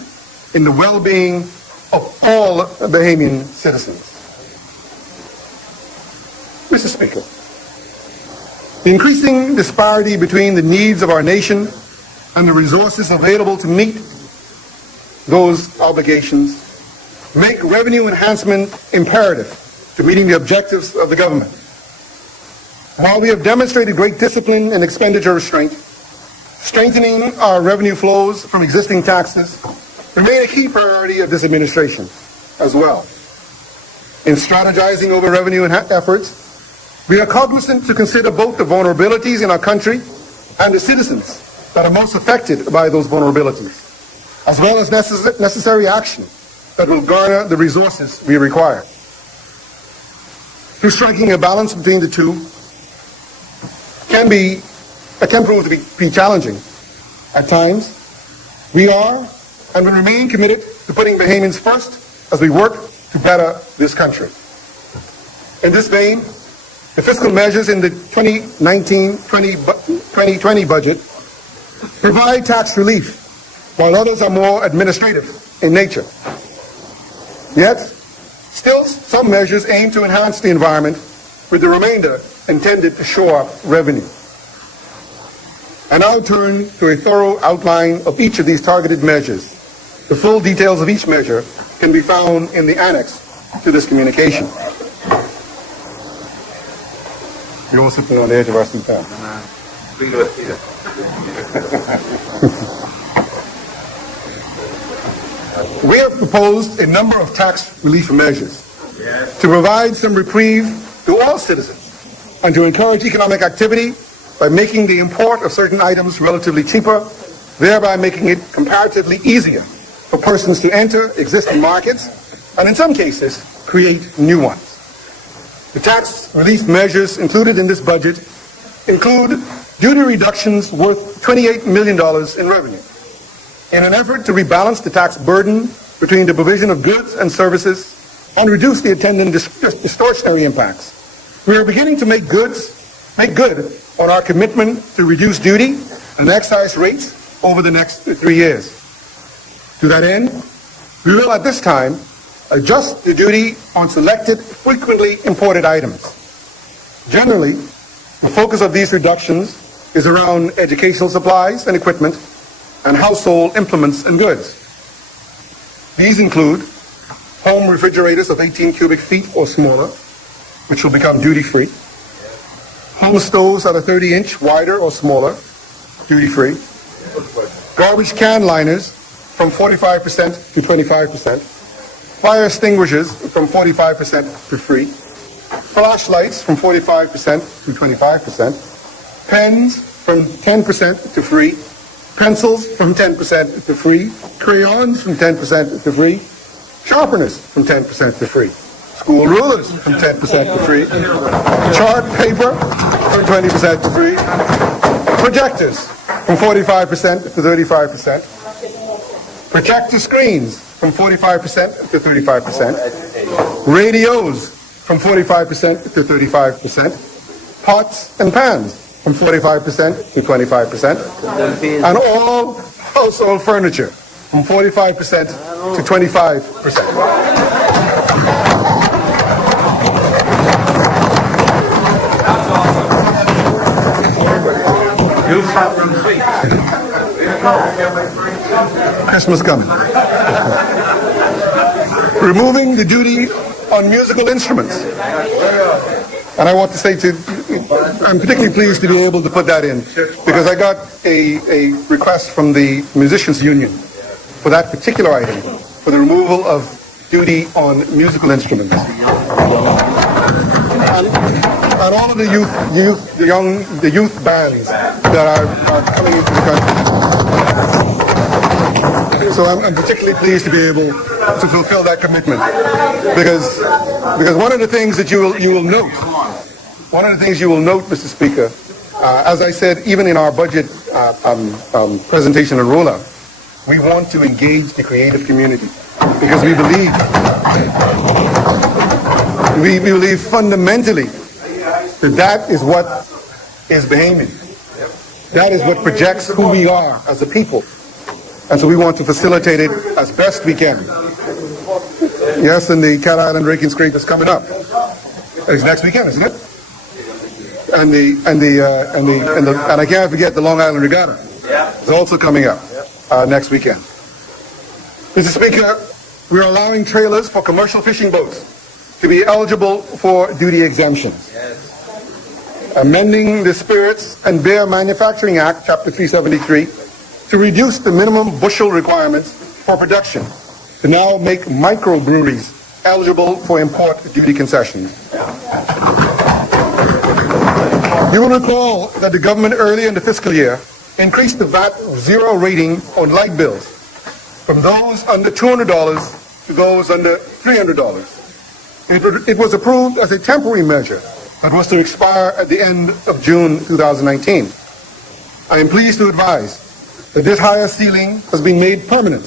in the well-being of all Bahamian citizens. Mr. Speaker, the increasing disparity between the needs of our nation and the resources available to meet those obligations make revenue enhancement imperative to meeting the objectives of the government. While we have demonstrated great discipline and expenditure restraint, strengthening our revenue flows from existing taxes remain a key priority of this administration as well. In strategizing over revenue efforts, we are cognizant to consider both the vulnerabilities in our country and the citizens that are most affected by those vulnerabilities, as well as necessary action that will garner the resources we require. Through striking a balance between the two can prove to be challenging at times. We are and will remain committed to putting Bahamians first as we work to better this country. In this vein, the fiscal measures in the 2019-2020 budget provide tax relief, while others are more administrative in nature. Yet, still some measures aim to enhance the environment, with the remainder intended to shore up revenue. I now turn to a thorough outline of each of these targeted measures. The full details of each measure can be found in the annex to this communication. You also put on the edge of our seat now. We have proposed a number of tax relief measures to provide some reprieve to all citizens and to encourage economic activity by making the import of certain items relatively cheaper, thereby making it comparatively easier for persons to enter existing markets and in some cases create new ones. The tax relief measures included in this budget include duty reductions worth $28 million in revenue. In an effort to rebalance the tax burden between the provision of goods and services and reduce the attendant distortionary impacts, we are beginning to make good on our commitment to reduce duty and excise rates over the next 3 years. To that end, we will at this time adjust the duty on selected frequently imported items. Generally, the focus of these reductions is around educational supplies and equipment and household implements and goods. These include home refrigerators of 18 cubic feet or smaller, which will become duty-free, home stoves that are 30-inch wider or smaller, duty-free, garbage can liners from 45% to 25%, fire extinguishers from 45% to free, flashlights from 45% to 25%, pens from 10% to free, pencils from 10% to free, crayons from 10% to free, sharpeners from 10% to free, school rulers from 10% to free, chart paper from 20% to free, projectors from 45% to 35%, Projector screens from 45% to 35%. Radios from 45% to 35%. Pots and pans from 45% to 25%. And all household furniture from 45% to 25%. Christmas coming. Removing the duty on musical instruments. And I want to say I'm particularly pleased to be able to put that in because I got a request from the Musicians Union for that particular item, for the removal of duty on musical instruments. And all of the youth bands that are coming into the country. So I'm particularly pleased to be able to fulfill that commitment because one of the things that you will note, Mr. Speaker, as I said, even in our budget presentation and rollout, we want to engage the creative community because we believe fundamentally that is what is Bahamian. That is what projects who we are as a people. And so we want to facilitate it as best we can. Yes, and the Cat Island Raking Scrape is coming up. It's next weekend, isn't it? And I can't forget the Long Island Regatta. It's also coming up next weekend. Mr. Speaker, we're allowing trailers for commercial fishing boats to be eligible for duty exemptions. Amending the Spirits and Beer Manufacturing Act, Chapter 373, to reduce the minimum bushel requirements for production to now make microbreweries eligible for import duty concessions. You will recall that the government earlier in the fiscal year increased the VAT zero rating on light bills from those under $200 to those under $300. It was approved as a temporary measure that was to expire at the end of June 2019. I am pleased to advise that this higher ceiling has been made permanent,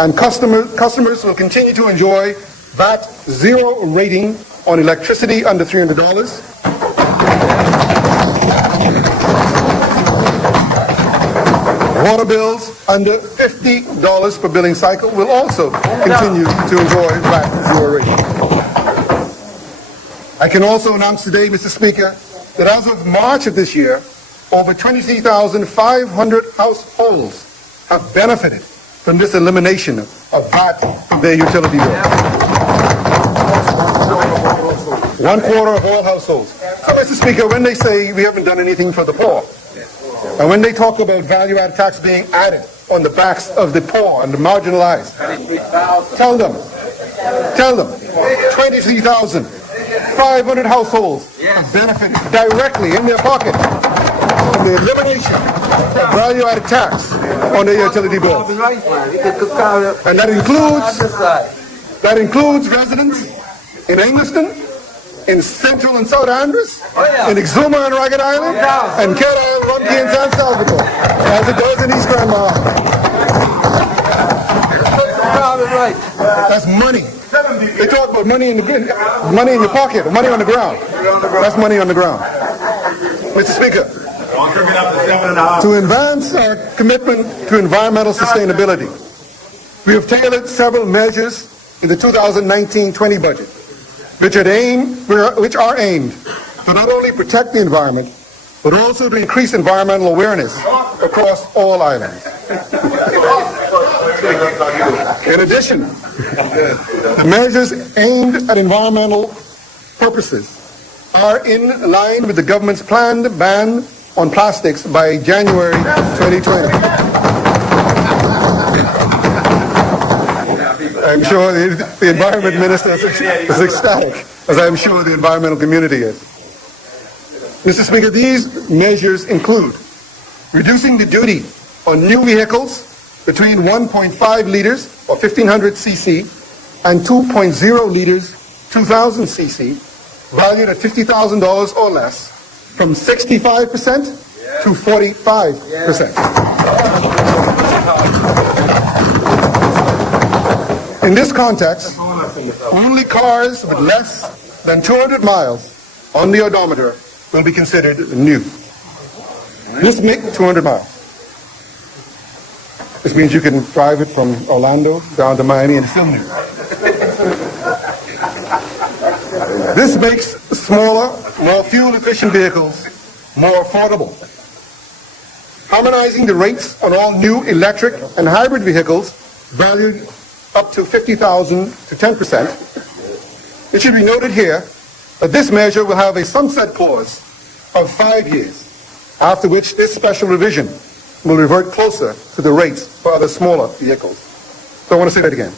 and customers will continue to enjoy VAT zero rating on electricity under $300, water bills under $50 per billing cycle will also continue to enjoy VAT zero rating. I can also announce today, Mr. Speaker, that as of March of this year, over 23,500 households have benefited from this elimination of VAT from their utility bills. 1/4 of all households. So, Mr. Speaker, when they say we haven't done anything for the poor, and when they talk about value-added tax being added on the backs of the poor and the marginalized, tell them, 23,500 households benefit directly in their pocket from the elimination of value-added tax on their utility bills. And that includes residents in Engliston, in Central and South Andros, in Exuma and Ragged Island, and Cat Island, Rumpke, and San Salvador, as it does in East Grand Bahamas. That's money. They talk about money in your pocket, or money on the ground. That's money on the ground. Mr. Speaker, to advance our commitment to environmental sustainability, we have tailored several measures in the 2019-20 budget, which are aimed to not only protect the environment, but also to increase environmental awareness across all islands. In addition, the measures aimed at environmental purposes are in line with the government's planned ban on plastics by January 2020. I'm sure the Environment Minister is ecstatic, as I'm sure the environmental community is. Mr. Speaker, these measures include reducing the duty on new vehicles between 1.5 liters or 1,500 cc and 2.0 liters 2,000 cc, valued at $50,000 or less, from 65% to 45%. In this context, only cars with less than 200 miles on the odometer will be considered new. Just make 200 miles. This means you can drive it from Orlando down to Miami and it's still new. This makes smaller, more fuel-efficient vehicles more affordable. Harmonizing the rates on all new electric and hybrid vehicles valued up to $50,000 to 10%. It should be noted here that this measure will have a sunset clause of 5 years, after which this special revision will revert closer to the rates for other smaller vehicles. So I want to say that again.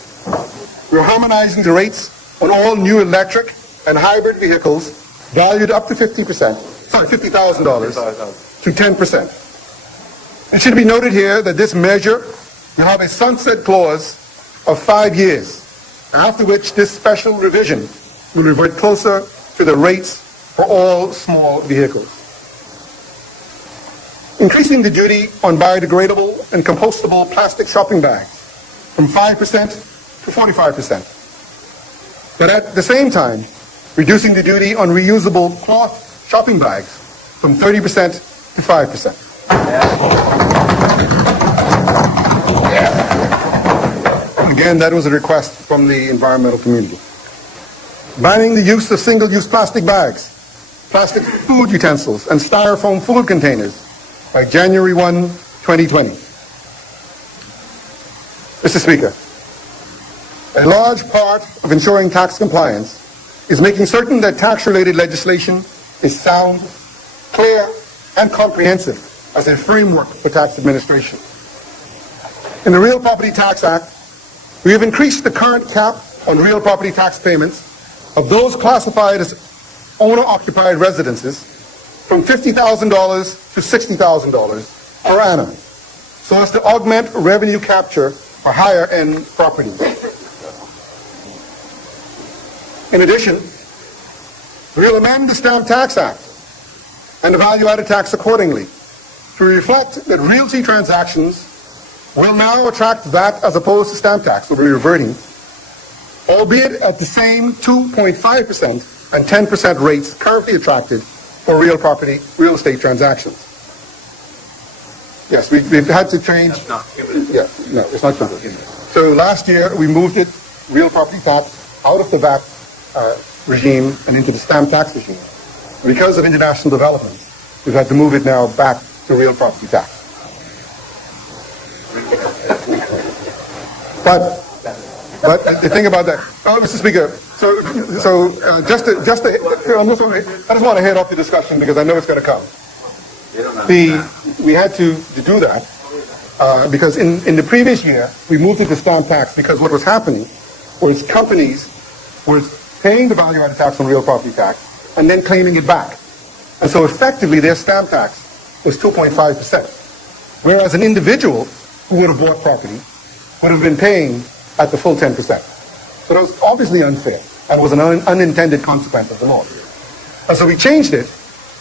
We're harmonizing the rates on all new electric and hybrid vehicles valued up to $50,000 to 10%. It should be noted here that this measure will have a sunset clause of 5 years, after which this special revision will revert closer to the rates for all small vehicles. Increasing the duty on biodegradable and compostable plastic shopping bags from 5% to 45%. But at the same time, reducing the duty on reusable cloth shopping bags from 30% to 5%. Again, that was a request from the environmental community. Banning the use of single-use plastic bags, plastic food utensils, and styrofoam food containers by January 1, 2020. Mr. Speaker, a large part of ensuring tax compliance is making certain that tax-related legislation is sound, clear, and comprehensive as a framework for tax administration. In the Real Property Tax Act, we have increased the current cap on real property tax payments of those classified as owner-occupied residences from $50,000 to $60,000 per annum, so as to augment revenue capture for higher-end properties. In addition, we'll amend the Stamp Tax Act and the value-added tax accordingly to reflect that realty transactions will now attract VAT as opposed to stamp tax, will be reverting, albeit at the same 2.5% and 10% rates currently attracted for real estate transactions. Yes, we've had to change. Yeah, no, it's not true. So last year we moved it, real property tax, out of the VAT regime and into the stamp tax regime. Because of international development, we've had to move it now back to real property tax. But the thing about that, Mr. Speaker, so just to on this one, I just want to head off the discussion because I know it's going to come. We had to do that because in the previous year we moved it to stamp tax because what was happening was companies were paying the value-added tax on real property tax and then claiming it back, and so effectively their stamp tax was 2.5%, whereas an individual who would have bought property would have been paying at the full 10%. So that was obviously unfair and was an unintended consequence of the law. And so we changed it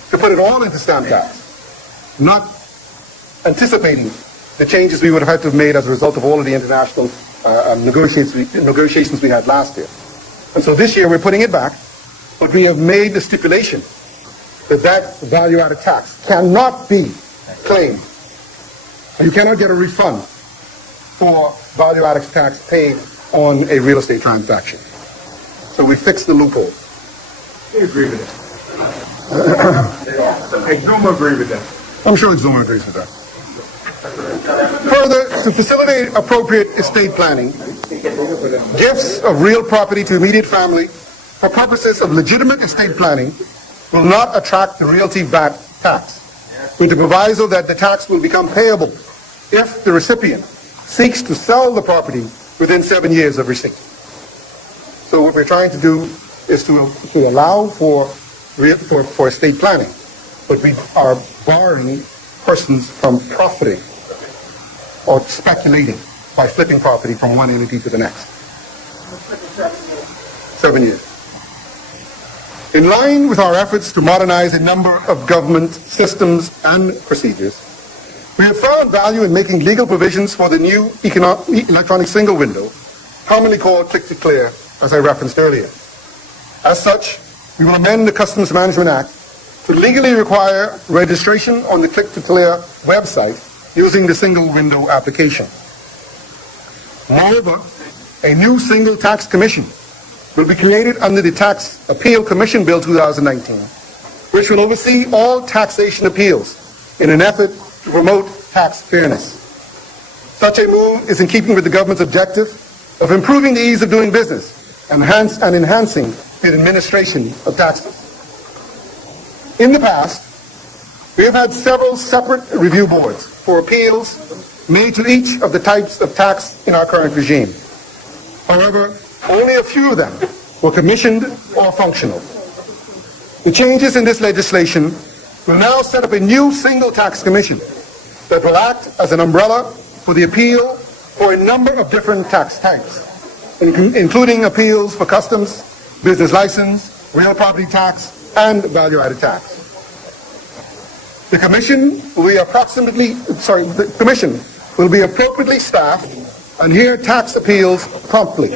to put it all into stamp tax, not anticipating the changes we would have had to have made as a result of all of the international negotiations we had last year. And so this year we're putting it back, but we have made the stipulation that value-added tax cannot be claimed. You cannot get a refund for value-added tax paid on a real estate transaction. So we fixed the loophole. Do you agree with that? Exuma agree with that. I'm sure Exuma agrees with that. Further, to facilitate appropriate estate planning, gifts of real property to immediate family for purposes of legitimate estate planning will not attract the realty VAT tax, with the proviso that the tax will become payable if the recipient seeks to sell the property within 7 years of receipt. So what we're trying to do is to allow for estate planning, but we are barring persons from profiting or speculating by flipping property from one entity to the next. 7 years. In line with our efforts to modernize a number of government systems and procedures, we have found value in making legal provisions for the new electronic single window commonly called click to clear, as I referenced earlier. As such, we will amend the Customs Management Act to legally require registration on the click to clear website using the single window application. Moreover, a new single tax commission will be created under the Tax Appeal Commission Bill 2019, which will oversee all taxation appeals in an effort to promote tax fairness. Such a move is in keeping with the government's objective of improving the ease of doing business and enhancing the administration of taxes. In the past, we have had several separate review boards for appeals made to each of the types of tax in our current regime. However, only a few of them were commissioned or functional. The changes in this legislation will now set up a new single tax commission that will act as an umbrella for the appeal for a number of different tax types, including appeals for customs, business license, real property tax, and value-added tax. The commission will be appropriately staffed and hear tax appeals promptly.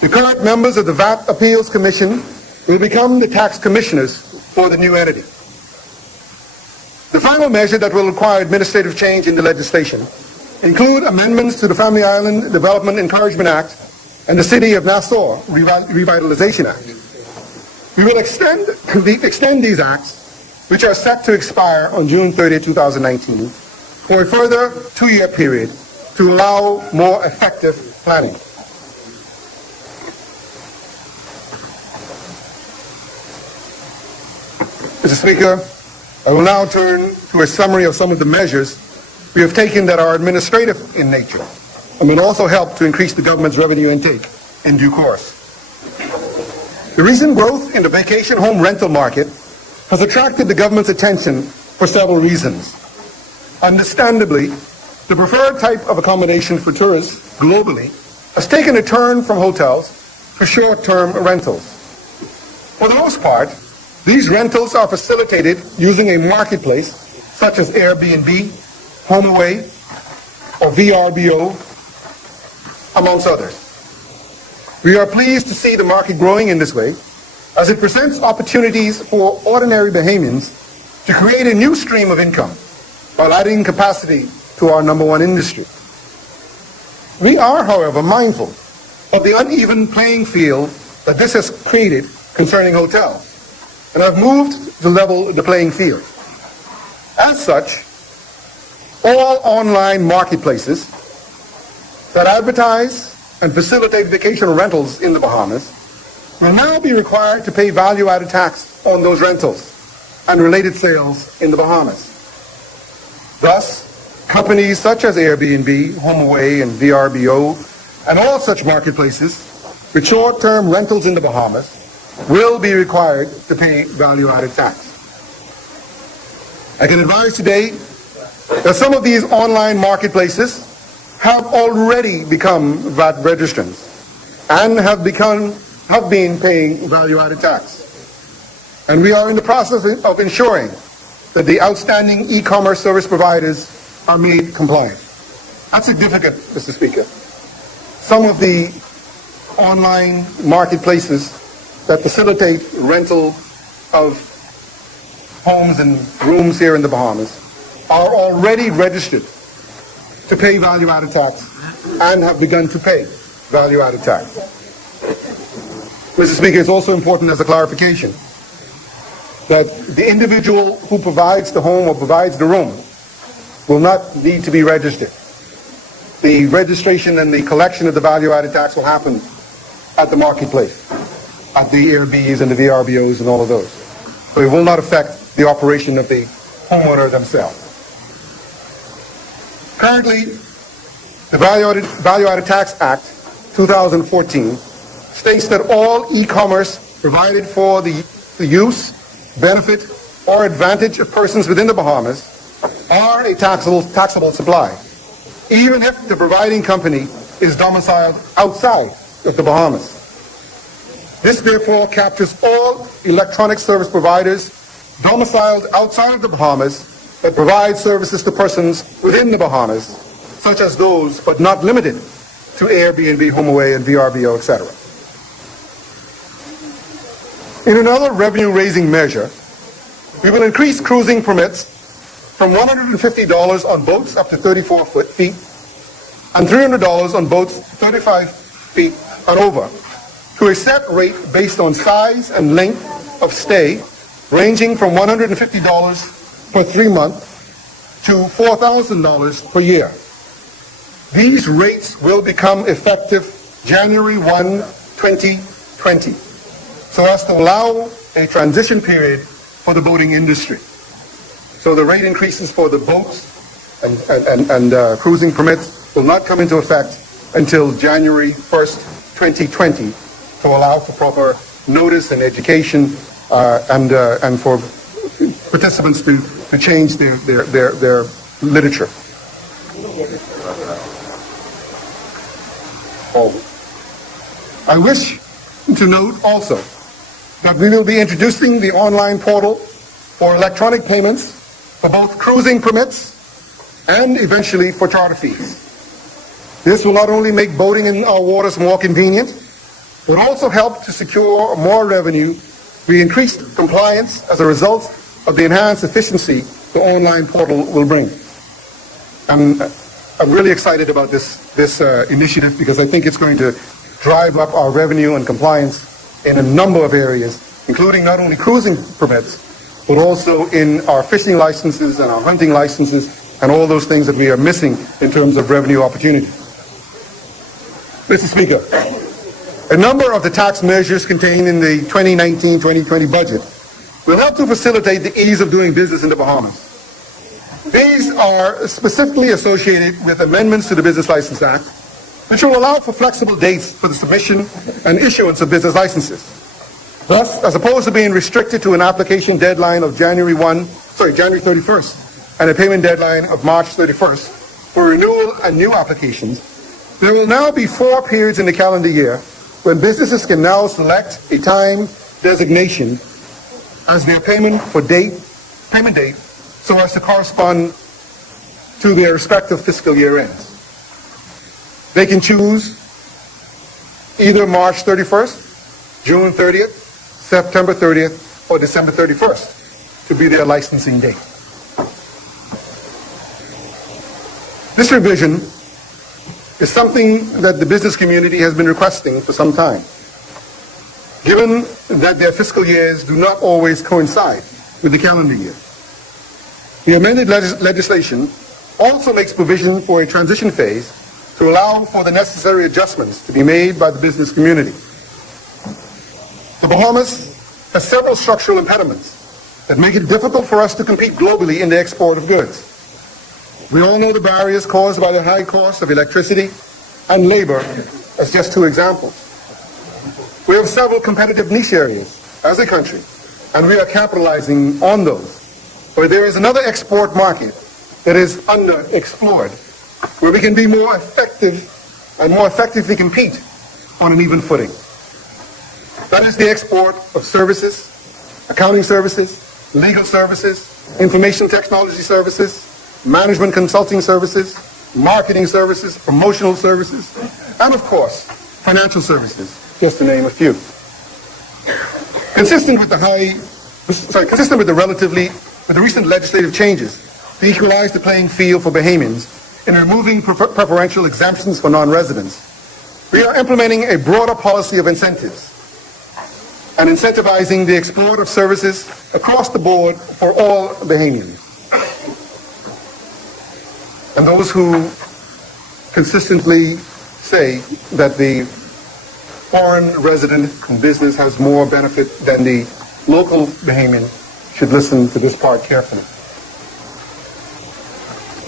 The current members of the VAT Appeals Commission will become the tax commissioners for the new entity. The final measure that will require administrative change in the legislation include amendments to the Family Island Development Encouragement Act and the City of Nassau Revitalization Act. We will extend these acts, which are set to expire on June 30, 2019, for a further 2-year period to allow more effective planning. Mr. Speaker, I will now turn to a summary of some of the measures we have taken that are administrative in nature and will also help to increase the government's revenue intake in due course. The recent growth in the vacation home rental market has attracted the government's attention for several reasons. Understandably, the preferred type of accommodation for tourists globally has taken a turn from hotels to short-term rentals. For the most part, these rentals are facilitated using a marketplace such as Airbnb, HomeAway, or VRBO, amongst others. We are pleased to see the market growing in this way, as it presents opportunities for ordinary Bahamians to create a new stream of income while adding capacity to our number one industry. We are, however, mindful of the uneven playing field that this has created concerning hotels, and have moved to level the playing field. As such, all online marketplaces that advertise and facilitate vacation rentals in the Bahamas will now be required to pay value-added tax on those rentals and related sales in the Bahamas. Thus, companies such as Airbnb, HomeAway, and VRBO, and all such marketplaces with short-term rentals in the Bahamas will be required to pay value-added tax. I can advise today that some of these online marketplaces have already become VAT registrants and have been paying value-added tax. And we are in the process of ensuring that the outstanding e-commerce service providers are made compliant. That's significant, Mr. Speaker. Some of the online marketplaces that facilitate rental of homes and rooms here in the Bahamas are already registered to pay value-added tax and have begun to pay value-added tax. Mr. Speaker, it's also important as a clarification that the individual who provides the home or provides the room will not need to be registered. The registration and the collection of the value-added tax will happen at the marketplace, at the Airbnbs and the VRBOs and all of those. But it will not affect the operation of the homeowner themselves. Currently, the Value-Added Tax Act 2014 states that all e-commerce provided for the use, benefit, or advantage of persons within the Bahamas are a taxable supply, even if the providing company is domiciled outside of the Bahamas. This therefore captures all electronic service providers domiciled outside of the Bahamas that provide services to persons within the Bahamas, such as those, but not limited to Airbnb, HomeAway, and VRBO, etc. In another revenue-raising measure, we will increase cruising permits from $150 on boats up to 34 feet and $300 on boats 35 feet and over to a set rate based on size and length of stay, ranging from $150 per 3 months to $4,000 per year. These rates will become effective January 1, 2020, so as to allow a transition period for the boating industry. So the rate increases for the boats and cruising permits will not come into effect until January 1st, 2020, to allow for proper notice and education and for participants to change their literature. I wish to note also that we will be introducing the online portal for electronic payments for both cruising permits and eventually for charter fees. This will not only make boating in our waters more convenient, but also help to secure more revenue via increased compliance as a result of the enhanced efficiency the online portal will bring. I'm really excited about this initiative because I think it's going to drive up our revenue and compliance in a number of areas, including not only cruising permits, but also in our fishing licenses and our hunting licenses and all those things that we are missing in terms of revenue opportunity. Mr. Speaker, a number of the tax measures contained in the 2019-2020 budget will help to facilitate the ease of doing business in the Bahamas. These are specifically associated with amendments to the Business License Act, which will allow for flexible dates for the submission and issuance of business licenses. Thus, as opposed to being restricted to an application deadline of January 31st and a payment deadline of March 31st for renewal and new applications, there will now be 4 periods in the calendar year when businesses can now select a time designation as their payment date so as to correspond to their respective fiscal year ends. They can choose either March 31st, June 30th, September 30th, or December 31st to be their licensing date. This revision is something that the business community has been requesting for some time, given that their fiscal years do not always coincide with the calendar year. The amended legislation also makes provision for a transition phase to allow for the necessary adjustments to be made by the business community. The Bahamas has several structural impediments that make it difficult for us to compete globally in the export of goods. We all know the barriers caused by the high cost of electricity and labor as just 2 examples. We have several competitive niche areas as a country, and we are capitalizing on those. But there is another export market that is underexplored, where we can be more effective and more effectively compete on an even footing. That is the export of services, accounting services, legal services, information technology services, management consulting services, marketing services, promotional services, and of course, financial services, just to name a few. Consistent with the recent legislative changes to equalize the playing field for Bahamians in removing preferential exemptions for non-residents, we are implementing a broader policy of incentives and incentivizing the export of services across the board for all Bahamians. And those who consistently say that the foreign resident business has more benefit than the local Bahamian should listen to this part carefully.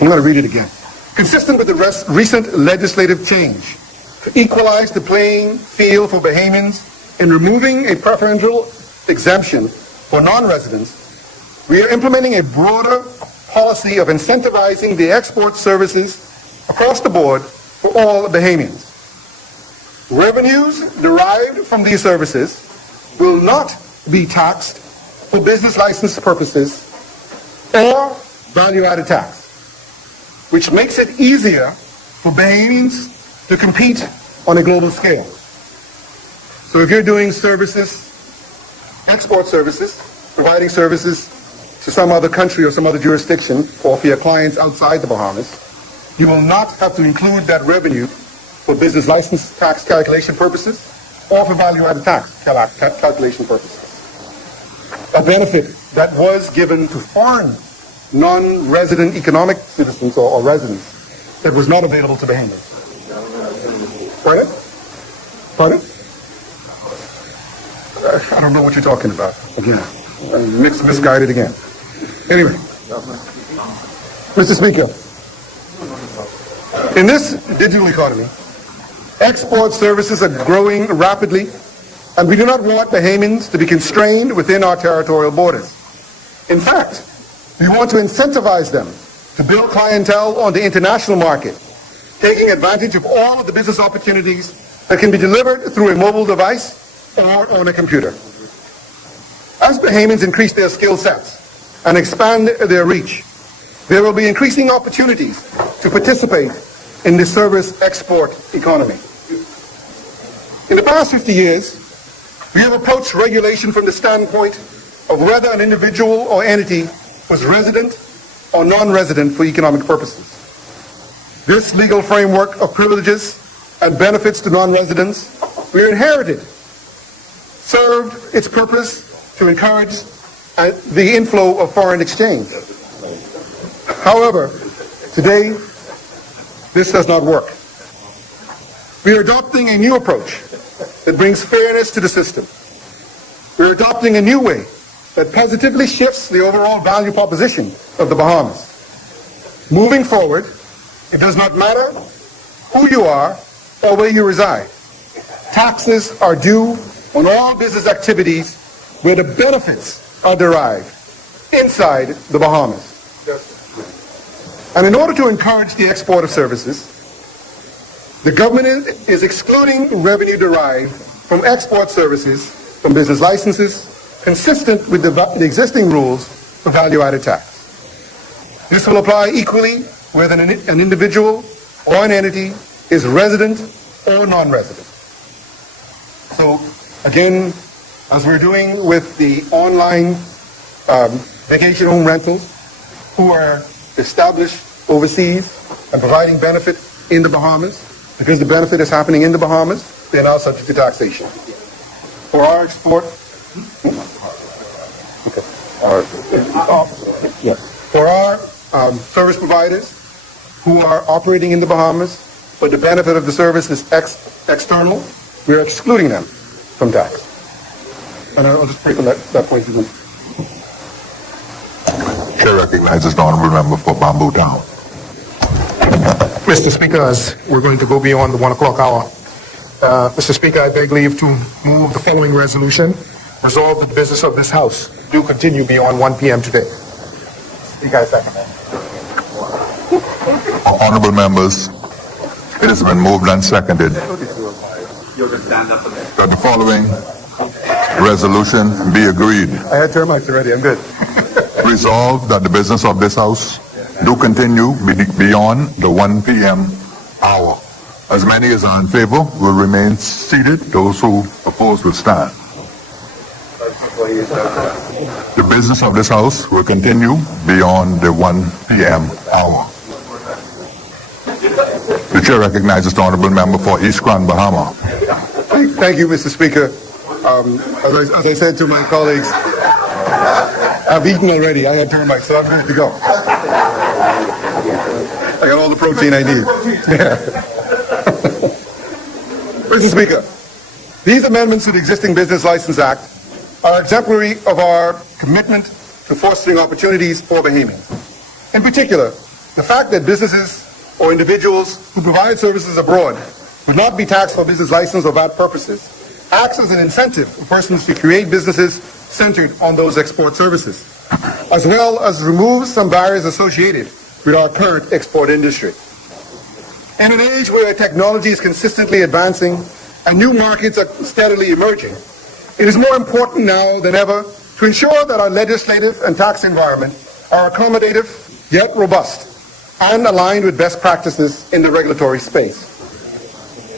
I'm going to read it again. Consistent with the recent legislative change to equalize the playing field for Bahamians in removing a preferential exemption for non-residents, we are implementing a broader policy of incentivizing the export services across the board for all Bahamians. Revenues derived from these services will not be taxed for business license purposes or value-added tax, which makes it easier for Bahamians to compete on a global scale. So if you're doing services, export services, providing services to some other country or some other jurisdiction, or for your clients outside the Bahamas, you will not have to include that revenue for business license tax calculation purposes or for value-added tax calculation purposes. A benefit that was given to foreign non-resident economic citizens or residents that was not available to Bahamians. Pardon? Pardon? I don't know what you're talking about. Again, misguided again. Anyway, Mr. Speaker, in this digital economy, export services are growing rapidly, and we do not want Bahamians to be constrained within our territorial borders. In fact, we want to incentivize them to build clientele on the international market, taking advantage of all of the business opportunities that can be delivered through a mobile device or on a computer. As Bahamians increase their skill sets and expand their reach, there will be increasing opportunities to participate in the service export economy. In the past 50 years, we have approached regulation from the standpoint of whether an individual or entity was resident or non-resident for economic purposes. This legal framework of privileges and benefits to non-residents we inherited served its purpose to encourage the inflow of foreign exchange. However, today, this does not work. We are adopting a new approach that brings fairness to the system. We are adopting a new way that positively shifts the overall value proposition of the Bahamas. Moving forward, it does not matter who you are or where you reside. Taxes are due on all business activities where the benefits are derived inside the Bahamas. And in order to encourage the export of services, the government is excluding revenue derived from export services from business licenses consistent with the existing rules for value-added tax. This will apply equally whether an individual or an entity is resident or non-resident. So, again, as we're doing with the online vacation home rentals, who are established overseas and providing benefit in the Bahamas, because the benefit is happening in the Bahamas, they're now subject to taxation. For our export, for our service providers who are operating in the Bahamas, but the benefit of the service is external, we are excluding them from tax. And I'll just break on that point again. Chair recognizes the honourable member for Bamboo Town. Mr. Speaker, as we're going to go beyond the 1 o'clock hour, Mr. Speaker, I beg leave to move the following resolution. Resolve that the business of this House do continue beyond 1 p.m. today. Speaker, I second that. Honourable members, it has been moved and seconded that the following resolution be agreed. I had termites already, I'm good. Resolved that the business of this House do continue beyond the 1 p.m. hour. As many as are in favor will remain seated. Those who oppose will stand. The business of this House will continue beyond the 1 p.m. hour. The Chair recognizes the honourable member for East Grand Bahama. Thank you, Mr. Speaker. As I said to my colleagues, I've eaten already. I had termites, so I'm good to go. I got all the protein I need. Mr. Speaker, these amendments to the existing Business License Act are exemplary of our commitment to fostering opportunities for Bahamians. In particular, the fact that businesses or individuals who provide services abroad would not be taxed for business license or VAT purposes acts as an incentive for persons to create businesses centered on those export services, as well as removes some barriers associated with our current export industry. In an age where technology is consistently advancing and new markets are steadily emerging, it is more important now than ever to ensure that our legislative and tax environment are accommodative yet robust and aligned with best practices in the regulatory space.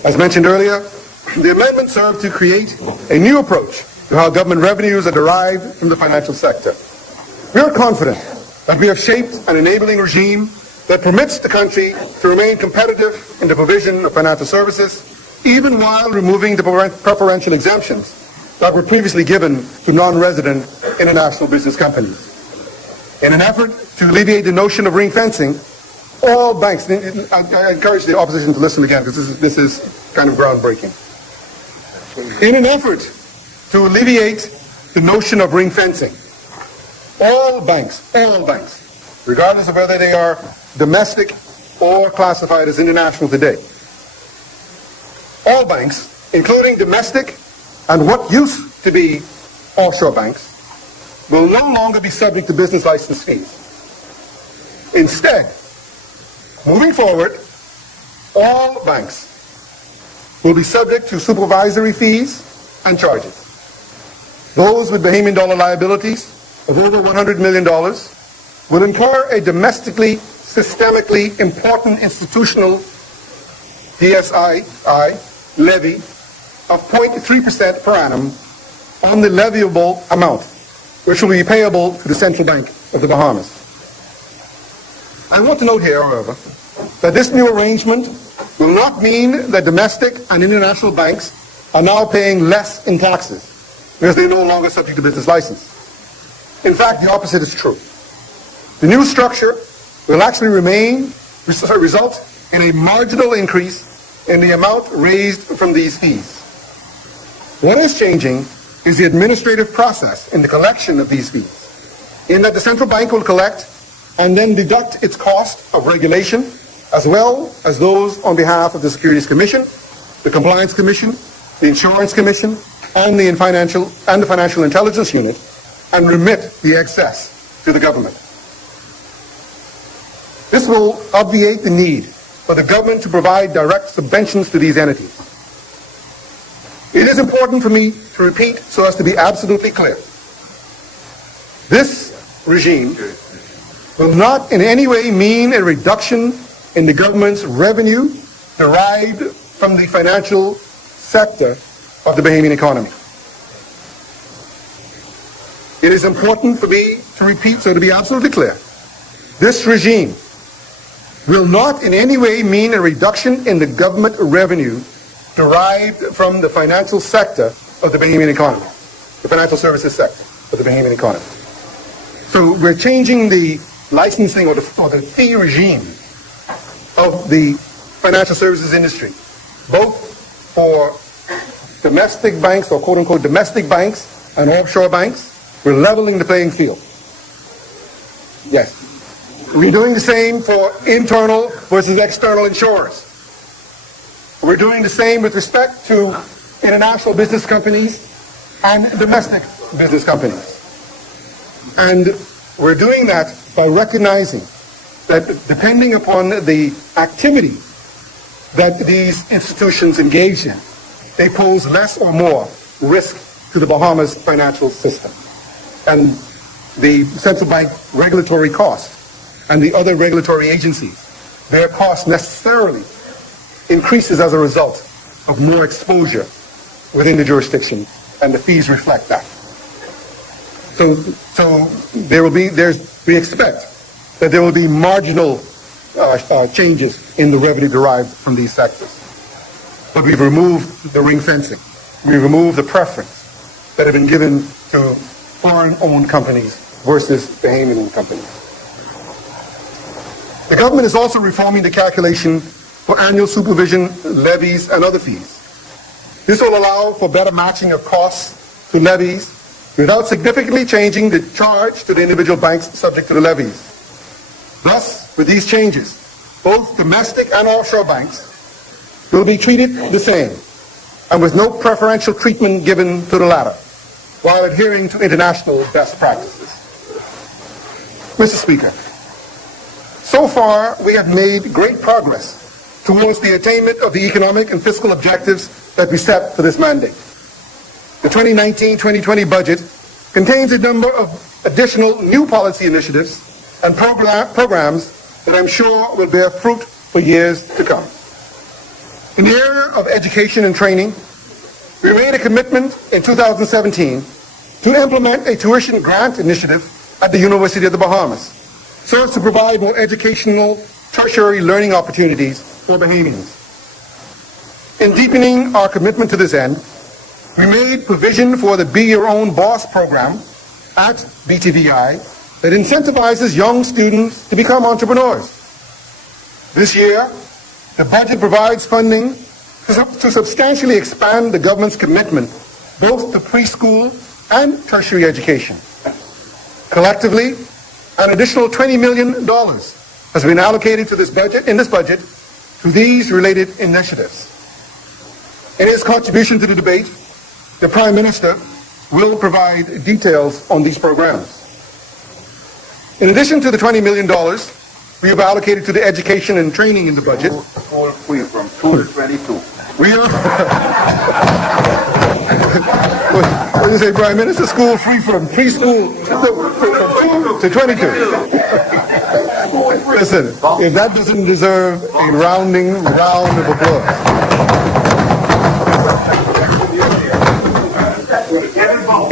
As mentioned earlier, the amendment served to create a new approach to how government revenues are derived from the financial sector. We are confident that we have shaped an enabling regime that permits the country to remain competitive in the provision of financial services, even while removing the preferential exemptions that were previously given to non-resident international business companies. In an effort to alleviate the notion of ring fencing, all banks, I encourage the opposition to listen again because this is kind of groundbreaking. In an effort to alleviate the notion of ring fencing, all banks, regardless of whether they are domestic or classified as international today, all banks, including domestic and what used to be offshore banks, will no longer be subject to business license fees. Instead, moving forward, all banks will be subject to supervisory fees and charges. Those with Bahamian dollar liabilities of over $100 million will incur a domestically, systemically important institutional DSI levy of 0.3% per annum on the leviable amount, which will be payable to the Central Bank of the Bahamas. I want to note here, however, that this new arrangement will not mean that domestic and international banks are now paying less in taxes because they're no longer subject to business license. In fact, the opposite is true. The new structure will actually result in a marginal increase in the amount raised from these fees. What is changing is the administrative process in the collection of these fees, in that the central bank will collect and then deduct its cost of regulation, as well as those on behalf of the Securities Commission, the Compliance Commission, the Insurance Commission, and the Financial Intelligence Unit, and remit the excess to the government. This will obviate the need for the government to provide direct subventions to these entities. It is important for me to repeat so as to be absolutely clear. This regime will not in any way mean a reduction in the government's revenue derived from the financial sector of the Bahamian economy. It is important for me to repeat so to be absolutely clear. This regime will not in any way mean a reduction in the government revenue derived from the financial sector of the Bahamian economy, the financial services sector of the Bahamian economy. So we're changing the licensing or the fee regime of the financial services industry, both for domestic banks or quote-unquote domestic banks and offshore banks. We're leveling the playing field. Yes. We're doing the same for internal versus external insurers. We're doing the same with respect to international business companies and domestic business companies. And we're doing that by recognizing that depending upon the activity that these institutions engage in, they pose less or more risk to the Bahamas financial system. And the central bank regulatory costs and the other regulatory agencies, their cost necessarily increases as a result of more exposure within the jurisdiction, and the fees reflect that. So we expect that there will be marginal changes in the revenue derived from these sectors. But we've removed the ring fencing. We've removed the preference that had been given to foreign-owned companies versus Bahamian-owned companies. The government is also reforming the calculation for annual supervision levies and other fees. This will allow for better matching of costs to levies without significantly changing the charge to the individual banks subject to the levies. Thus, with these changes, both domestic and offshore banks will be treated the same and with no preferential treatment given to the latter, while adhering to international best practices. Mr. Speaker, so far we have made great progress towards the attainment of the economic and fiscal objectives that we set for this mandate. The 2019-2020 budget contains a number of additional new policy initiatives and programs that I'm sure will bear fruit for years to come. In the area of education and training, we made a commitment in 2017 to implement a tuition grant initiative at the University of the Bahamas, so as to provide more educational, tertiary learning opportunities for Bahamians. In deepening our commitment to this end, we made provision for the Be Your Own Boss program at BTVI that incentivizes young students to become entrepreneurs. This year, the budget provides funding to substantially expand the government's commitment both to preschool and tertiary education. Collectively, an additional $20 million has been allocated to this budget to these related initiatives. In his contribution to the debate, the Prime Minister will provide details on these programs. In addition to the $20 million we have allocated to the education and training in the budget, School free from 2 to 22. we are... What did you say, Prime Minister? School free from preschool from 2 to 22. Listen, if that doesn't deserve a rounding round of applause.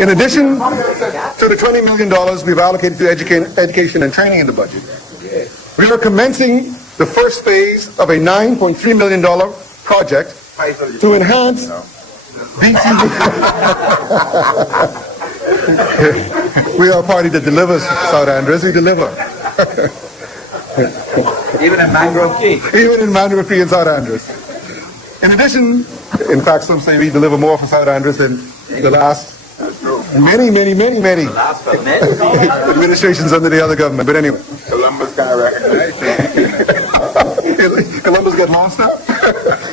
In addition to the $20 million we've allocated to education and training in the budget, we are commencing the first phase of a $9.3 million project to enhance BTV. We are a party that delivers, South Andres. We deliver. Even in Mangrove Key. Even in Mangrove Key and South Andres. In addition, in fact, some say we deliver more for South Andres than the last many administrations under the other government. But anyway. Columbus got recognized. Columbus got lost now?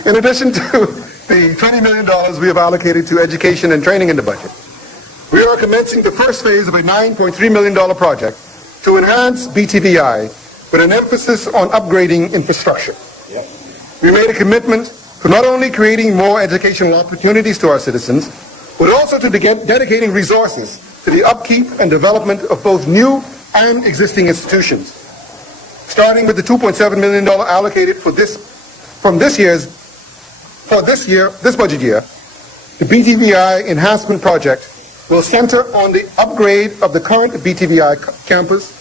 In addition to the $20 million we have allocated to education and training in the budget, we are commencing the first phase of a $9.3 million project to enhance BTVI with an emphasis on upgrading infrastructure. We made a commitment to not only creating more educational opportunities to our citizens, but also to dedicating resources to the upkeep and development of both new and existing institutions. Starting with the $2.7 million allocated for this budget year, the BTVI enhancement project will center on the upgrade of the current BTVI campus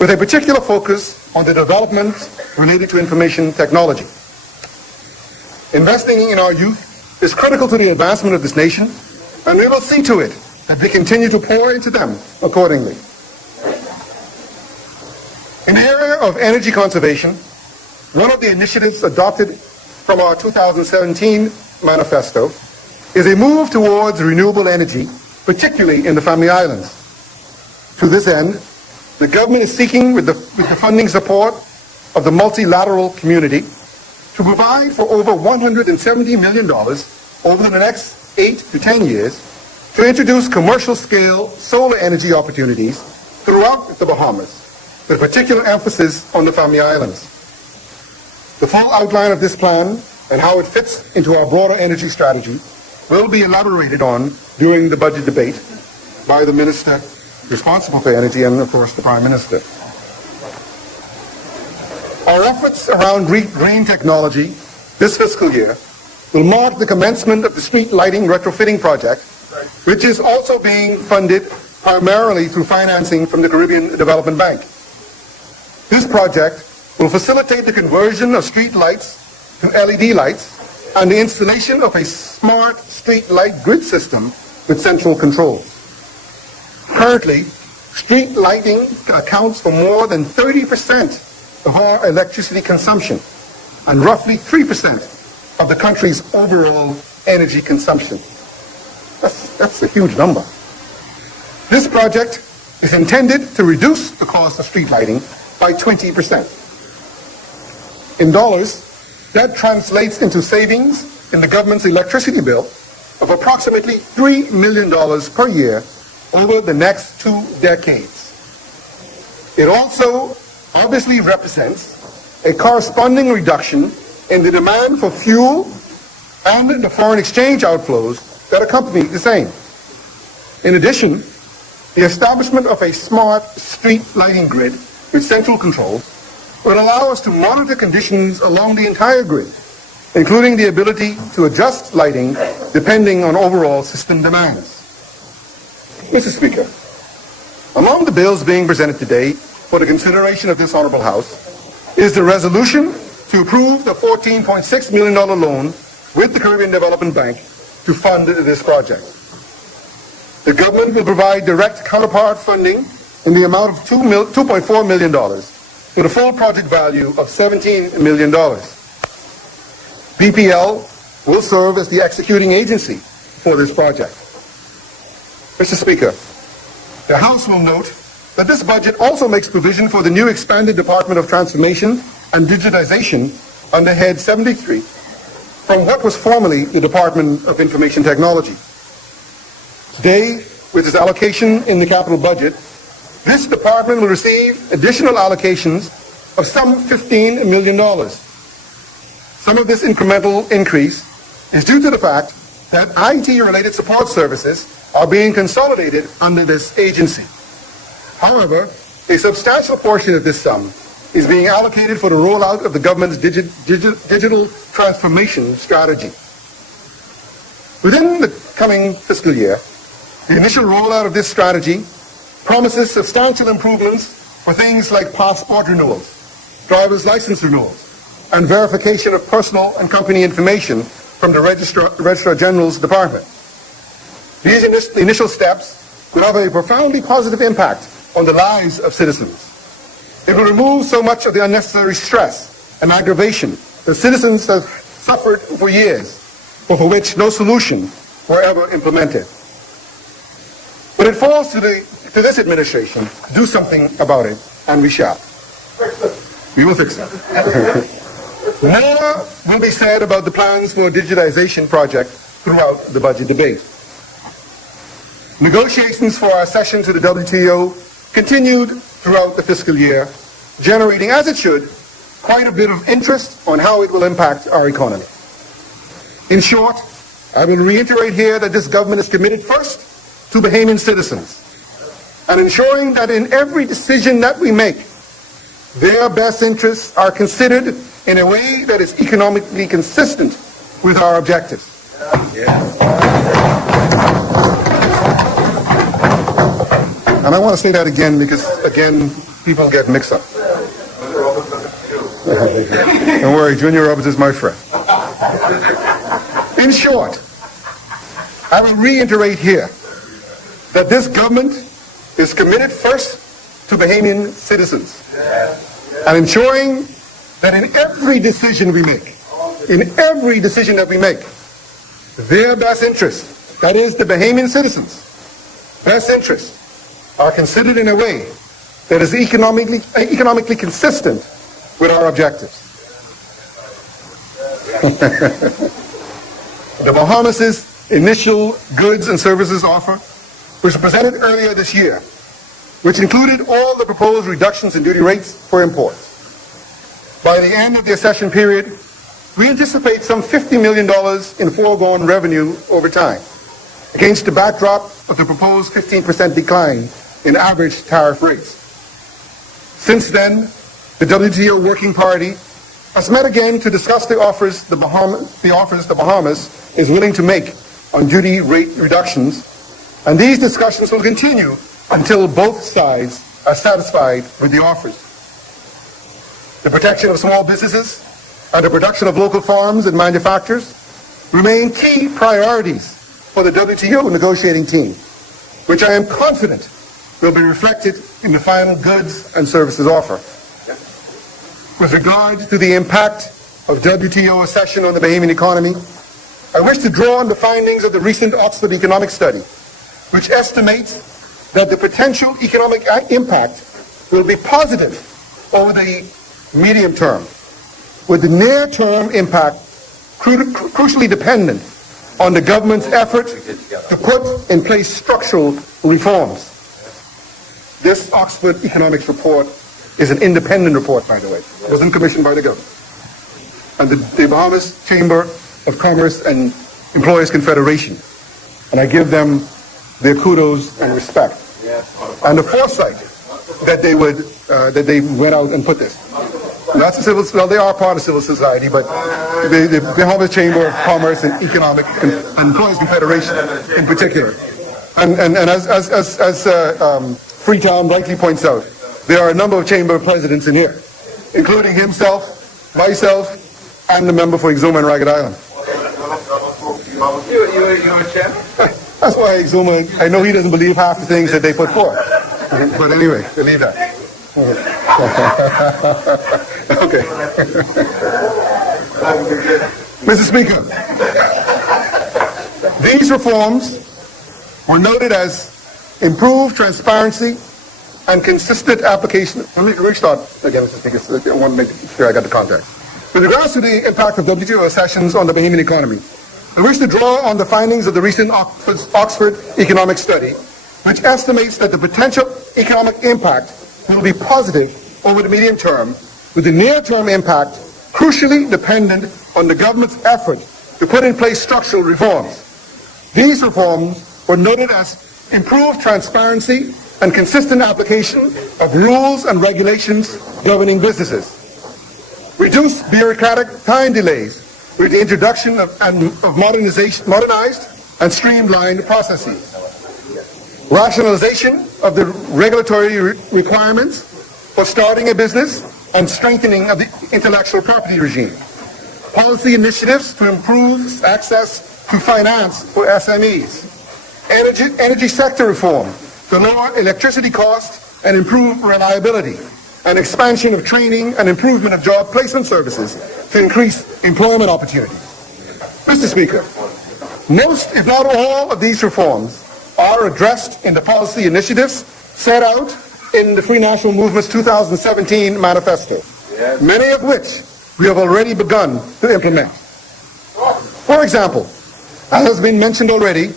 with a particular focus on the developments related to information technology. Investing in our youth is critical to the advancement of this nation, and we will see to it that we continue to pour into them accordingly. In the area of energy conservation, one of the initiatives adopted from our 2017 manifesto is a move towards renewable energy, particularly in the Family Islands. To this end, the government is seeking, with the funding support of the multilateral community, to provide for over $170 million over the next 8 to 10 years to introduce commercial-scale solar energy opportunities throughout the Bahamas, with particular emphasis on the Family Islands. The full outline of this plan and how it fits into our broader energy strategy will be elaborated on during the budget debate by the Minister responsible for energy and, of course, the Prime Minister. Our efforts around green technology this fiscal year will mark the commencement of the street lighting retrofitting project, which is also being funded primarily through financing from the Caribbean Development Bank. This project will facilitate the conversion of street lights to LED lights and the installation of a smart street light grid system with central control. Currently, street lighting accounts for more than 30% of our electricity consumption and roughly 3% of the country's overall energy consumption. That's a huge number. This project is intended to reduce the cost of street lighting by 20%. In dollars, that translates into savings in the government's electricity bill of approximately $3 million per year over the next 2 decades. It also obviously represents a corresponding reduction in the demand for fuel and the foreign exchange outflows that accompany the same. In addition, the establishment of a smart street lighting grid with central control will allow us to monitor conditions along the entire grid including the ability to adjust lighting depending on overall system demands. Mr. Speaker, among the bills being presented today for the consideration of this Honorable House is the resolution to approve the $14.6 million loan with the Caribbean Development Bank to fund this project. The government will provide direct counterpart funding in the amount of $2.4 million with a full project value of $17 million. BPL will serve as the executing agency for this project. Mr. Speaker, the House will note that this budget also makes provision for the new expanded Department of Transformation and Digitization under Head 73 from what was formerly the Department of Information Technology. Today, with its allocation in the capital budget, this department will receive additional allocations of some $15 million. Some of this incremental increase is due to the fact that IT-related support services are being consolidated under this agency. However, a substantial portion of this sum is being allocated for the rollout of the government's digital transformation strategy. Within the coming fiscal year, the initial rollout of this strategy promises substantial improvements for things like passport renewals, driver's license renewals, and verification of personal and company information from the Registrar General's Department. These initial steps will have a profoundly positive impact on the lives of citizens. It will remove so much of the unnecessary stress and aggravation that citizens have suffered for years, but for which no solution were ever implemented. But it falls to this administration to do something about it, and we shall. We will fix it. More will be said about the plans for a digitization project throughout the budget debate. Negotiations for our accession to the WTO continued throughout the fiscal year, generating, as it should, quite a bit of interest on how it will impact our economy. In short, I will reiterate here that this government is committed first to Bahamian citizens and ensuring that in every decision that we make, their best interests are considered in a way that is economically consistent with our objectives. And I want to say that again because, again, people get mixed up. Don't worry, Junior Roberts is my friend. In short, I will reiterate here that this government is committed first to Bahamian citizens and ensuring that in every decision we make, their best interests, that is the Bahamian citizens' best interests, are considered in a way that is economically consistent with our objectives. The Bahamas' initial goods and services offer was presented earlier this year, which included all the proposed reductions in duty rates for imports. By the end of the accession period, we anticipate some $50 million in foregone revenue over time, against the backdrop of the proposed 15% decline in average tariff rates. Since then, the WTO Working Party has met again to discuss the offers the Bahamas is willing to make on duty rate reductions, and these discussions will continue until both sides are satisfied with the offers. The protection of small businesses and the production of local farms and manufacturers remain key priorities for the WTO negotiating team, which I am confident will be reflected in the final goods and services offer. With regard to the impact of WTO accession on the Bahamian economy, I wish to draw on the findings of the recent Oxford economic study, which estimates that the potential economic impact will be positive over the medium term, with the near-term impact crucially dependent on the government's effort to put in place structural reforms. This Oxford economics report is an independent report, by the way. It wasn't commissioned by the government. And the Bahamas Chamber of Commerce and Employers Confederation. And I give them their kudos and respect. And the foresight that they went out and put this. Not well, they are part of civil society, but the Bahamas Chamber of Commerce and Economic and Employees Confederation in particular. And as Freetown rightly points out, there are a number of chamber presidents in here, including himself, myself, and the member for Exuma and Ragged Island. You're a chair? That's why Exuma, I know he doesn't believe half the things that they put forth. But anyway, we'll leave that. Okay. Mr. Speaker, these reforms were noted as improved transparency and consistent application. Let me restart again, Mr. Speaker, so I want to make sure I got the context. With regards to the impact of WTO sessions on the Bahamian economy, I wish to draw on the findings of the recent Oxford economic study, which estimates that the potential economic impact will be positive over the medium term, with the near-term impact crucially dependent on the government's effort to put in place structural reforms. These reforms were noted as improved transparency and consistent application of rules and regulations governing businesses, reduced bureaucratic time delays with the introduction of modernized and streamlined processes, rationalization of the regulatory requirements for starting a business and strengthening of the intellectual property regime, policy initiatives to improve access to finance for SMEs, energy sector reform to lower electricity costs and improve reliability, and expansion of training and improvement of job placement services to increase employment opportunities. Mr. Speaker, most, if not all, of these reforms are addressed in the policy initiatives set out in the Free National Movement's 2017 manifesto, many of which we have already begun to implement. For example, as has been mentioned already,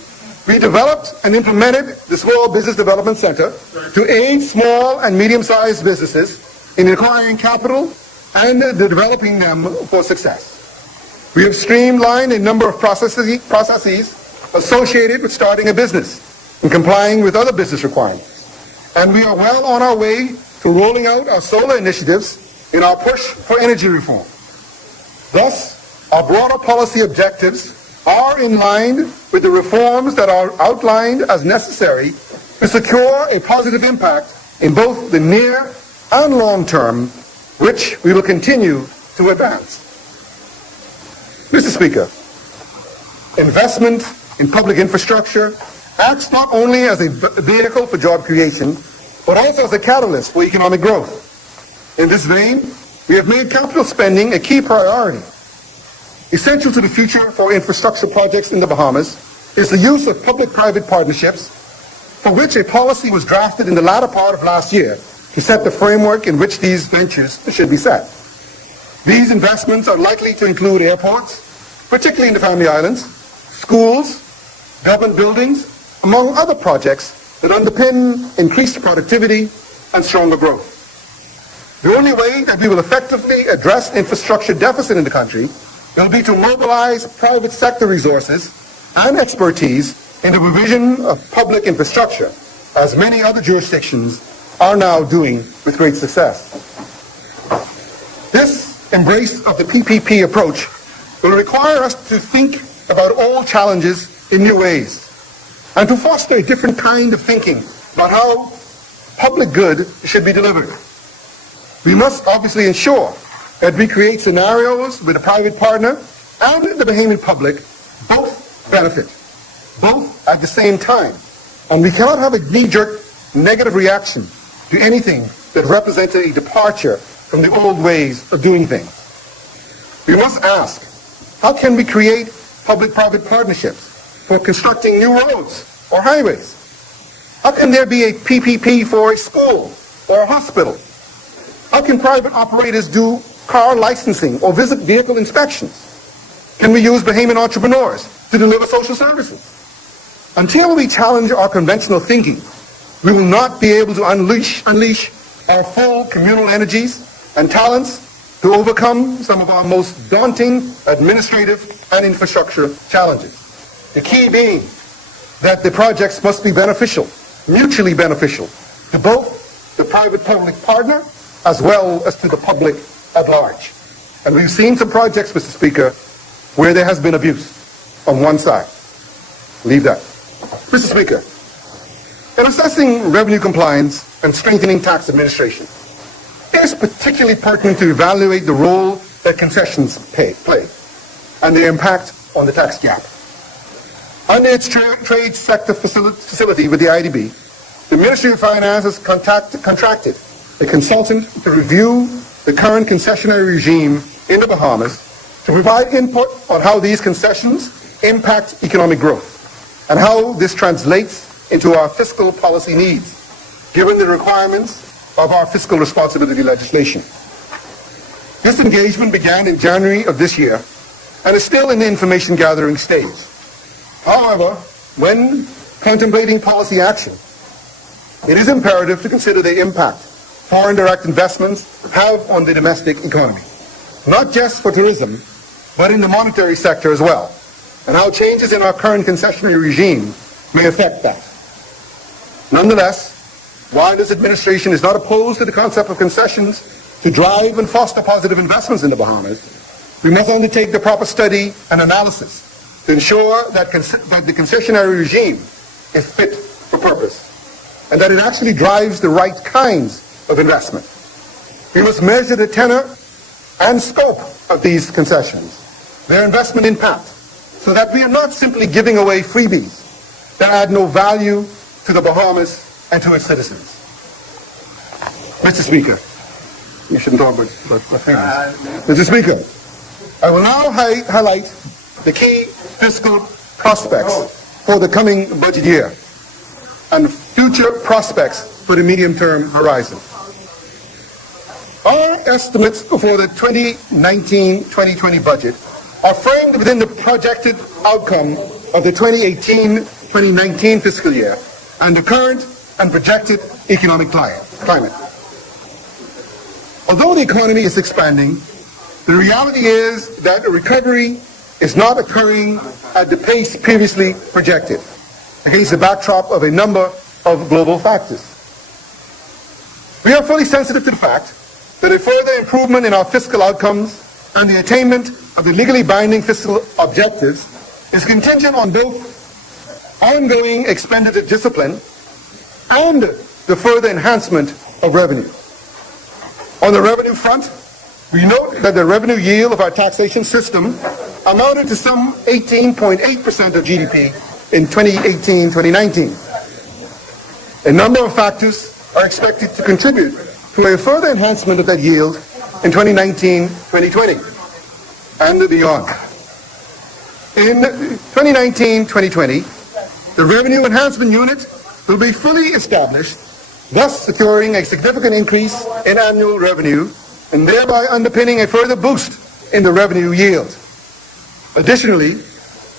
we developed and implemented the Small Business Development Center to aid small and medium-sized businesses in acquiring capital and developing them for success. We have streamlined a number of processes associated with starting a business and complying with other business requirements. And we are well on our way to rolling out our solar initiatives in our push for energy reform. Thus, our broader policy objectives are in line with the reforms that are outlined as necessary to secure a positive impact in both the near and long term, which we will continue to advance. Mr. Speaker, investment in public infrastructure acts not only as a vehicle for job creation, but also as a catalyst for economic growth. In this vein, we have made capital spending a key priority. Essential to the future for infrastructure projects in the Bahamas is the use of public-private partnerships, for which a policy was drafted in the latter part of last year to set the framework in which these ventures should be set. These investments are likely to include airports, particularly in the Family Islands, schools, government buildings, among other projects that underpin increased productivity and stronger growth. The only way that we will effectively address the infrastructure deficit in the country will be to mobilize private sector resources and expertise in the provision of public infrastructure, as many other jurisdictions are now doing with great success. This embrace of the PPP approach will require us to think about all challenges in new ways and to foster a different kind of thinking about how public good should be delivered. We must obviously ensure that we create scenarios with a private partner and the Bahamian public both benefit, both at the same time. And we cannot have a knee-jerk negative reaction to anything that represents a departure from the old ways of doing things. We must ask, how can we create public-private partnerships for constructing new roads or highways? How can there be a PPP for a school or a hospital? How can private operators do car licensing or visit vehicle inspections? Can we use Bahamian entrepreneurs to deliver social services? Until we challenge our conventional thinking, we will not be able to unleash our full communal energies and talents to overcome some of our most daunting administrative and infrastructure challenges. The key being that the projects must be beneficial, mutually beneficial, to both the private-public partner as well as to the public at large. And we've seen some projects, Mr. Speaker, where there has been abuse on one side. Leave that. Mr. Speaker, in assessing revenue compliance and strengthening tax administration, it is particularly pertinent to evaluate the role that concessions play and their impact on the tax gap. Under its trade sector facility with the IDB, the Ministry of Finance has contracted a consultant to review the current concessionary regime in the Bahamas to provide input on how these concessions impact economic growth and how this translates into our fiscal policy needs, given the requirements of our fiscal responsibility legislation. This engagement began in January of this year and is still in the information gathering stage. However, when contemplating policy action, it is imperative to consider the impact foreign direct investments have on the domestic economy, not just for tourism, but in the monetary sector as well, and how changes in our current concessionary regime may affect that. Nonetheless, while this administration is not opposed to the concept of concessions to drive and foster positive investments in the Bahamas, we must undertake the proper study and analysis to ensure that the concessionary regime is fit for purpose and that it actually drives the right kinds of investment. We must measure the tenor and scope of these concessions, their investment impact, so that we are not simply giving away freebies that add no value to the Bahamas and to its citizens. Mr. Speaker, you shouldn't talk about things. Mr. Speaker, I will now highlight the key fiscal prospects for the coming budget year and future prospects for the medium-term horizon. Our estimates for the 2019-2020 budget are framed within the projected outcome of the 2018-2019 fiscal year and the current and projected economic climate. Although the economy is expanding, the reality is that a recovery is not occurring at the pace previously projected, against the backdrop of a number of global factors. We are fully sensitive to the fact that a further improvement in our fiscal outcomes and the attainment of the legally binding fiscal objectives is contingent on both ongoing expenditure discipline and the further enhancement of revenue. On the revenue front, we note that the revenue yield of our taxation system amounted to some 18.8% of GDP in 2018-2019. A number of factors are expected to contribute to a further enhancement of that yield in 2019-2020 and beyond. In 2019-2020, the Revenue Enhancement Unit will be fully established, thus securing a significant increase in annual revenue and thereby underpinning a further boost in the revenue yield. Additionally,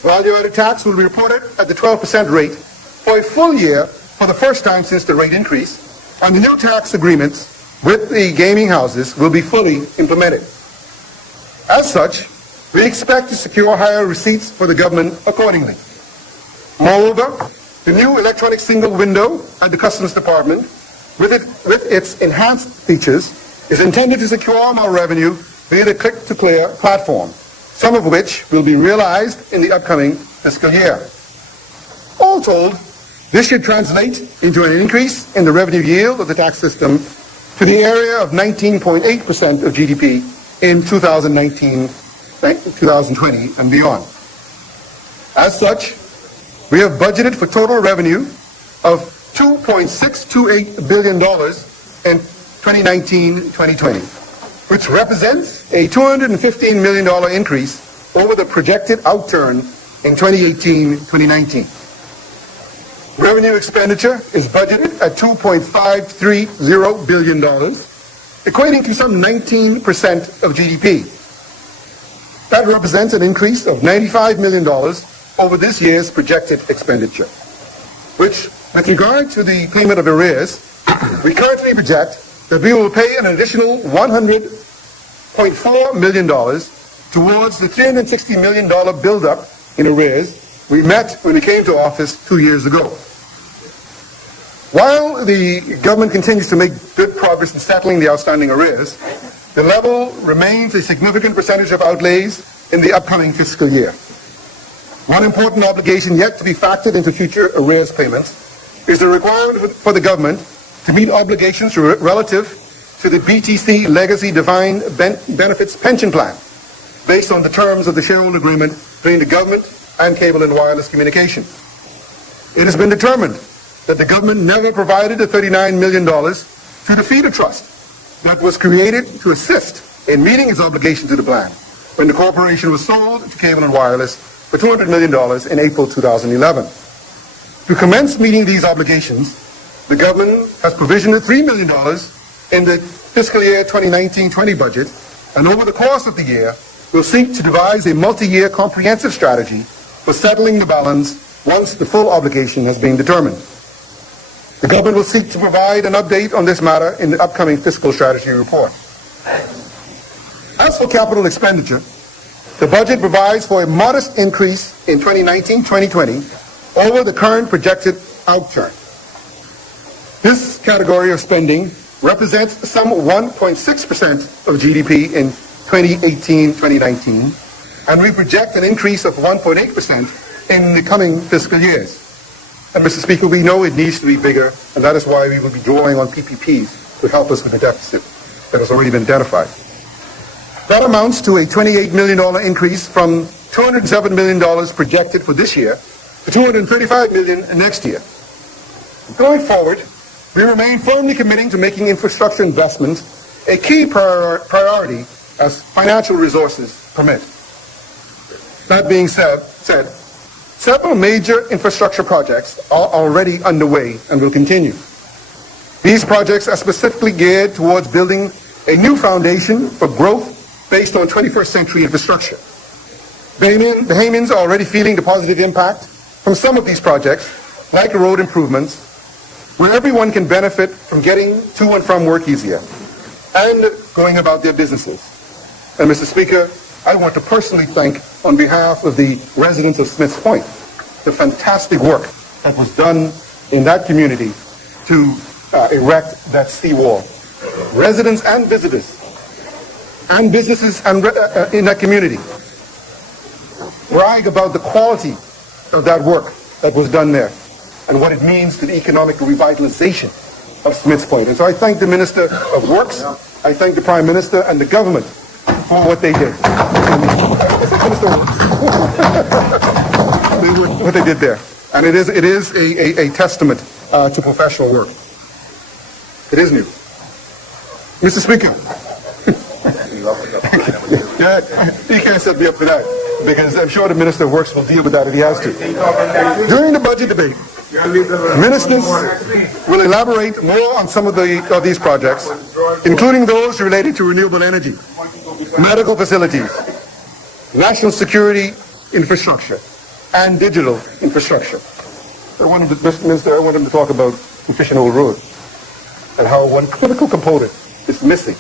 value-added tax will be reported at the 12% rate for a full year for the first time since the rate increase, and the new tax agreements with the gaming houses will be fully implemented. As such, we expect to secure higher receipts for the government accordingly. Moreover, the new electronic single window at the Customs Department, with its enhanced features, is intended to secure more revenue via the click-to-clear platform, some of which will be realized in the upcoming fiscal year. All told, this should translate into an increase in the revenue yield of the tax system to the area of 19.8% of GDP in 2019-2020 and beyond. As such, we have budgeted for total revenue of $2.628 billion in 2019-2020, which represents a $215 million increase over the projected outturn in 2018-2019. Revenue expenditure is budgeted at $2.530 billion, equating to some 19% of GDP. That represents an increase of $95 million over this year's projected expenditure, which, with regard to the payment of arrears, we currently project that we will pay an additional $100.4 million towards the $360 million buildup in arrears we met when we came to office 2 years ago. While the government continues to make good progress in settling the outstanding arrears, the level remains a significant percentage of outlays in the upcoming fiscal year. One important obligation yet to be factored into future arrears payments is the requirement for the government to meet obligations relative to the BTC Legacy Defined Benefits Pension Plan, based on the terms of the shareholder agreement between the government and Cable and Wireless Communications. It has been determined that the government never provided the $39 million to the feeder trust that was created to assist in meeting its obligation to the plan when the corporation was sold to Cable and Wireless for $200 million in April 2011. To commence meeting these obligations, the government has provisioned $3 million in the fiscal year 2019-20 budget, and over the course of the year, will seek to devise a multi-year comprehensive strategy for settling the balance once the full obligation has been determined. The government will seek to provide an update on this matter in the upcoming fiscal strategy report. As for capital expenditure, the budget provides for a modest increase in 2019-2020 over the current projected outturn. This category of spending represents some 1.6% of GDP in 2018-2019, and we project an increase of 1.8% in the coming fiscal years. And Mr. Speaker, we know it needs to be bigger, and that is why we will be drawing on PPPs to help us with the deficit that has already been identified. That amounts to a $28 million increase from $207 million projected for this year to $235 million next year. Going forward, we remain firmly committing to making infrastructure investments a key priority as financial resources permit. That being said, several major infrastructure projects are already underway and will continue. These projects are specifically geared towards building a new foundation for growth based on 21st century infrastructure. Bahamians are already feeling the positive impact from some of these projects, like road improvements, where everyone can benefit from getting to and from work easier and going about their businesses. And Mr. Speaker, I want to personally thank, on behalf of the residents of Smiths Point, the fantastic work that was done in that community to erect that seawall. Residents and visitors and businesses in that community brag about the quality of that work that was done there and what it means to the economic revitalization of Smiths Point. And so I thank the Minister of Works, I thank the Prime Minister and the government for what they did. What they did there. And it is a testament to professional work. It is new. Mr. Speaker. Yeah, he can't set me up for that, because I'm sure the Minister of Works will deal with that if he has to. During the budget debate, ministers will elaborate more on some of these projects, including those related to renewable energy, medical facilities, national security infrastructure, and digital infrastructure. I wanted him to talk about Efficient Old Road and how one critical component is missing.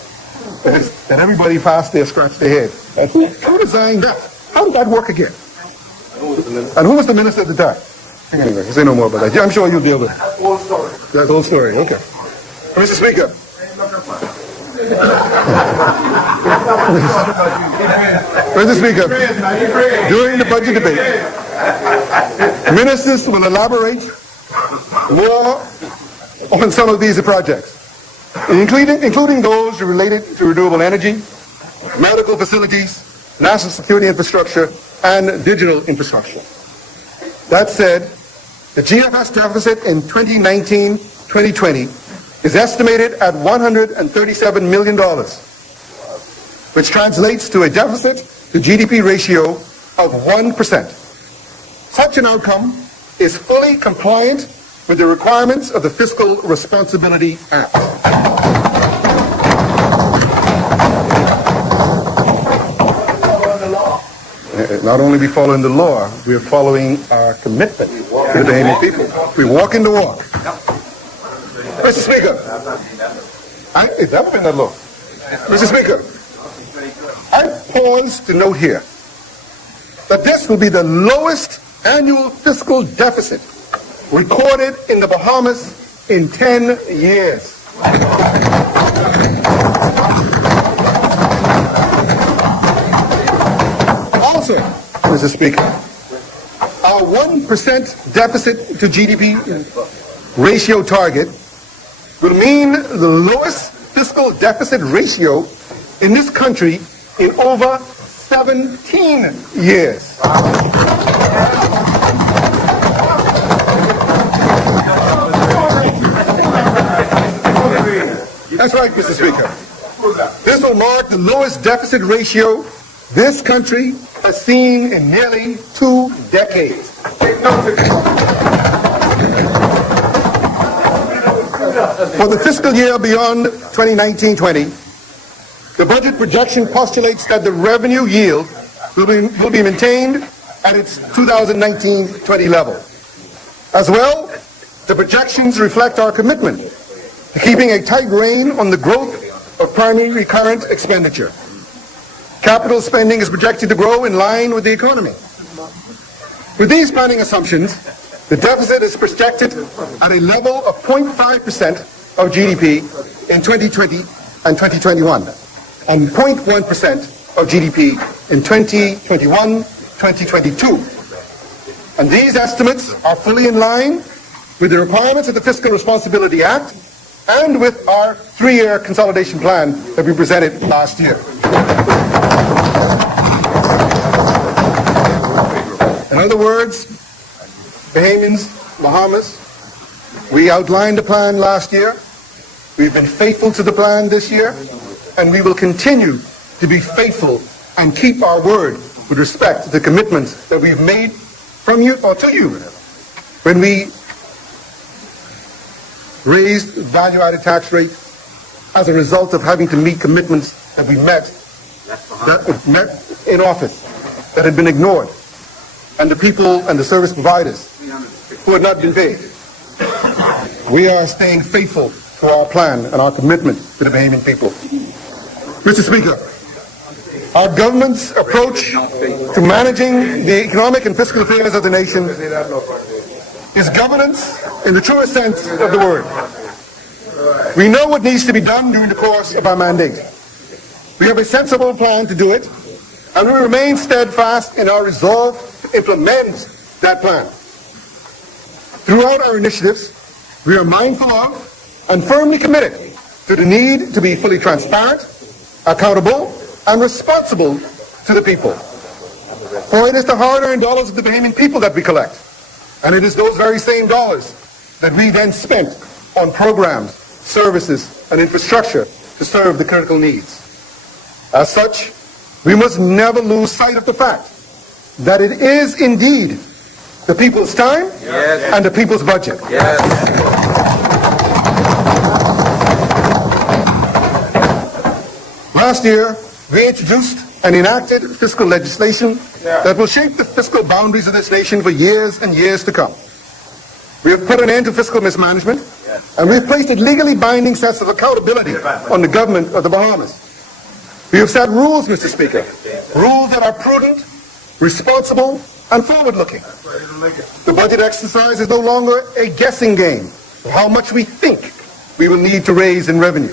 And everybody passed there, scratched their head. And who designed that? How did that work again? And who was the minister at the time? Anyway, say no more about that. I'm sure you'll deal with it. That's the whole story. Okay. Mr. Speaker. Mr. Speaker, during the budget debate, ministers will elaborate more on some of these projects, including those related to renewable energy, medical facilities, national security infrastructure, and digital infrastructure. That said, the GFS deficit in 2019-2020 is estimated at $137 million, which translates to a deficit to GDP ratio of 1%. Such an outcome is fully compliant with the requirements of the Fiscal Responsibility Act. Not only are we following the law, we are following our commitment to the Bahamian people. We walk in the walk. Mr. Speaker, it's never been that low. Mr. Speaker, I pause to note here that this will be the lowest annual fiscal deficit recorded in the Bahamas in 10 years. Also, Mr. Speaker, our 1% deficit to GDP ratio target will mean the lowest fiscal deficit ratio in this country in over 17 years. That's right, Mr. Speaker. This will mark the lowest deficit ratio this country has seen in nearly 2 decades. For the fiscal year beyond 2019-20, the budget projection postulates that the revenue yield will be maintained at its 2019-20 level. As well, the projections reflect our commitment to keeping a tight rein on the growth of primary recurrent expenditure. Capital spending is projected to grow in line with the economy. With these planning assumptions, the deficit is projected at a level of 0.5% of GDP in 2020 and 2021, and 0.1% of GDP in 2021-2022. And these estimates are fully in line with the requirements of the Fiscal Responsibility Act and with our 3-year consolidation plan that we presented last year. In other words, Bahamas, we outlined the plan last year. We've been faithful to the plan this year, and we will continue to be faithful and keep our word with respect to the commitments that we've made from you or to you when we raised value-added tax rate as a result of having to meet commitments that we met in office that had been ignored, and the people and the service providers who had not been paid. We are staying faithful to our plan and our commitment to the Bahamian people. Mr. Speaker, our government's approach to managing the economic and fiscal affairs of the nation is governance in the truest sense of the word. We know what needs to be done during the course of our mandate. We have a sensible plan to do it, and we remain steadfast in our resolve to implement that plan. Throughout our initiatives, we are mindful of and firmly committed to the need to be fully transparent, accountable, and responsible to the people. For it is the hard-earned dollars of the Bahamian people that we collect, and it is those very same dollars that we then spent on programs, services, and infrastructure to serve the critical needs. As such, we must never lose sight of the fact that it is indeed the people's time and the people's budget. Last year, we introduced and enacted fiscal legislation that will shape the fiscal boundaries of this nation for years and years to come. We have put an end to fiscal mismanagement, and we have placed a legally binding sense of accountability on the government of the Bahamas. We have set rules, Mr. Speaker, rules that are prudent, responsible, and forward-looking. The budget exercise is no longer a guessing game of how much we think we will need to raise in revenue,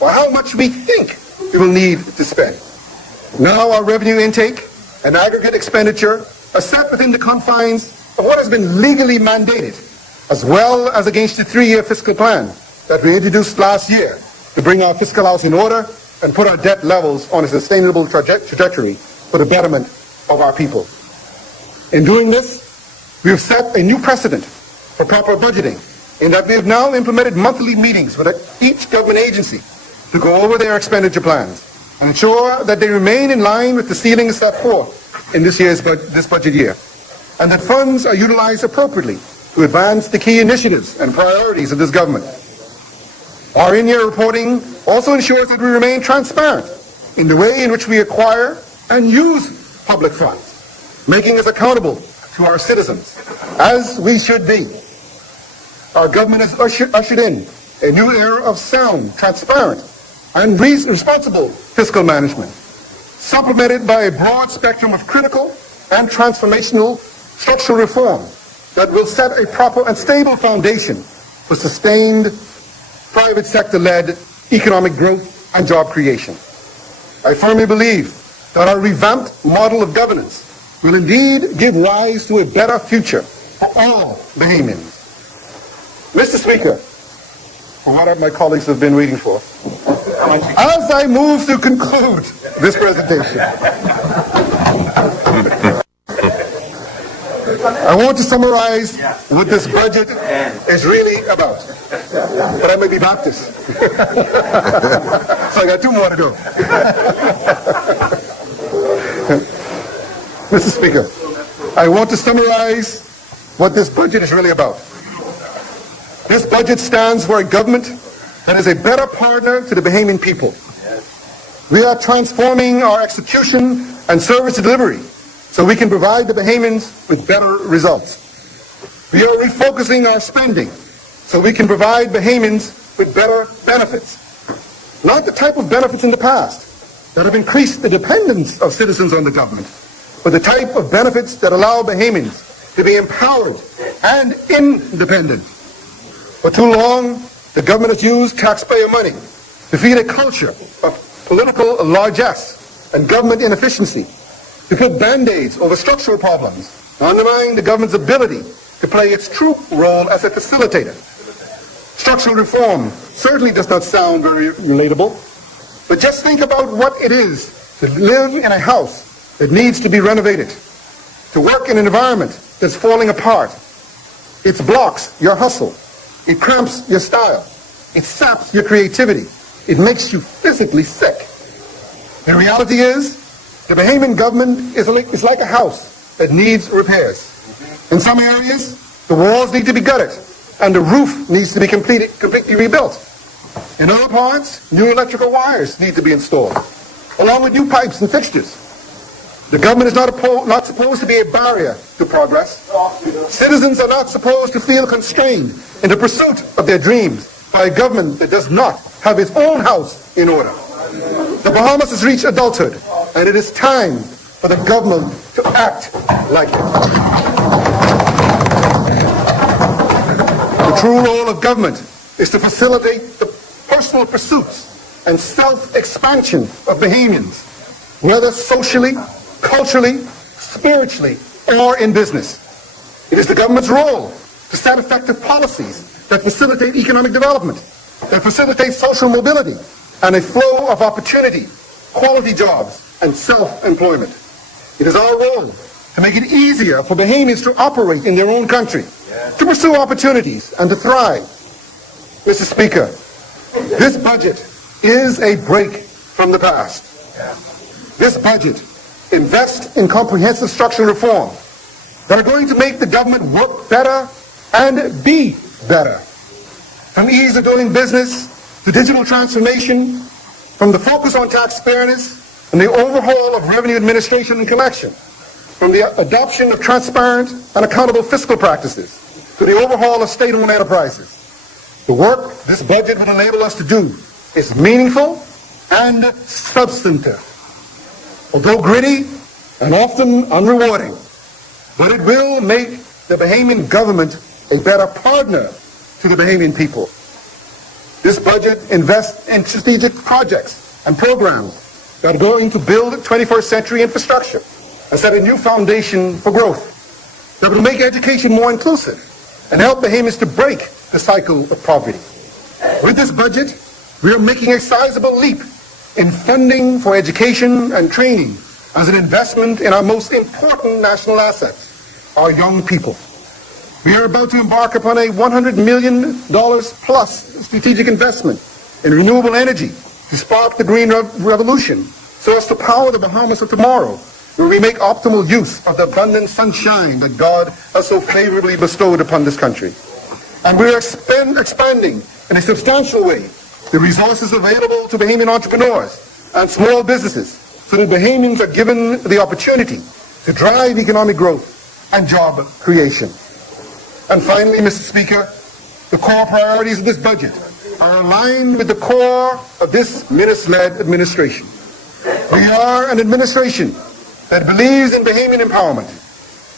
or how much we think we will need to spend. Now our revenue intake and aggregate expenditure are set within the confines of what has been legally mandated, as well as against the 3-year fiscal plan that we introduced last year to bring our fiscal house in order and put our debt levels on a sustainable trajectory for the betterment of our people. In doing this, we have set a new precedent for proper budgeting in that we have now implemented monthly meetings with each government agency to go over their expenditure plans and ensure that they remain in line with the ceilings set forth in this budget year, and that funds are utilized appropriately to advance the key initiatives and priorities of this government. Our in-year reporting also ensures that we remain transparent in the way in which we acquire and use public funds, making us accountable to our citizens, as we should be. Our government has ushered in a new era of sound, transparent, and responsible fiscal management, supplemented by a broad spectrum of critical and transformational structural reform that will set a proper and stable foundation for sustained private sector-led economic growth and job creation. I firmly believe that our revamped model of governance will indeed give rise to a better future for all Bahamians. Mr. Speaker, for what my colleagues have been waiting for, as I move to conclude this presentation, I want to summarize what this budget is really about. But I may be Baptist. So I got 2 more to go. Mr. Speaker, I want to summarize what this budget is really about. This budget stands for a government that is a better partner to the Bahamian people. We are transforming our execution and service delivery so we can provide the Bahamians with better results. We are refocusing our spending so we can provide Bahamians with better benefits. Not the type of benefits in the past that have increased the dependence of citizens on the government, but the type of benefits that allow Bahamians to be empowered and independent. For too long, the government has used taxpayer money to feed a culture of political largesse and government inefficiency, to put band-aids over structural problems, undermining the government's ability to play its true role as a facilitator. Structural reform certainly does not sound very relatable, but just think about what it is to live in a house that needs to be renovated, to work in an environment that's falling apart. It blocks your hustle. It cramps your style. It saps your creativity. It makes you physically sick. The reality is, the Bahamian government is like a house that needs repairs. In some areas, the walls need to be gutted, and the roof needs to be completely rebuilt. In other parts, new electrical wires need to be installed, along with new pipes and fixtures. The government is not supposed to be a barrier to progress. Citizens are not supposed to feel constrained in the pursuit of their dreams by a government that does not have its own house in order. The Bahamas has reached adulthood, and it is time for the government to act like it. The true role of government is to facilitate the personal pursuits and self-expansion of Bahamians, whether socially, culturally, spiritually, or in business. It is the government's role to set effective policies that facilitate economic development, that facilitate social mobility, and a flow of opportunity, quality jobs, and self-employment. It is our role to make it easier for Bahamians to operate in their own country, to pursue opportunities, and to thrive. Mr. Speaker, this budget is a break from the past. This budget invests in comprehensive structural reform that are going to make the government work better and be better. From ease of doing business to digital transformation, from the focus on tax fairness and the overhaul of revenue administration and collection, from the adoption of transparent and accountable fiscal practices to the overhaul of state-owned enterprises. The work this budget will enable us to do is meaningful and substantive. Although gritty and often unrewarding, but it will make the Bahamian government a better partner to the Bahamian people. This budget invests in strategic projects and programs that are going to build 21st century infrastructure and set a new foundation for growth that will make education more inclusive and help Bahamians to break the cycle of poverty. With this budget, we are making a sizable leap in funding for education and training as an investment in our most important national assets, our young people. We are about to embark upon a $100 million plus strategic investment in renewable energy to spark the green revolution so as to power the Bahamas of tomorrow, where we make optimal use of the abundant sunshine that God has so favorably bestowed upon this country. And we are expanding in a substantial way the resources available to Bahamian entrepreneurs and small businesses so that Bahamians are given the opportunity to drive economic growth and job creation. And finally, Mr. Speaker, the core priorities of this budget are aligned with the core of this minister-led administration. We are an administration that believes in Bahamian empowerment,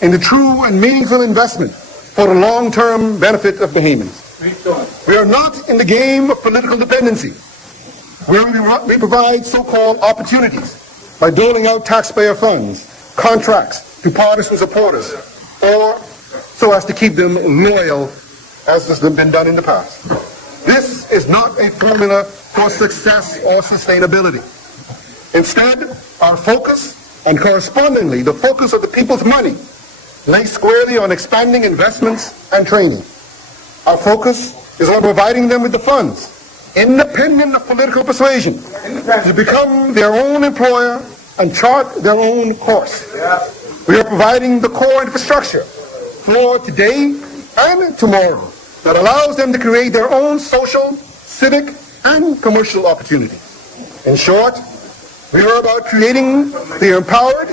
in the true and meaningful investment for the long-term benefit of Bahamians. We are not in the game of political dependency, where we provide so-called opportunities by doling out taxpayer funds, contracts, to partisan supporters, or so as to keep them loyal, as has been done in the past. This is not a formula for success or sustainability. Instead, our focus, and correspondingly the focus of the people's money, lay squarely on expanding investments and training. Our focus is on providing them with the funds, independent of political persuasion, to become their own employer and chart their own course. We are providing the core infrastructure for today and tomorrow that allows them to create their own social, civic, and commercial opportunities. In short, we are about creating the empowered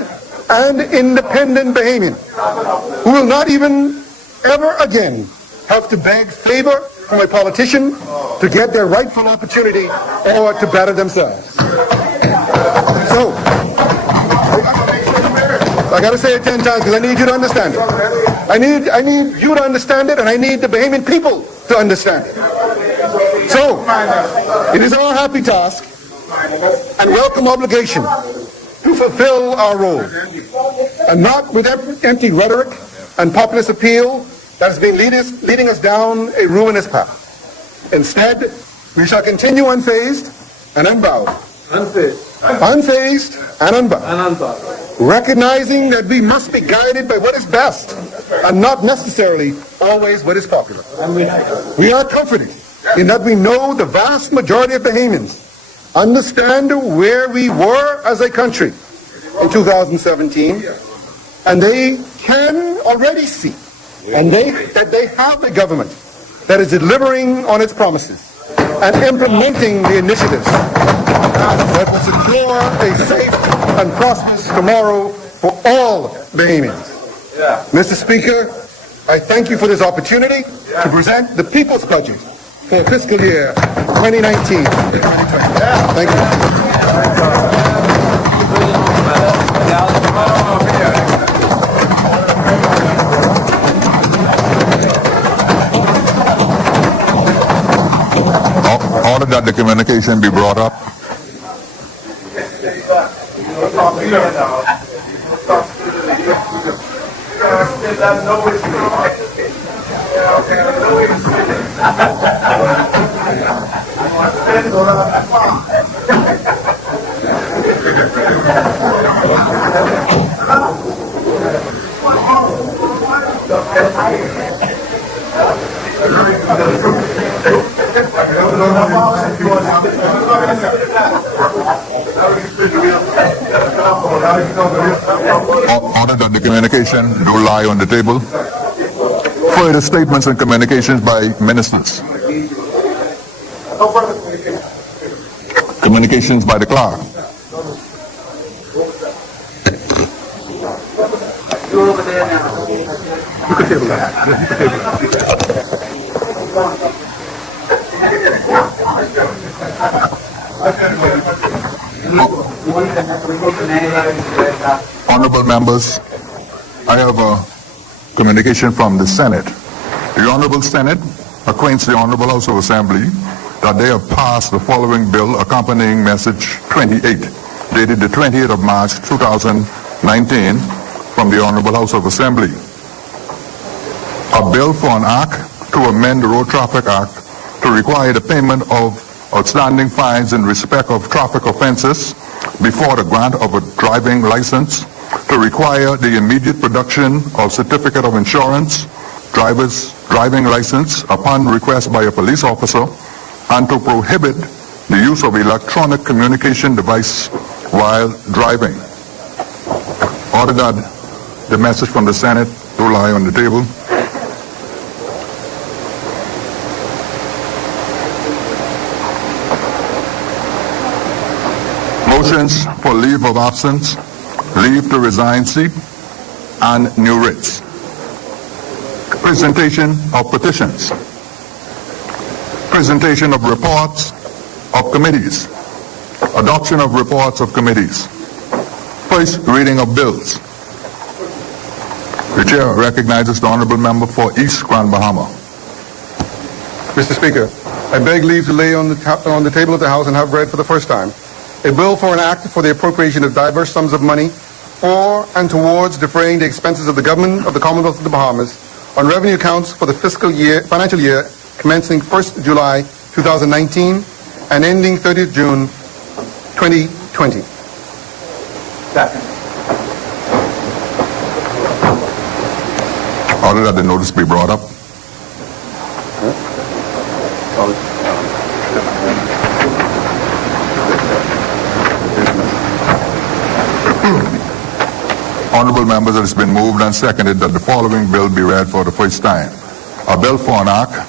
and independent Bahamian who will not even ever again have to beg favor from a politician to get their rightful opportunity or to better themselves. So, I got to say it 10 times because I need you to understand it. I need you to understand it, and I need the Bahamian people to understand it. So, it is our happy task and welcome obligation to fulfill our role, and not with empty rhetoric and populist appeal that has been leading us down a ruinous path. Instead, we shall continue unfazed and unbowed. Unfazed and unbowed. Recognizing that we must be guided by what is best and not necessarily always what is popular. We are comforted in that we know the vast majority of Bahamians understand where we were as a country in 2017, and they can already see that they have a government that is delivering on its promises and implementing the initiatives that will secure a safe and prosperous tomorrow for all Bahamians. Mr. Speaker, I thank you for this opportunity to present the People's Budget for fiscal year 2019-2020. Thank you. Order that the communication be brought up. Order that the communication do lie on the table. Further statements and communications by ministers. Communications by the clerk. You're over there now. You can table that. You can table Honorable members, I have a communication from the Senate. The Honorable Senate acquaints the Honorable House of Assembly that they have passed the following bill accompanying message 28, dated the 28th of March 2019 from the Honorable House of Assembly. A bill for an act to amend the Road Traffic Act to require the payment of outstanding fines in respect of traffic offenses before the grant of a driving license, to require the immediate production of certificate of insurance, driver's driving license upon request by a police officer, and to prohibit the use of electronic communication device while driving. Order that the message from the Senate do lie on the table. Motions for leave of absence, leave to resign seat, and new writs. Presentation of petitions. Presentation of reports of committees. Adoption of reports of committees. First reading of bills. The chair recognizes the honorable member for East Grand Bahama. Mr. Speaker, I beg leave to lay on the table of the House and have read for the first time a bill for an act for the appropriation of diverse sums of money for and towards defraying the expenses of the government of the Commonwealth of the Bahamas on revenue accounts for the financial year commencing 1st July 2019 and ending 30th June 2020. Second. Order that the notice be brought up. Honorable members, it has been moved and seconded that the following bill be read for the first time. A bill for an act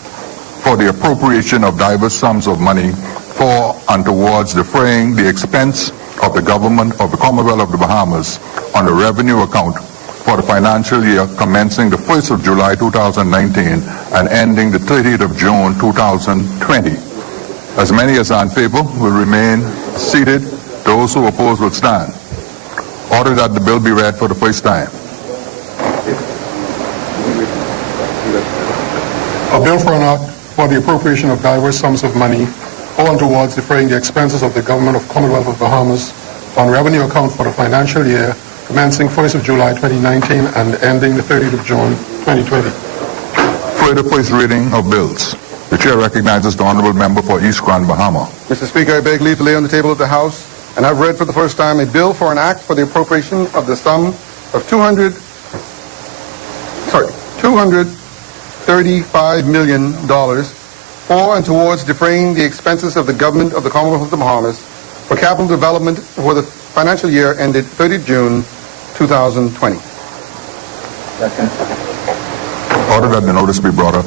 for the appropriation of diverse sums of money for and towards defraying the expense of the government of the Commonwealth of the Bahamas on the revenue account for the financial year commencing the 1st of July 2019 and ending the 30th of June 2020. As many as are in favor will remain seated. Those who oppose will stand. Order that the bill be read for the first time. A bill for an act for the appropriation of diverse sums of money for and towards defraying the expenses of the government of Commonwealth of Bahamas on revenue account for the financial year commencing 1st of July 2019 and ending the 30th of June 2020. Further first reading of bills. The chair recognizes the honorable member for East Grand Bahama. Mr. Speaker, I beg leave to lay on the table of the House and have read for the first time a bill for an act for the appropriation of the sum of $235 million for and towards defraying the expenses of the government of the Commonwealth of the Bahamas for capital development for the financial year ended 30 June 2020. Second. Order that the notice be brought up.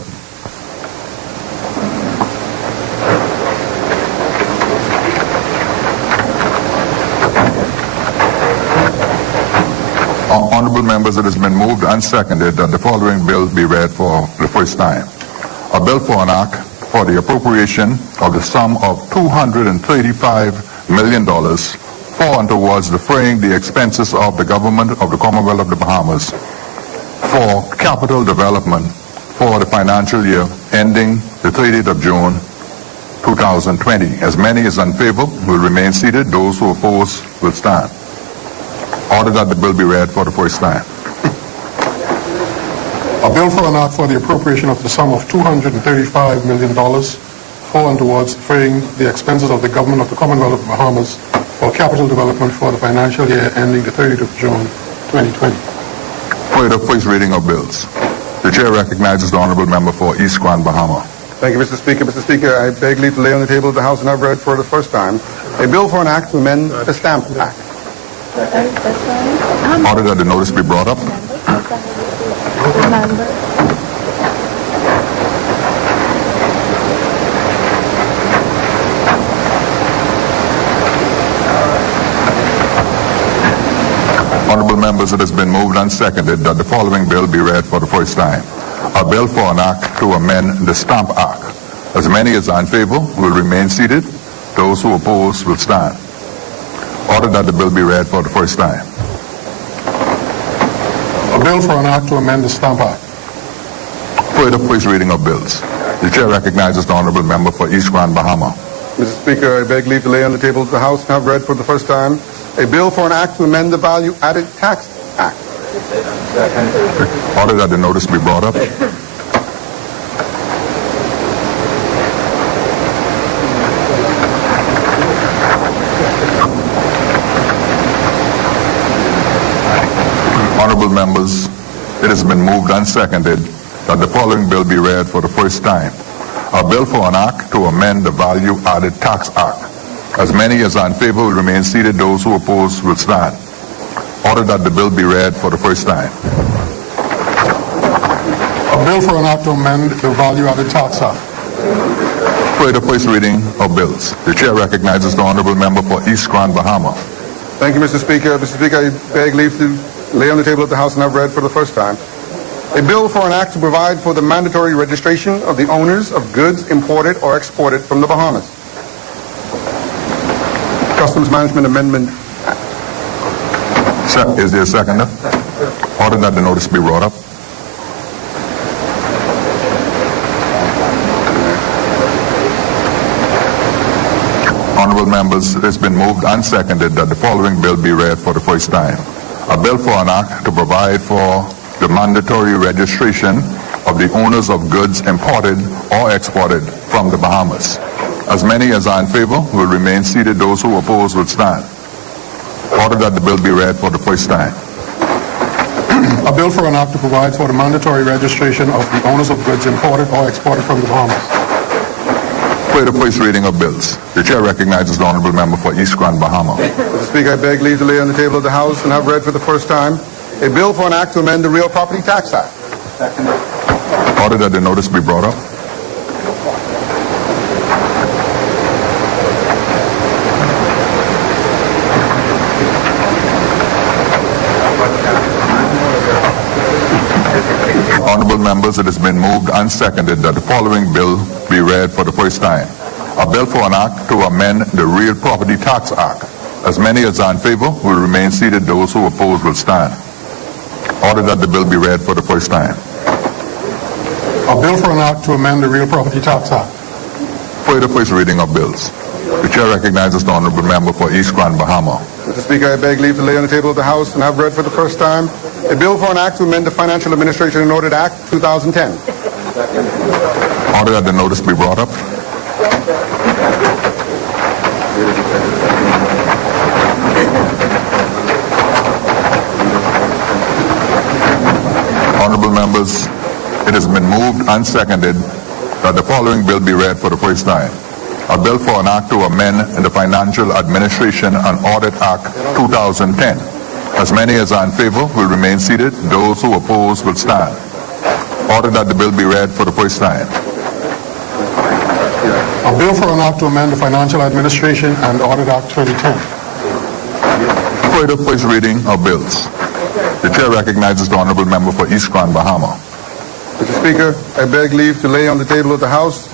Honorable members, it has been moved and seconded that the following bill be read for the first time. A bill for an act for the appropriation of the sum of $235 million for and towards defraying the expenses of the government of the Commonwealth of the Bahamas for capital development for the financial year ending the 30th of June 2020. As many as in favor will remain seated. Those who oppose will stand. Order that the bill be read for the first time. A bill for an act for the appropriation of the sum of $235 million for and towards defraying the expenses of the government of the Commonwealth of the Bahamas for capital development for the financial year ending the 30th of June 2020. Further first reading of bills. The chair recognizes the honorable member for East Grand Bahama. Thank you, Mr. Speaker. Mr. Speaker, I beg leave to lay on the table of the House and have read for the first time a bill for an act to amend the Stamp Act. Order that the notice be brought up. Honorable members, it has been moved and seconded that the following bill be read for the first time. A bill for an act to amend the Stamp Act. As many as are in favor will remain seated. Those who oppose will stand. Order that the bill be read for the first time. A bill for an act to amend the Stamp Act. Further first reading of bills. The chair recognizes the honorable member for East Grand Bahama. Mr. Speaker, I beg leave to lay on the table of the House and have read for the first time a bill for an act to amend the Value Added Tax Act. Order that the notice be brought up. Honorable members, it has been moved and seconded that the following bill be read for the first time. A bill for an act to amend the Value Added Tax Act. As many as are in favor will remain seated. Those who oppose will stand. Order that the bill be read for the first time. A bill for an act to amend the Value Added Tax Act. Further first reading of bills. The chair recognizes the honorable member for East Grand Bahama. Thank you, Mr. Speaker. Mr. Speaker, I beg leave to lay on the table of the House and have read for the first time a bill for an act to provide for the mandatory registration of the owners of goods imported or exported from the Bahamas. Customs Management Amendment. Is there a seconder? Order that the notice be brought up. Honorable members, it has been moved and seconded that the following bill be read for the first time. A bill for an act to provide for the mandatory registration of the owners of goods imported or exported from the Bahamas. As many as are in favor will remain seated. Those who oppose will stand. Order that the bill be read for the first time. A bill for an act to provide for the mandatory registration of the owners of goods imported or exported from the Bahamas. For the first reading of bills, the chair recognizes the honourable member for East Grand Bahama. Mr. Speaker, I beg leave to lay on the table of the House and have read for the first time a bill for an act to amend the Real Property Tax Act. Order that the notice be brought up. Honourable members, it has been moved and seconded that the following bill be read for the first time. A bill for an act to amend the Real Property Tax Act. As many as are in favour will remain seated. Those who oppose will stand. Order that the bill be read for the first time. A bill for an act to amend the Real Property Tax Act. For the first reading of bills, the chair recognizes the honourable member for East Grand Bahama. Mr. Speaker, I beg leave to lay on the table of the House and have read for the first time a bill for an act to amend the Financial Administration and Audit Act 2010. Order that the notice be brought up. Honourable members, it has been moved and seconded that the following bill be read for the first time. A bill for an act to amend the Financial Administration and Audit Act 2010. As many as are in favour will remain seated. Those who oppose will stand. Order that the bill be read for the first time. A bill for an act to amend the Financial Administration and Audit Act 2010. For the first reading of bills, the chair recognizes the honourable member for East Grand Bahama. Mr. Speaker, I beg leave to lay on the table of the House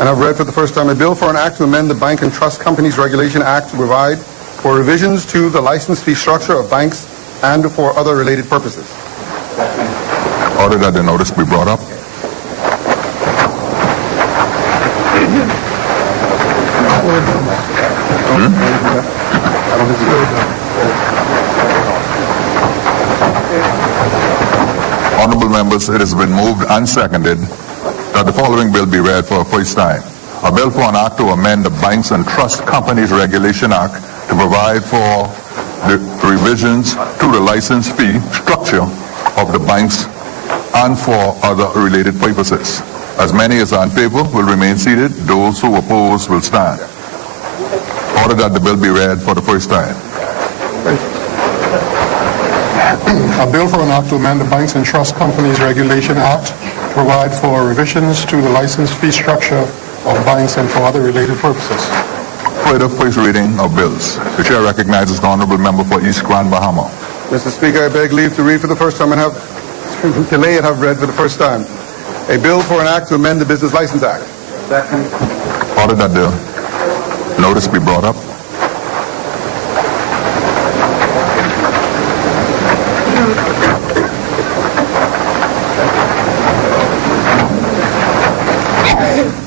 and have read for the first time a bill for an act to amend the Bank and Trust Companies Regulation Act to provide for revisions to the license fee structure of banks and for other related purposes. Order that the notice be brought up. Honourable members, it has been moved and seconded that the following bill be read for the first time. A bill for an act to amend the Banks and Trust Companies Regulation Act to provide for the revisions to the license fee structure of the banks and for other related purposes. As many as are in favour will remain seated. Those who oppose will stand. Order that the bill be read for the first time. A bill for an act to amend the Banks and Trust Companies Regulation Act to provide for revisions to the license fee structure of banks and for other related purposes. For the first reading of bills, the chair recognizes the honourable member for East Grand Bahama. Mr. Speaker, I beg leave to read for the first time and have to lay and have read for the first time a bill for an act to amend the Business License Act. Order that the notice be brought up.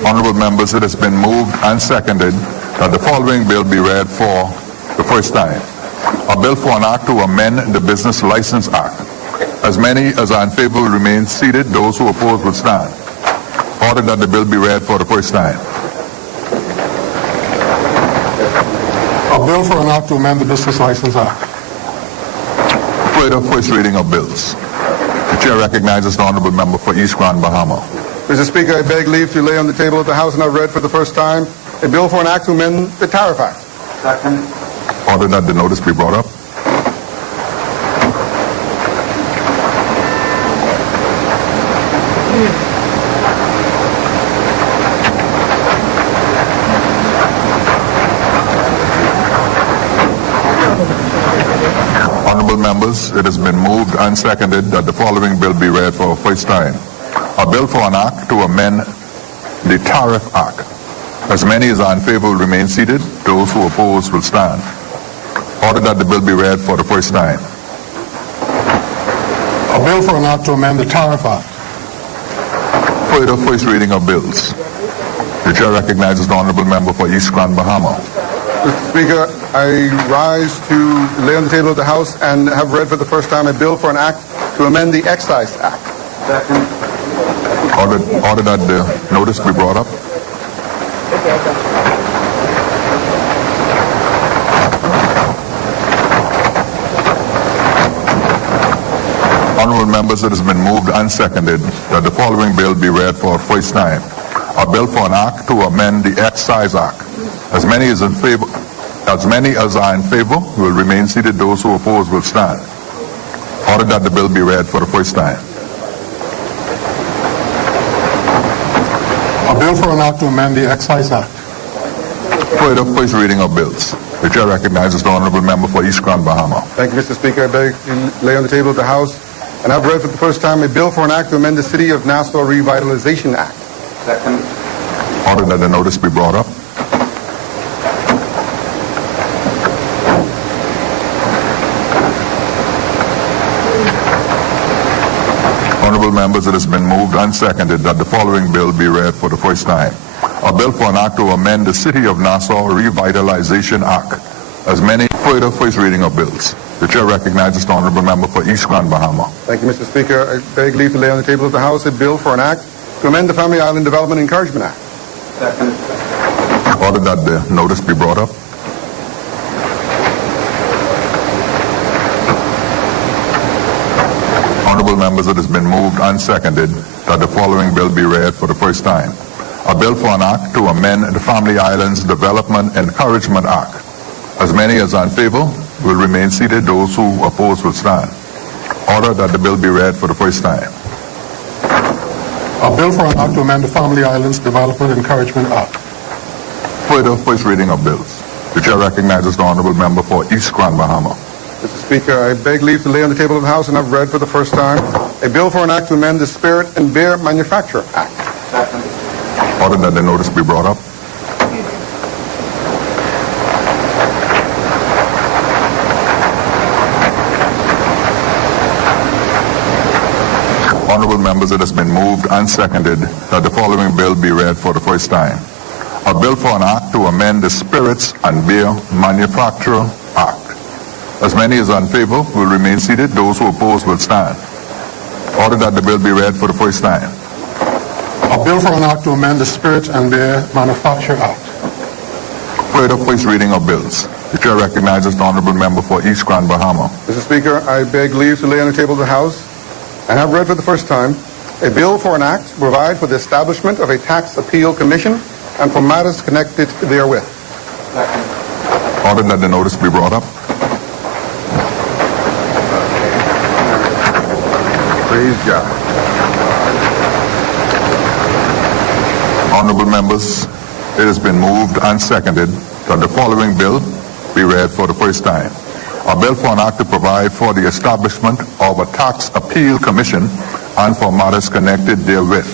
Honourable members, it has been moved and seconded that the following bill be read for the first time. A bill for an act to amend the Business License Act. As many as are in favour will remain seated. Those who oppose will stand. Order that the bill be read for the first time. A bill for an act to amend the Business License Act. For the first reading of bills, the chair recognizes the honourable member for East Grand Bahama. Mr. Speaker, I beg leave to lay on the table of the House and have read for the first time a bill for an act to amend the Tariff Act. Order that the notice be brought up. Honourable members, it has been moved and seconded that the following bill be read for the first time. A bill for an act to amend the Tariff Act. As many as are in favour will remain seated. Those who oppose will stand. Order that the bill be read for the first time. A bill for an act to amend the Tariff Act. For the first reading of bills, the chair recognizes the honourable member for East Grand Bahama. Mr. Speaker, I rise to lay on the table of the House and have read for the first time a bill for an act to amend the Excise Act. Second. Order that the notice be brought up. Honorable members, it has been moved and seconded that the following bill be read for the first time. A bill for an act to amend the Excise Act. As many as are in favor will remain seated. Those who oppose will stand. Order that the bill be read for the first time. A bill for an act to amend the Excise Act. Further first reading of bills. The chair recognizes the honorable member for East Grand Bahama. Thank you, Mr. Speaker. I beg to lay on the table of the House and have read for the first time a bill for an act to amend the City of Nassau Revitalization Act. Second. Order that the notice be brought up. Honorable members, it has been moved and seconded that the following bill be read for the first time. A bill for an act to amend the City of Nassau Revitalization Act. As many further first reading of bills. The chair recognizes the honorable member for East Grand Bahama. Thank you, Mr. Speaker. I beg leave to lay on the table of the House a bill for an act to amend the Family Island Development Encouragement Act. Second. Order that the notice be brought up. Honorable members, it has been moved and seconded that the following bill be read for the first time. A bill for an act to amend the Family Islands Development Encouragement Act. As many as are in favor will remain seated. Those who oppose will stand. Order that the bill be read for the first time. A bill for an act to amend the Family Islands Development Encouragement Act. Further first reading of bills. The chair recognizes the honorable member for East Grand Bahama. Mr. Speaker, I beg leave to lay on the table of the House and have read for the first time a bill for an act to amend the Spirit and Beer Manufacture Act. Second. Order that the notice be brought up. Honorable members, it has been moved and seconded that the following bill be read for the first time. A bill for an act to amend the Spirits and Beer Manufacturer Act. As many as are in favor will remain seated. Those who oppose will stand. Order that the bill be read for the first time. A bill for an act to amend the Spirits and Beer Manufacture Act. Further first reading of bills. The chair recognizes the honorable member for East Grand Bahama. Mr. Speaker, I beg leave to lay on the table of the House and have read for the first time a bill for an act to provide for the establishment of a tax appeal commission and for matters connected therewith. Order that the notice be brought up. Praise God. Honorable members, it has been moved and seconded that the following bill be read for the first time. A bill for an act to provide for the establishment of a tax appeal commission and for matters connected therewith.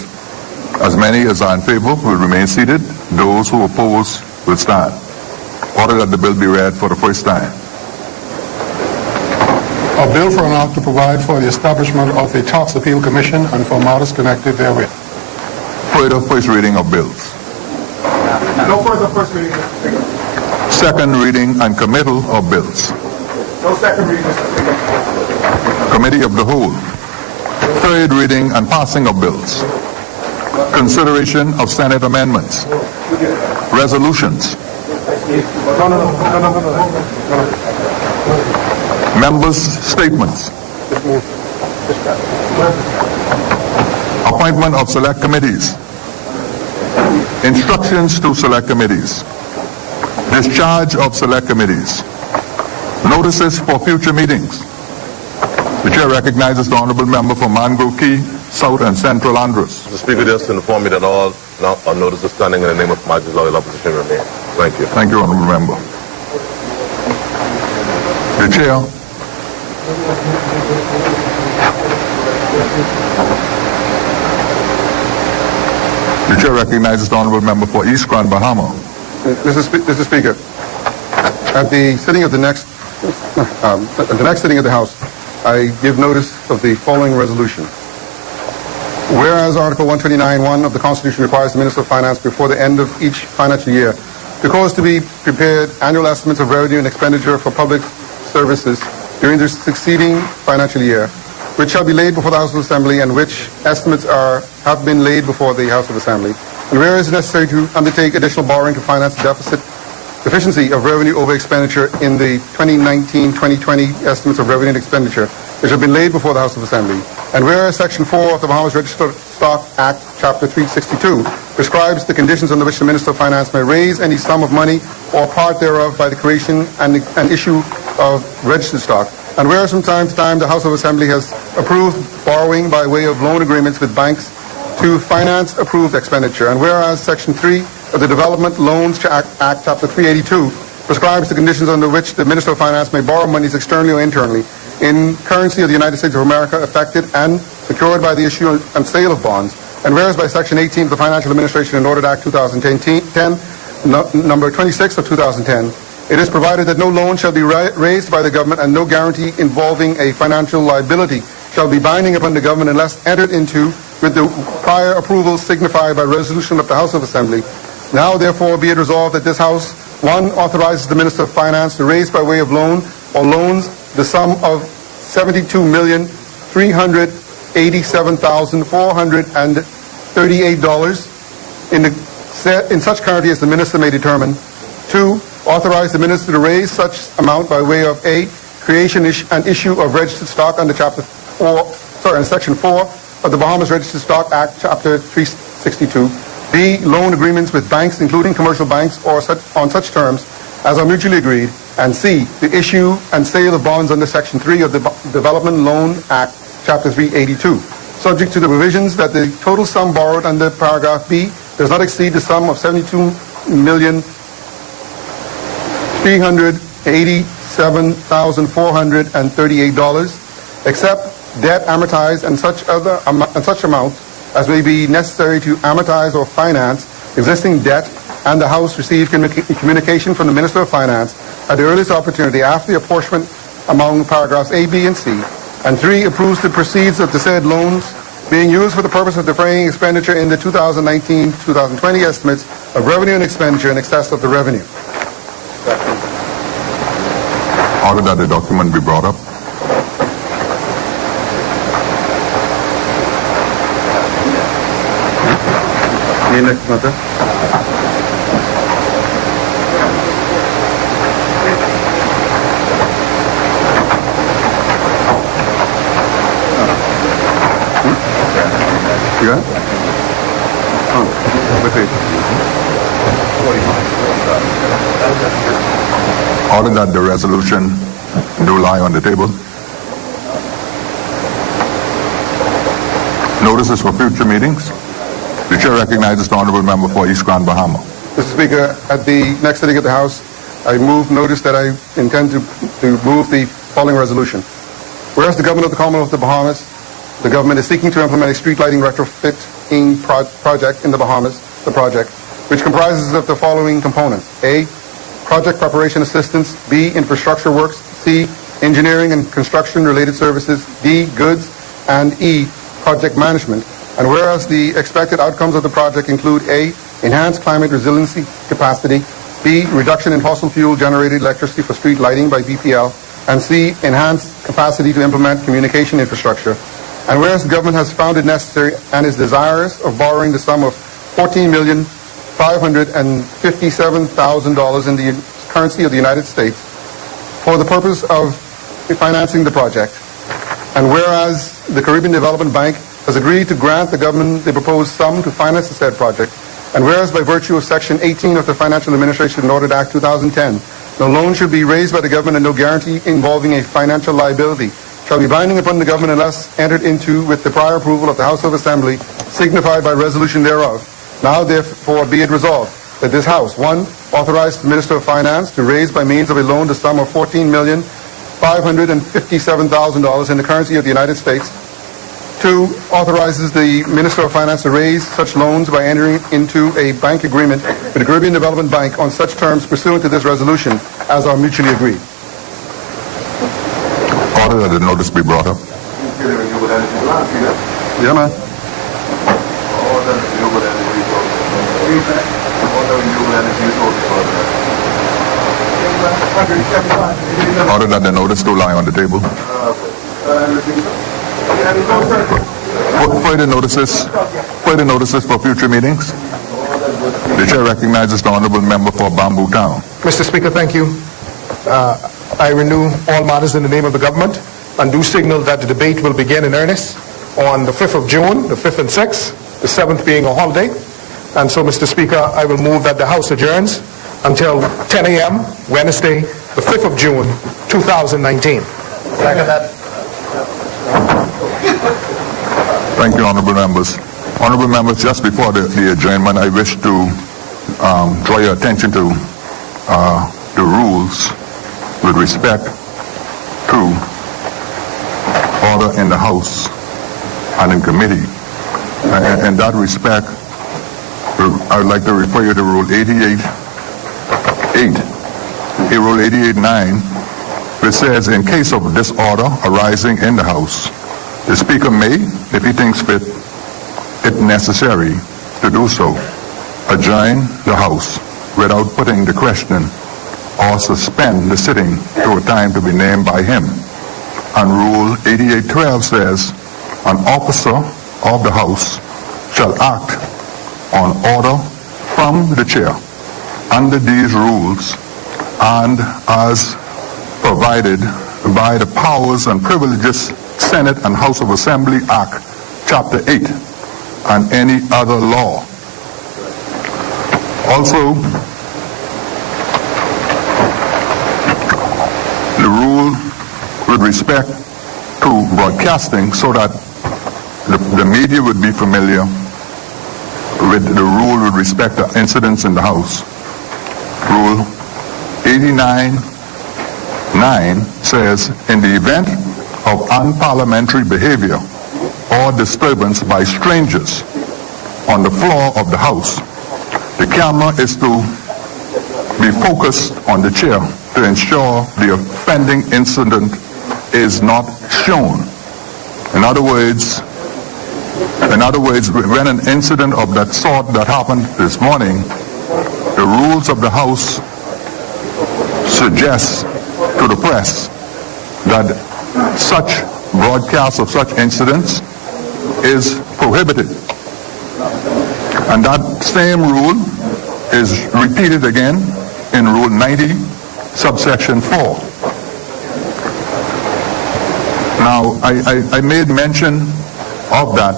As many as are in favor will remain seated. Those who oppose will stand. Order that the bill be read for the first time. A bill for an act to provide for the establishment of a tax appeal commission and for matters connected therewith. Further first reading of bills. No further first reading. Second reading and committal of bills. No second reading, Mr. Speaker. Committee of the Whole. Third reading and passing of bills. Consideration of Senate amendments. Resolutions. Members' statements. Appointment of select committees. Instructions to select committees. Discharge of select committees. Notices for future meetings. The chair recognizes the honorable member for Mangrove Key, South and Central Andros. Mr. Speaker, just to inform me that all notices standing in the name of Majesty's Loyal Opposition remain. Thank you. Thank you, honorable member. The chair. The chair recognizes the honorable member for East Grand Bahama. Mr. Speaker, at the sitting of the next sitting of the House, I give notice of the following resolution. Whereas Article 129(1) of the Constitution requires the Minister of Finance before the end of each financial year to cause to be prepared annual estimates of revenue and expenditure for public services during the succeeding financial year, which shall be laid before the House of Assembly, and which estimates have been laid before the House of Assembly. And where it is necessary to undertake additional borrowing to finance the deficiency of revenue over expenditure in the 2019-2020 estimates of revenue and expenditure, which have been laid before the House of Assembly. And whereas Section 4 of the Bahamas Registered Stock Act, Chapter 362, prescribes the conditions under which the Minister of Finance may raise any sum of money or part thereof by the creation and issue of registered stock. And whereas from time to time the House of Assembly has approved borrowing by way of loan agreements with banks to finance approved expenditure. And whereas Section 3 of the Development Loans Act, Chapter 382, prescribes the conditions under which the Minister of Finance may borrow monies externally or internally in currency of the United States of America affected and secured by the issue and sale of bonds. And whereas by Section 18 of the Financial Administration and Audit Act 2010, number 26 of 2010, it is provided that no loan shall be raised by the government and no guarantee involving a financial liability shall be binding upon the government unless entered into with the prior approval signified by resolution of the House of Assembly. Now, therefore, be it resolved that this House, 1, authorizes the Minister of Finance to raise by way of loan or loans the sum of $72,387,438 in such currency as the Minister may determine. 2, authorize the Minister to raise such amount by way of A, creation and issue of registered stock under Section 4 of the Bahamas Registered Stock Act, Chapter 362. B, loan agreements with banks, including commercial banks, or on such terms as are mutually agreed. And C, the issue and sale of bonds under Section 3 of the Development Loan Act, Chapter 382, subject to the provisions that the total sum borrowed under Paragraph B does not exceed the sum of $72,387,438, except debt amortized and such amounts as may be necessary to amortize or finance existing debt, and the House received communication from the Minister of Finance at the earliest opportunity after the apportionment among paragraphs A, B, and C. And 3, approves the proceeds of the said loans being used for the purpose of defraying expenditure in the 2019-2020 estimates of revenue and expenditure in excess of the revenue. Order that the document be brought up. Next matter. You got it? Oh, what page? Order that the resolution do lie on the table. Notices for future meetings. The Chair recognizes the Honourable Member for East Grand Bahama. Mr. Speaker, at the next sitting of the House, I notice that I intend to move the following resolution. Whereas the Government of the Commonwealth of the Bahamas, the government is seeking to implement a street lighting retrofitting project in the Bahamas, which comprises of the following components. A, project preparation assistance. B, infrastructure works. C, engineering and construction related services. D, goods. And E, project management. And whereas the expected outcomes of the project include A, enhanced climate resiliency capacity. B, reduction in fossil fuel generated electricity for street lighting by BPL. And C, enhanced capacity to implement communication infrastructure. And whereas the government has found it necessary and is desirous of borrowing the sum of $14,557,000 in the currency of the United States for the purpose of financing the project. And whereas the Caribbean Development Bank has agreed to grant the government the proposed sum to finance the said project, and whereas by virtue of Section 18 of the Financial Administration and Audit Act 2010, no loan should be raised by the government and no guarantee involving a financial liability shall be binding upon the government unless entered into with the prior approval of the House of Assembly, signified by resolution thereof. Now, therefore, be it resolved that this House, 1, authorize the Minister of Finance to raise by means of a loan the sum of $14,557,000 in the currency of the United States. 2, authorizes the Minister of Finance to raise such loans by entering into a bank agreement with the Caribbean Development Bank on such terms pursuant to this resolution as are mutually agreed. Order that the notice be brought up. Yeah, man. Order that the notice to lie on the table. Further notices for future meetings. The chair recognizes the honorable member for Bamboo Town. Mr. Speaker, thank you. I renew all matters in the name of the government and do signal that the debate will begin in earnest on the 5th of June, the 5th and 6th, the 7th being a holiday. And so, Mr. Speaker, I will move that the House adjourns until 10 a.m. Wednesday, the 5th of June, 2019. Thank you, honorable members. Honorable members, just before the adjournment, I wish to draw your attention to the rules with respect to order in the House and in committee. In that respect, I would like to refer you to Rule 88.8, Rule 88.9, which says, in case of disorder arising in the House, the Speaker may, if he thinks fit, if necessary to do so, adjourn the House without putting the question or suspend the sitting to a time to be named by him. And Rule 88.12 says, an officer of the House shall act on order from the chair under these rules and as provided by the Powers and Privileges Senate and House of Assembly Act, Chapter 8, and any other law. Also, the rule with respect to broadcasting, so that the media would be familiar with the rule with respect to incidents in the House. Rule 89.9 says, in the event of unparliamentary behavior or disturbance by strangers on the floor of the House, the camera is to be focused on the chair to ensure the offending incident is not shown. In other words, when an incident of that sort that happened this morning, the rules of the House suggest to the press that such broadcast of such incidents is prohibited. And that same rule is repeated again in Rule 90, subsection 4. Now, I made mention of that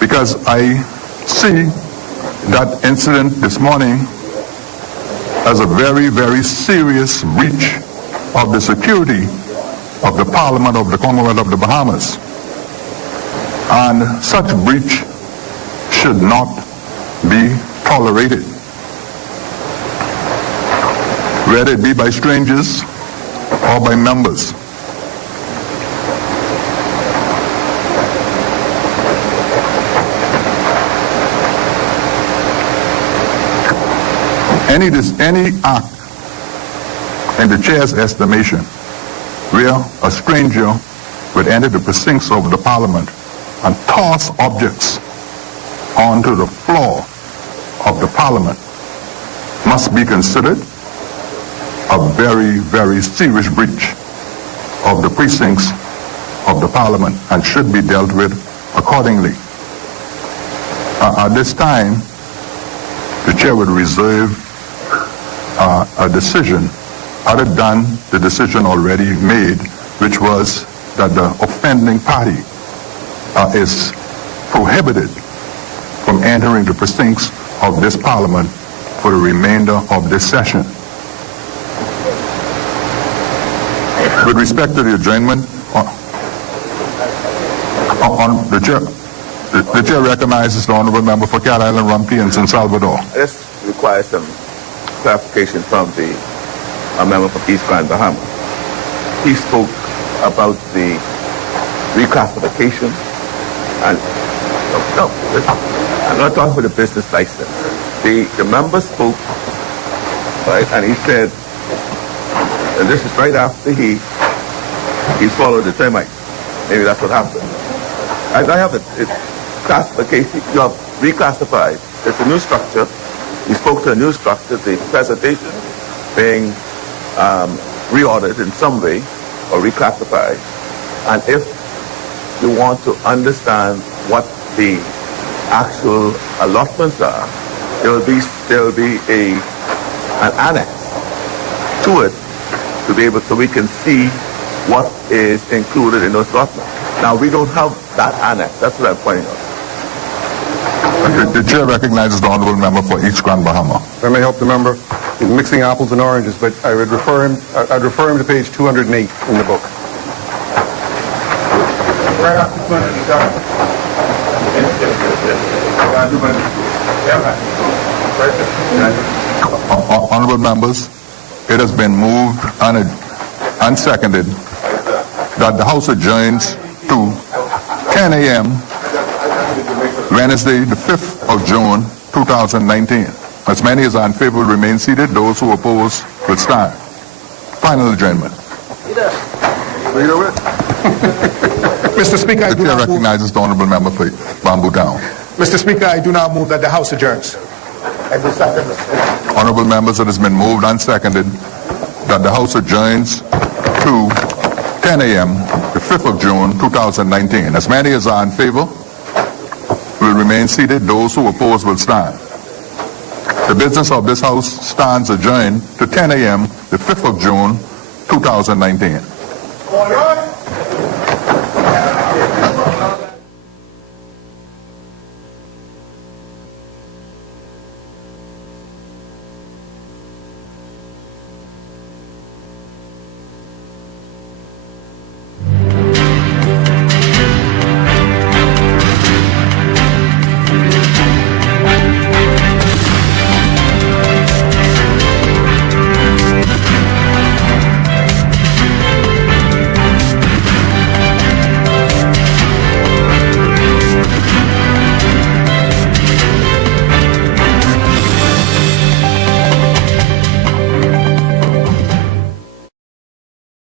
because I see that incident this morning as a very, very serious breach of the security of the Parliament of the Commonwealth of the Bahamas. And such breach should not be tolerated, whether it be by strangers or by members. Any act, in the chair's estimation, where a stranger would enter the precincts of the Parliament and toss objects onto the floor of the Parliament, must be considered a very, very serious breach of the precincts of the Parliament and should be dealt with accordingly. At this time, the chair would reserve a decision other than the decision already made, which was that the offending party is prohibited from entering the precincts of this Parliament for the remainder of this session. With respect to the adjournment, the chair recognizes the honourable member for Cat Island, Rumpke, and San Salvador. This requires some clarification from the member from East Grand Bahamas. He spoke about the reclassification, and no, I'm not talking about the business license. The member spoke, right, and he said, and this is right after he swallowed the termite. Maybe that's what happened. I have a classification. You have reclassified. It's a new structure. He spoke to a new structure. The presentation being reordered in some way or reclassified. And if you want to understand what the actual allotments are, there will be an annex to it to be able so we can see what is included in those allotments. Now we don't have that annex. That's what I'm pointing out. The chair recognizes the honourable member for East Grand Bahama. If I may help the member, he's mixing apples and oranges, but I would refer him. I'd refer him to page 208 in the book. Honourable members, it has been moved and seconded that the House adjourns to 10 a.m. Wednesday, the 5th of June, 2019. As many as are in favor will remain seated. Those who oppose will stand. Final adjournment. Mr. Speaker, I The do chair not move. recognizes the honourable member for Bamboo Town. Mr. Speaker, I do not move that the House adjourns. Honourable members, it has been moved and seconded that the House adjourns to 10 a.m. the 5th of June, 2019. As many as are in favor will remain seated. Those who oppose will stand. The business of this House stands adjourned to 10 a.m. the 5th of June, 2019.